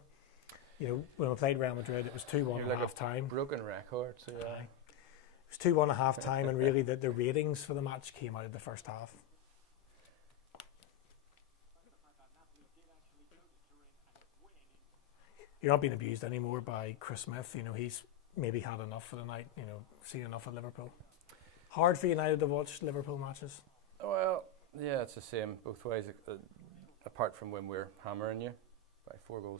When we played Real Madrid, it was 2-1 at half time. Broken record. So yeah. It was 2-1 at half time, and really the ratings for the match came out of the first half. You're not being abused anymore by Chris Smith. He's maybe had enough for the night. Seen enough of Liverpool. Hard for United to watch Liverpool matches. Well, yeah, it's the same both ways. Apart from when we're hammering you by 4-1.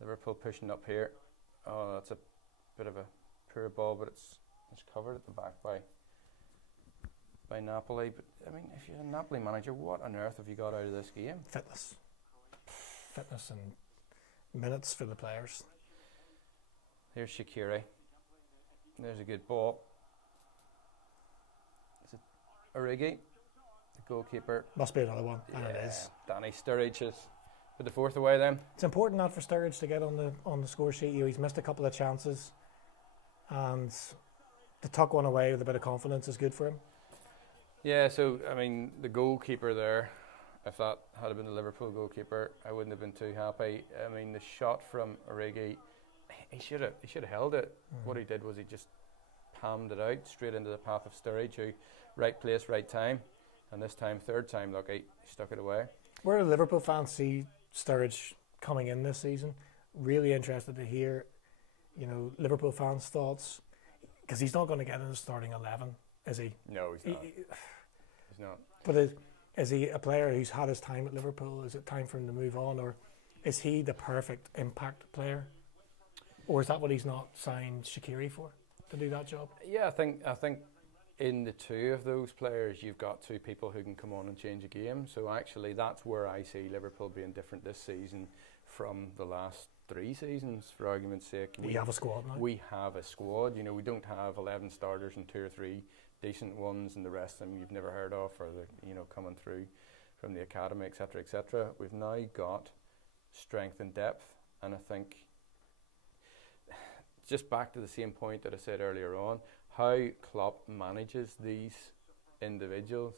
Liverpool pushing up here. Oh, that's a bit of a poor ball, but it's covered at the back by Napoli. But if you're a Napoli manager, what on earth have you got out of this game? Fitness and minutes for the players. Here's Shaqiri. There's a good ball. Is it Origi, the goalkeeper? Must be another one, and it is. Danny Sturridge is put the fourth away then. It's important not for Sturridge to get on the score sheet. He's missed a couple of chances, and to tuck one away with a bit of confidence is good for him. Yeah, so the goalkeeper there, if that had been the Liverpool goalkeeper, I wouldn't have been too happy. The shot from Origi, he should have held it. What he did was he just palmed it out straight into the path of Sturridge, who right place, right time, and this time, third time lucky, he stuck it away. Where do Liverpool fans see Sturridge coming in this season? Really interested to hear, Liverpool fans' thoughts, because he's not going to get in the starting 11, is he? No, he's not. He's not. But is he a player who's had his time at Liverpool? Is it time for him to move on, or is he the perfect impact player, or is that what he's not signed Shaqiri for, to do that job? Yeah, I think in the two of those players, you've got two people who can come on and change a game. So actually, that's where I see Liverpool being different this season from the last 3 seasons, for argument's sake. We have a squad now. We have a squad. We don't have 11 starters and 2 or 3 decent ones, and the rest of them you've never heard of, or they're coming through from the academy, etc., etc. We've now got strength and depth, and I think just back to the same point that I said earlier on, how Klopp manages these individuals,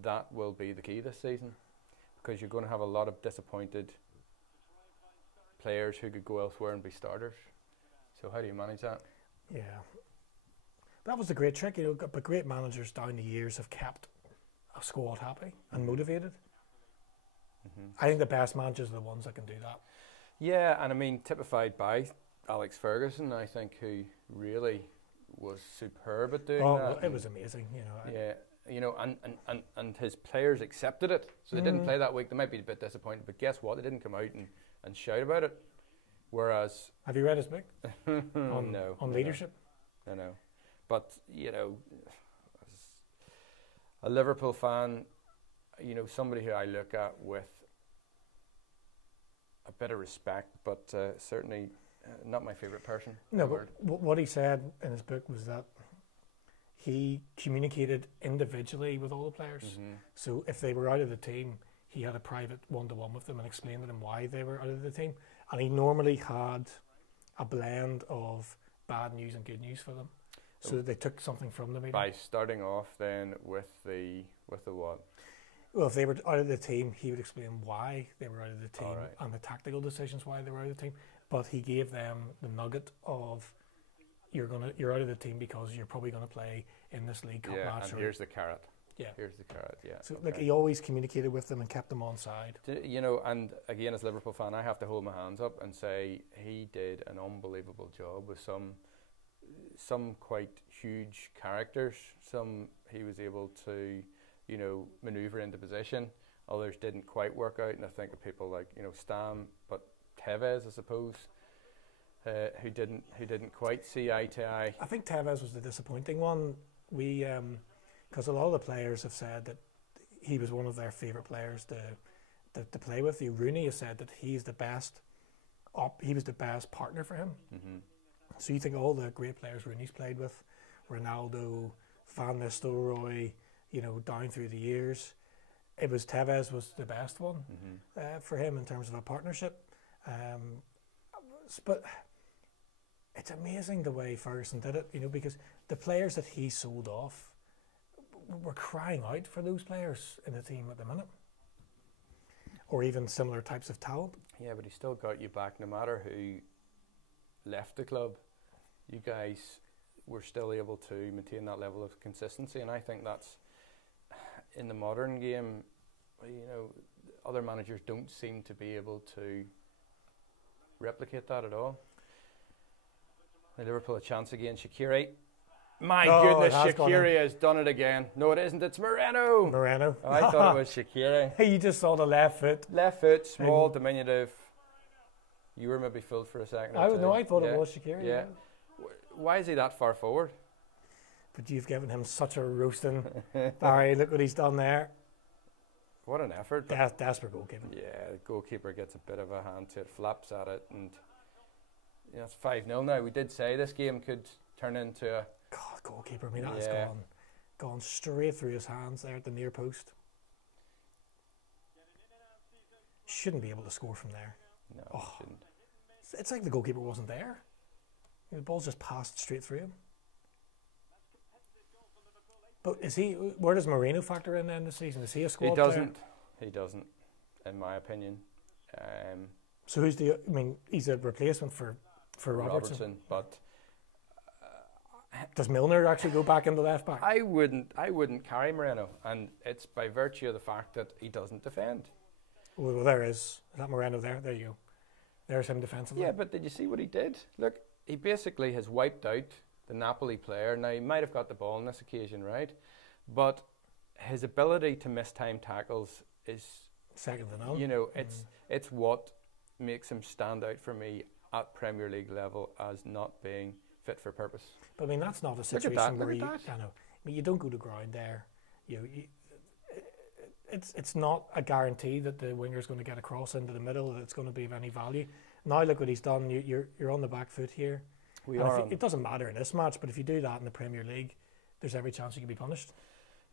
that will be the key this season, because you're going to have a lot of disappointed players who could go elsewhere and be starters. So how do you manage that? Yeah, that was the great trick, but great managers down the years have kept a squad happy and motivated. I think the best managers are the ones that can do that. Yeah, and typified by Alex Ferguson, I think, who really was superb at doing that. It was amazing, and his players accepted it. So they didn't play that week. They might be a bit disappointed, but guess what? They didn't come out and shout about it. Whereas, have you read his book? No. On leadership? I know. But, as a Liverpool fan, somebody who I look at with a bit of respect, but certainly not my favourite person. No, but what he said in his book was that he communicated individually with all the players. So if they were out of the team, he had a private one-to-one with them and explained to them why they were out of the team. And he normally had a blend of bad news and good news for them, so that they took something from the meeting. By starting off then with the what? Well, if they were out of the team, he would explain why they were out of the team right. and the tactical decisions why they were out of the team. But he gave them the nugget of you're out of the team because you're probably gonna play in this League Cup match. And here's the carrot. Yeah, here's the carrot. Yeah. So he always communicated with them and kept them on side. And again, as a Liverpool fan, I have to hold my hands up and say he did an unbelievable job with some quite huge characters. Some he was able to manoeuvre into position. Others didn't quite work out, and I think of people like Stam, but Tevez, I suppose. who didn't quite see eye to eye. I think Tevez was the disappointing one. We because a lot of the players have said that he was one of their favourite players to play with. Rooney has said that he's the best. He was the best partner for him. Mm-hmm. So you think all the great players Rooney's played with, Ronaldo, Van Nistelrooy, down through the years, it was Tevez was the best one for him in terms of a partnership. But it's amazing the way Ferguson did it, because the players that he sold off were crying out for those players in the team at the minute, or even similar types of talent. Yeah, but he still got you back no matter who left the club. You guys were still able to maintain that level of consistency, and I think that's in the modern game. Other managers don't seem to be able to replicate that at all. Liverpool a chance again. Shaqiri. My goodness, Shaqiri has done it again. No, it isn't. It's Moreno. Oh, I thought it was Shaqiri. You just saw the left foot. Left foot, small, diminutive. You were maybe fooled for a second. I thought it was Shaqiri. Yeah. Why is he that far forward? But you've given him such a roasting. Barry, look what he's done there. What an effort. Desperate goalkeeping. Yeah, the goalkeeper gets a bit of a hand to it, flaps at it, and it's 5-0 now. We did say this game could turn into a... God, goalkeeper, that has gone straight through his hands there at the near post. Shouldn't be able to score from there. No, shouldn't. It's like the goalkeeper wasn't there. The ball's just passed straight through him. But where does Moreno factor in then this season? Is he a squad player? He doesn't, in my opinion. So he's a replacement for Robertson. But does Milner actually go back into left back? I wouldn't carry Moreno, and it's by virtue of the fact that he doesn't defend. Well, there is that Moreno there. There you go. There's him defensively. Yeah, but did you see what he did? Look, he basically has wiped out the Napoli player. Now, he might have got the ball on this occasion, right? But his ability to miss time tackles is second to none. It's what makes him stand out for me at Premier League level as not being fit for purpose. But that's not a situation where you don't go to ground there. It's not a guarantee that the winger's going to get a cross into the middle, that it's going to be of any value. Now look what he's done. You're on the back foot here. It doesn't matter in this match, but if you do that in the Premier League, there's every chance you can be punished.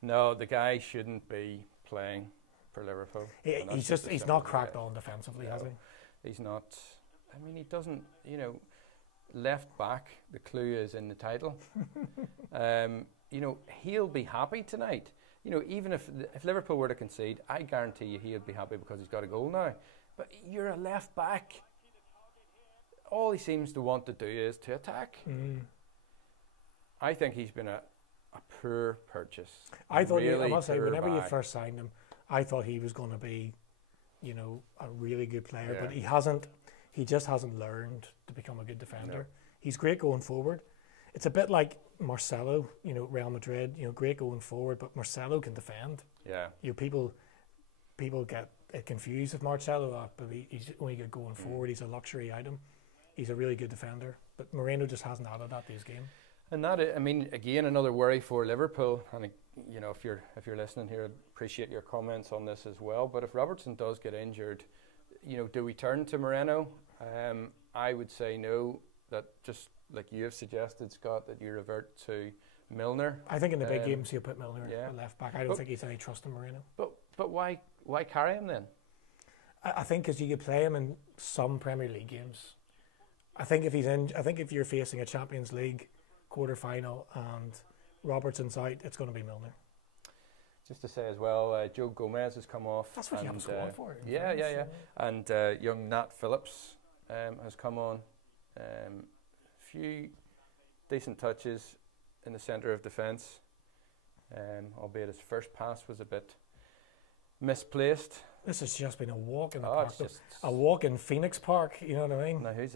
No, the guy shouldn't be playing for Liverpool. He's not cracked on defensively, has he? He's not. He doesn't. Left back. The clue is in the title. He'll be happy tonight. Even if Liverpool were to concede, I guarantee you he'll be happy because he's got a goal now. But you're a left back. All he seems to want to do is to attack. I think he's been a poor purchase. I must say, whenever you first signed him, I thought he was going to be, a really good player. Yeah. But he just hasn't learned to become a good defender. No. He's great going forward. It's a bit like Marcelo, Real Madrid, great going forward, but Marcelo can defend. Yeah. People get confused with Marcelo, but he's only good going forward. He's a luxury item. He's a really good defender, but Moreno just hasn't added that to his game. And that, again, another worry for Liverpool. And if you're listening here, I'd appreciate your comments on this as well. But if Robertson does get injured, do we turn to Moreno? I would say no. That just like you have suggested, Scott, that you revert to Milner. I think in the big games he'll put Milner at left back. I don't think he's any trust in Moreno. But why carry him then? I think because you could play him in some Premier League games. I think if you're facing a Champions League quarter-final and Robertson's out, it's going to be Milner. Just to say as well, Joe Gomez has come off. That's what you have a squad for. Yeah. And young Nat Phillips has come on. Few decent touches in the centre of defence, albeit his first pass was a bit misplaced. This has just been a walk in the park. A walk in Phoenix Park, you know what I mean? Now, this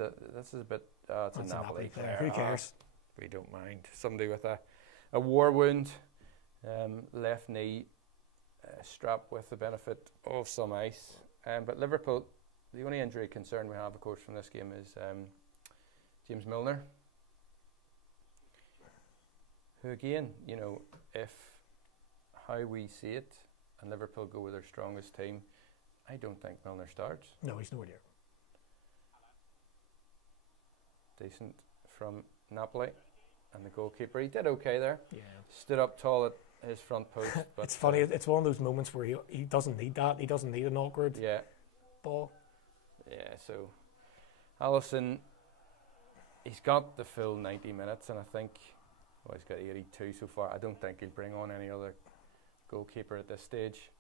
is a bit... it's a Napoli player. Who cares? We don't mind. Somebody with a war wound, left knee, strapped with the benefit of some ice. But Liverpool, the only injury concern we have, of course, from this game is James Milner, who again, if how we see it, and Liverpool go with their strongest team, I don't think Milner starts. No, he's nowhere near. Decent from Napoli, and the goalkeeper, he did okay there. Yeah. Stood up tall at his front post. But it's funny, it's one of those moments where he doesn't need that. He doesn't need an awkward ball. Yeah, so Alisson, he's got the full 90 minutes, and I think, he's got 82 so far. I don't think he'll bring on any other goalkeeper at this stage.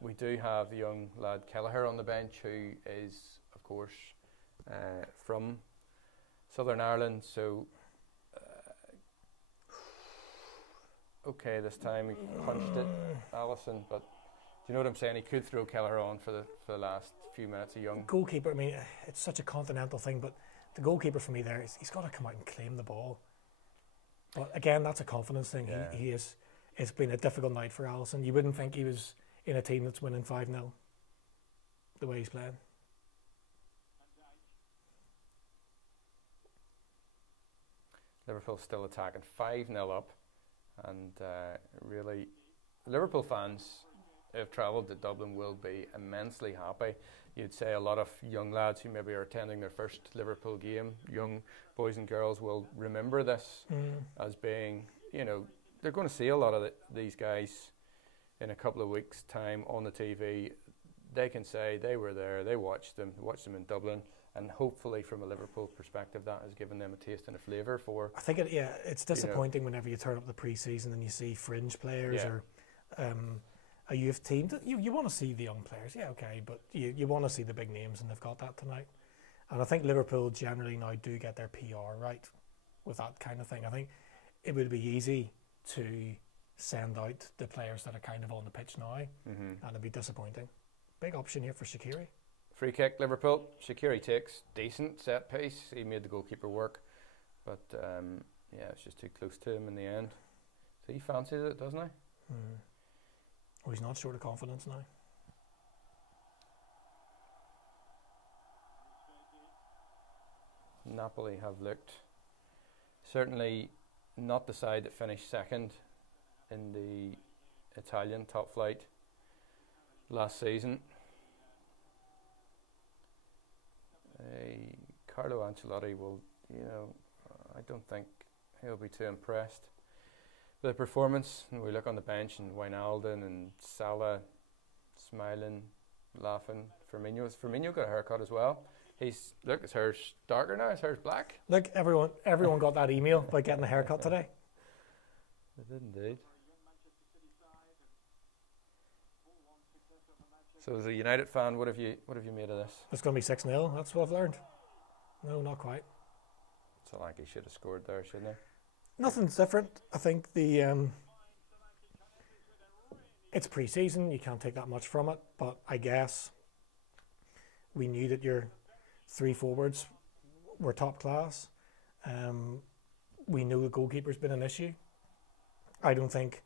We do have the young lad Kelleher on the bench, who is, of course, from Southern Ireland. So, okay, this time he punched it, Alisson. But do you know what I'm saying? He could throw Kelleher on for the last few minutes. A young goalkeeper. I mean, it's such a continental thing, but the goalkeeper for me there, he's got to come out and claim the ball. But again, that's a confidence thing. Yeah. He is. It's been a difficult night for Alisson. You wouldn't think he was in a team that's winning 5-0 the way he's playing. Liverpool still attacking, 5-0 up, and really Liverpool fans who have travelled to Dublin will be immensely happy. You'd say a lot of young lads who maybe are attending their first Liverpool game, young boys and girls, will remember this as being, they're going to see a lot of these guys in a couple of weeks' time on the TV. They can say they were there, they watched them in Dublin, and hopefully from a Liverpool perspective that has given them a taste and a flavour for... I think it's disappointing whenever you turn up the pre-season and you see fringe players or a youth team. You want to see the young players, but you want to see the big names, and they've got that tonight. And I think Liverpool generally now do get their PR right with that kind of thing. I think it would be easy to send out the players that are kind of on the pitch now, and it'd be disappointing. Big option here for Shaqiri. Free kick, Liverpool. Shaqiri takes, decent set piece. He made the goalkeeper work, but it's just too close to him in the end. So he fancies it, doesn't he? Well, he's not short of confidence now. Napoli have looked certainly not the side that finished second in the Italian top flight last season. Carlo Ancelotti will, I don't think he'll be too impressed with the performance. And we look on the bench, and Wijnaldum and Salah smiling, laughing. Firmino got a haircut as well. His hair's darker now. His hair's black. Look, everyone got that email about getting a haircut today. They did indeed. So as a United fan, what have you made of this? It's going to be 6-0. That's what I've learned. No, not quite. Solanke should have scored there, shouldn't he? Nothing's different. I think it's pre-season. You can't take that much from it. But I guess we knew that your 3 forwards were top class. We knew the goalkeeper's been an issue. I don't think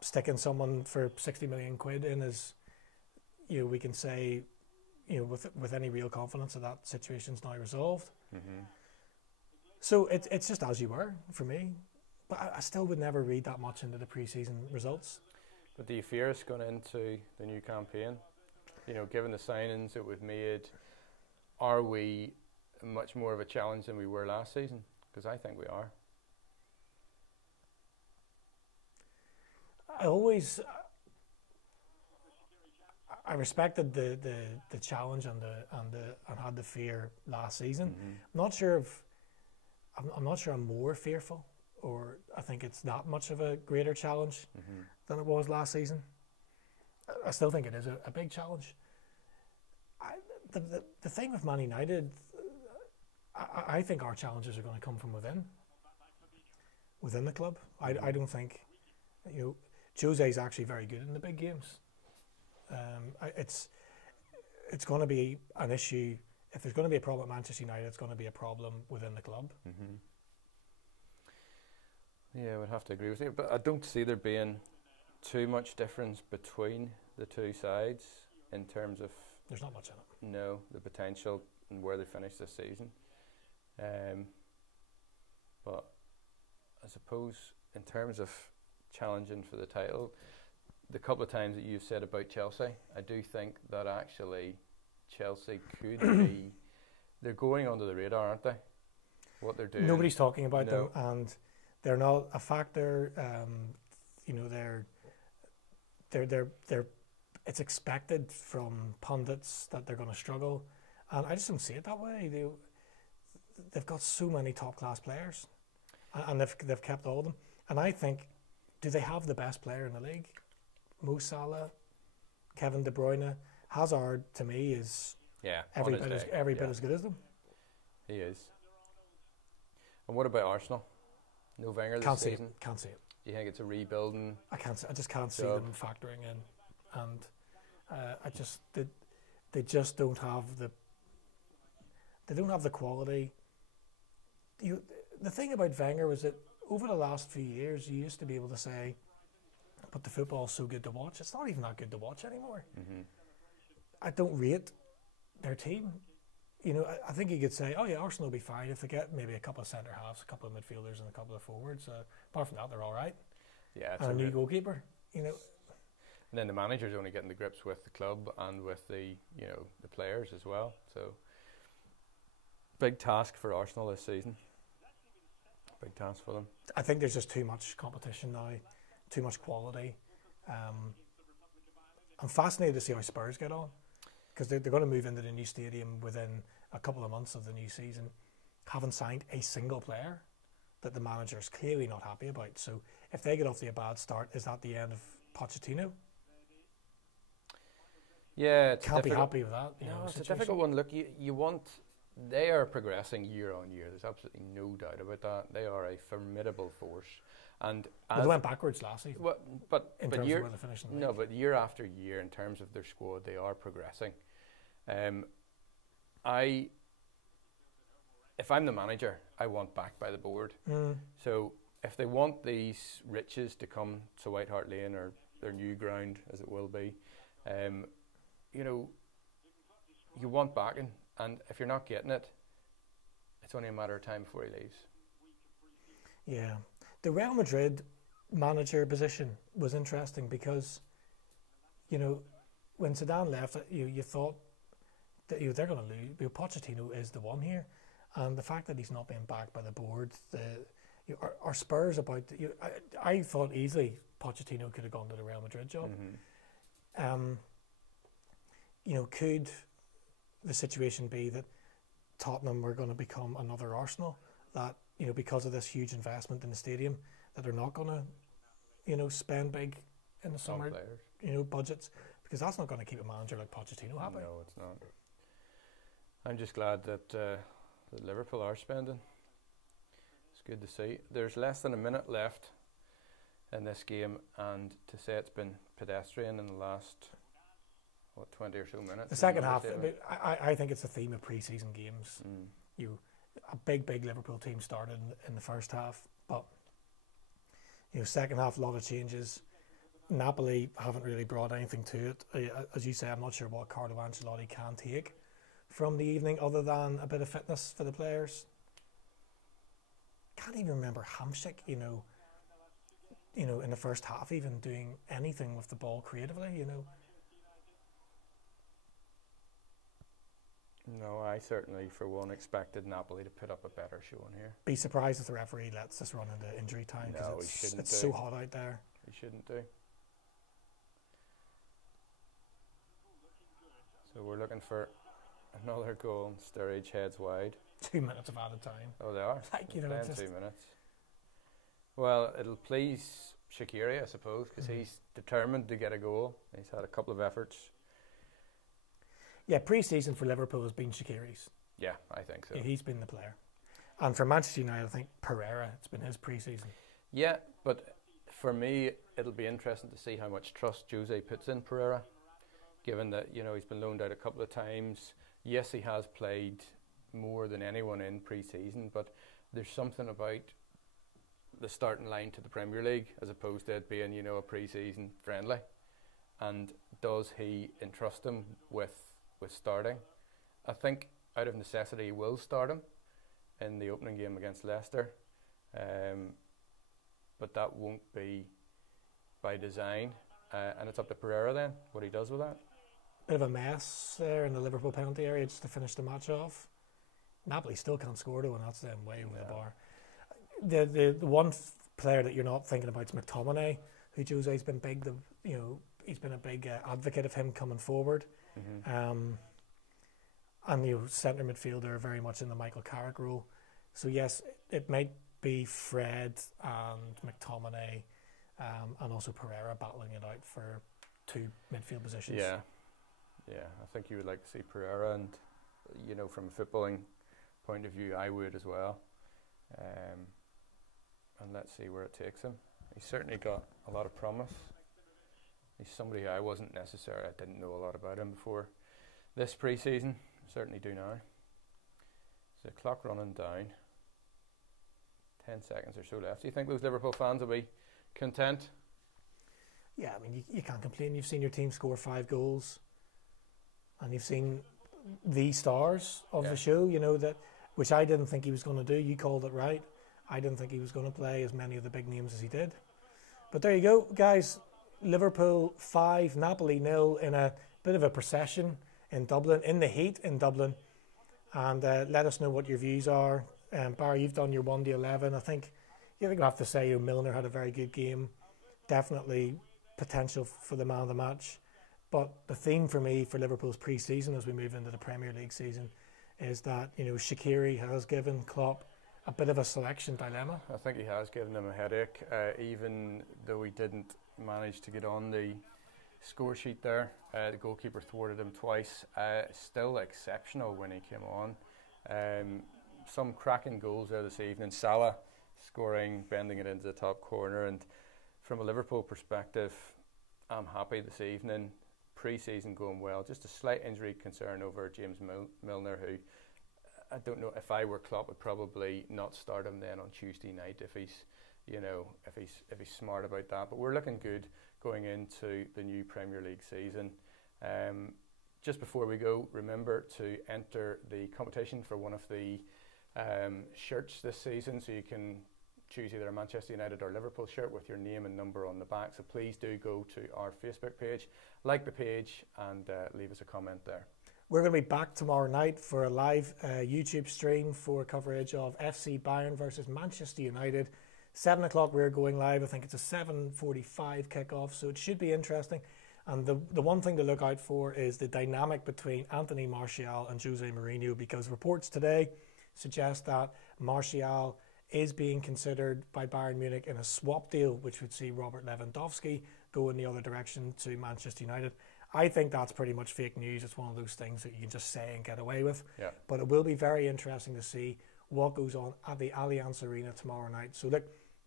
sticking someone for 60 million quid in is, we can say, with any real confidence that situation's now resolved. So it's just as you were for me. But I still would never read that much into the pre-season results. But do you fear us going into the new campaign? Given the signings that we've made, are we much more of a challenge than we were last season? Because I think we are. I respected the challenge and had the fear last season. I'm not sure I'm more fearful, or I think it's that much of a greater challenge than it was last season. I still think it is a big challenge. The thing with Man United, I think our challenges are going to come from within the club. I don't think, Jose's actually very good in the big games. It's going to be an issue. If there's going to be a problem at Manchester United, it's going to be a problem within the club. Yeah, I would have to agree with you. But I don't see there being too much difference between the two sides in terms of... There's not much in it. No, the potential and where they finish this season. But I suppose in terms of challenging for the title, the couple of times that you've said about Chelsea, I do think that actually Chelsea could be. They're going under the radar, aren't they? What they're doing. Nobody's talking about them, and they're not a factor. They're. It's expected from pundits that they're going to struggle, and I just don't see it that way. They've got so many top class players, and they've kept all of them. And I think, do they have the best player in the league? Mo Salah, Kevin De Bruyne, Hazard to me is every bit as good as them. He is. And what about Arsenal? No Wenger this season. Can't see it. Do you think it's a rebuilding? I just can't see them factoring in, and they just don't have the quality. The thing about Wenger was that over the last few years, you used to be able to say, but the football's so good to watch. It's not even that good to watch anymore. Mm-hmm. I don't rate their team. I think you could say, oh yeah, Arsenal will be fine if they get maybe a couple of centre halves, a couple of midfielders, and a couple of forwards. Apart from that, they're all right. Yeah, and a new goalkeeper. And then the manager's only getting the grips with the club and with the players as well. So big task for Arsenal this season. Big task for them. I think there's just too much competition now, too much quality. I'm fascinated to see how Spurs get on, because they're going to move into the new stadium within a couple of months of the new season. Haven't signed a single player that the manager's clearly not happy about. So if they get off to a bad start, is that the end of Pochettino? Yeah, can't be happy with that. It's a difficult one. Look, they are progressing year on year. There's absolutely no doubt about that. They are a formidable force, and they went backwards last season. But in terms of where they finished in the league. But year after year, in terms of their squad, they are progressing. If I'm the manager, I want back by the board. So if they want these riches to come to White Hart Lane, or their new ground as it will be, you want backing. And if you're not getting it, it's only a matter of time before he leaves. Yeah. The Real Madrid manager position was interesting because, when Zidane left, you thought that they're going to lose. Pochettino is the one here. And the fact that he's not being backed by the board, are Spurs about... I thought easily Pochettino could have gone to the Real Madrid job. Mm-hmm. Could the situation be that Tottenham were going to become another Arsenal, that because of this huge investment in the stadium, that they're not going to spend big in the summer budgets, because that's not going to keep a manager like Pochettino happy. No, it's not. I'm just glad that Liverpool are spending. It's good to see. There's less than a minute left in this game, and to say it's been pedestrian in the last 20 or so minutes. The second half, I think it's a theme of pre-season games. A big Liverpool team started in the first half, but second half, a lot of changes. Napoli haven't really brought anything to it. As you say, I'm not sure what Carlo Ancelotti can take from the evening other than a bit of fitness for the players. Can't even remember Hamsik, in the first half even doing anything with the ball creatively, No, I certainly, for one, expected Napoli to put up a better showing here. Be surprised if the referee lets us run into injury time, because it's so hot out there. He shouldn't do. So we're looking for another goal. Sturridge heads wide. 2 minutes of added time. Oh, they are? Like, 2 minutes. Well, it'll please Shaqiri, I suppose, because he's determined to get a goal. He's had a couple of efforts. Yeah, pre-season for Liverpool has been Shaqiri's. Yeah, I think so. Yeah, he's been the player. And for Manchester United, I think Pereira, it's been his pre-season. Yeah, but for me, it'll be interesting to see how much trust Jose puts in Pereira, given that, he's been loaned out a couple of times. Yes, he has played more than anyone in pre-season, but there's something about the starting line to the Premier League as opposed to it being, a pre-season friendly. And does he entrust him with starting? I think out of necessity he will start him. in the opening game against Leicester, but that won't be by design, and it's up to Pereira then what he does with that. Bit of a mess there in the Liverpool penalty area just to finish the match off. Napoli still can't score though, and that's them way over the bar. The one player that you're not thinking about is McTominay, who Jose's been big. He's been a big advocate of him coming forward. And centre midfielder very much in the Michael Carrick role. So yes, it might be Fred and McTominay, and also Pereira battling it out for 2 midfield positions. Yeah, I think you would like to see Pereira, and from a footballing point of view, I would as well. And let's see where it takes him. He's certainly got a lot of promise. He's somebody I didn't know a lot about him before this pre-season. Certainly do now. So the clock running down. 10 seconds or so left. Do you think those Liverpool fans will be content? Yeah, I mean, you can't complain. You've seen your team score 5 goals, and you've seen the stars of the show, which I didn't think he was going to do. You called it right. I didn't think he was going to play as many of the big names as he did. But there you go, guys. Liverpool 5, Napoli 0 in a bit of a procession in Dublin, in the heat in Dublin. And let us know what your views are. Barry, you've done your 1-11. I think I have to say Milner had a very good game. Definitely potential for the man of the match. But the theme for me for Liverpool's pre-season as we move into the Premier League season is that Shaqiri has given Klopp a bit of a selection dilemma. I think he has given him a headache, even though he didn't manage to get on the score sheet there. The goalkeeper thwarted him twice. Still exceptional when he came on. Some cracking goals there this evening. Salah scoring, bending it into the top corner. And from a Liverpool perspective, I'm happy this evening. Pre-season going well. Just a slight injury concern over James Milner, who I don't know, if I were Klopp, would probably not start him then on Tuesday night if he's smart about that. But we're looking good going into the new Premier League season. Just before we go, remember to enter the competition for one of the shirts this season, so you can choose either a Manchester United or Liverpool shirt with your name and number on the back. So please do go to our Facebook page, like the page, and leave us a comment there. We're going to be back tomorrow night for a live YouTube stream for coverage of FC Bayern versus Manchester United. 7 o'clock we're going live. I think it's a 7:45 kickoff, so it should be interesting. And the one thing to look out for is the dynamic between Anthony Martial and Jose Mourinho, because reports today suggest that Martial is being considered by Bayern Munich in a swap deal, which would see Robert Lewandowski go in the other direction to Manchester United. I think that's pretty much fake news. It's one of those things that you can just say and get away with. Yeah. But it will be very interesting to see what goes on at the Allianz Arena tomorrow night. So look,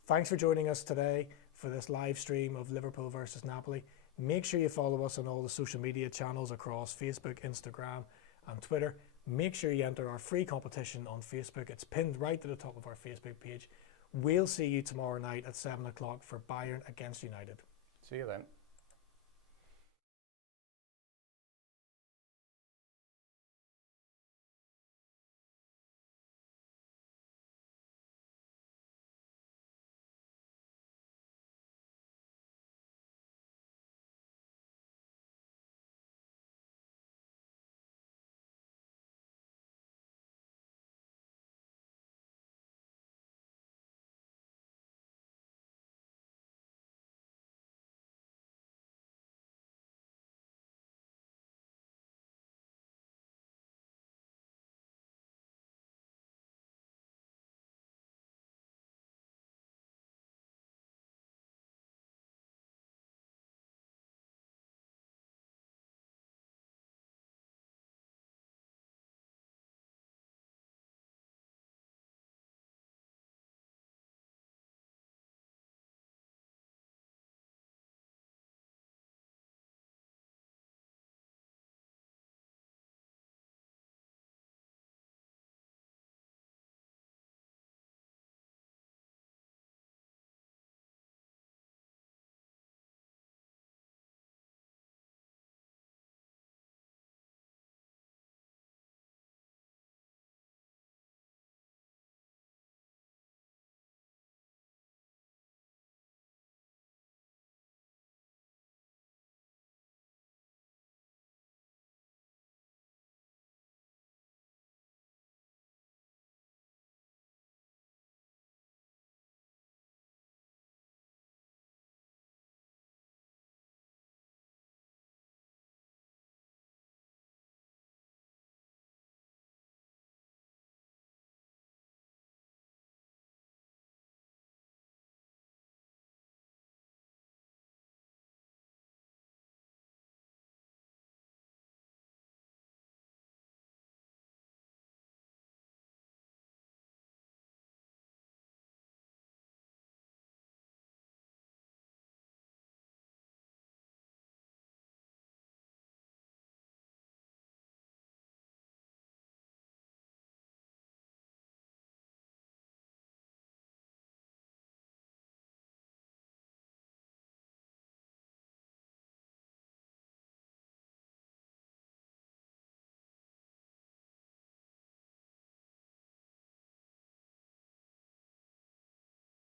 thanks for joining us today for this live stream of Liverpool versus Napoli. Make sure you follow us on all the social media channels across Facebook, Instagram and Twitter. Make sure you enter our free competition on Facebook. It's pinned right to the top of our Facebook page. We'll see you tomorrow night at 7 o'clock for Bayern against United. See you then.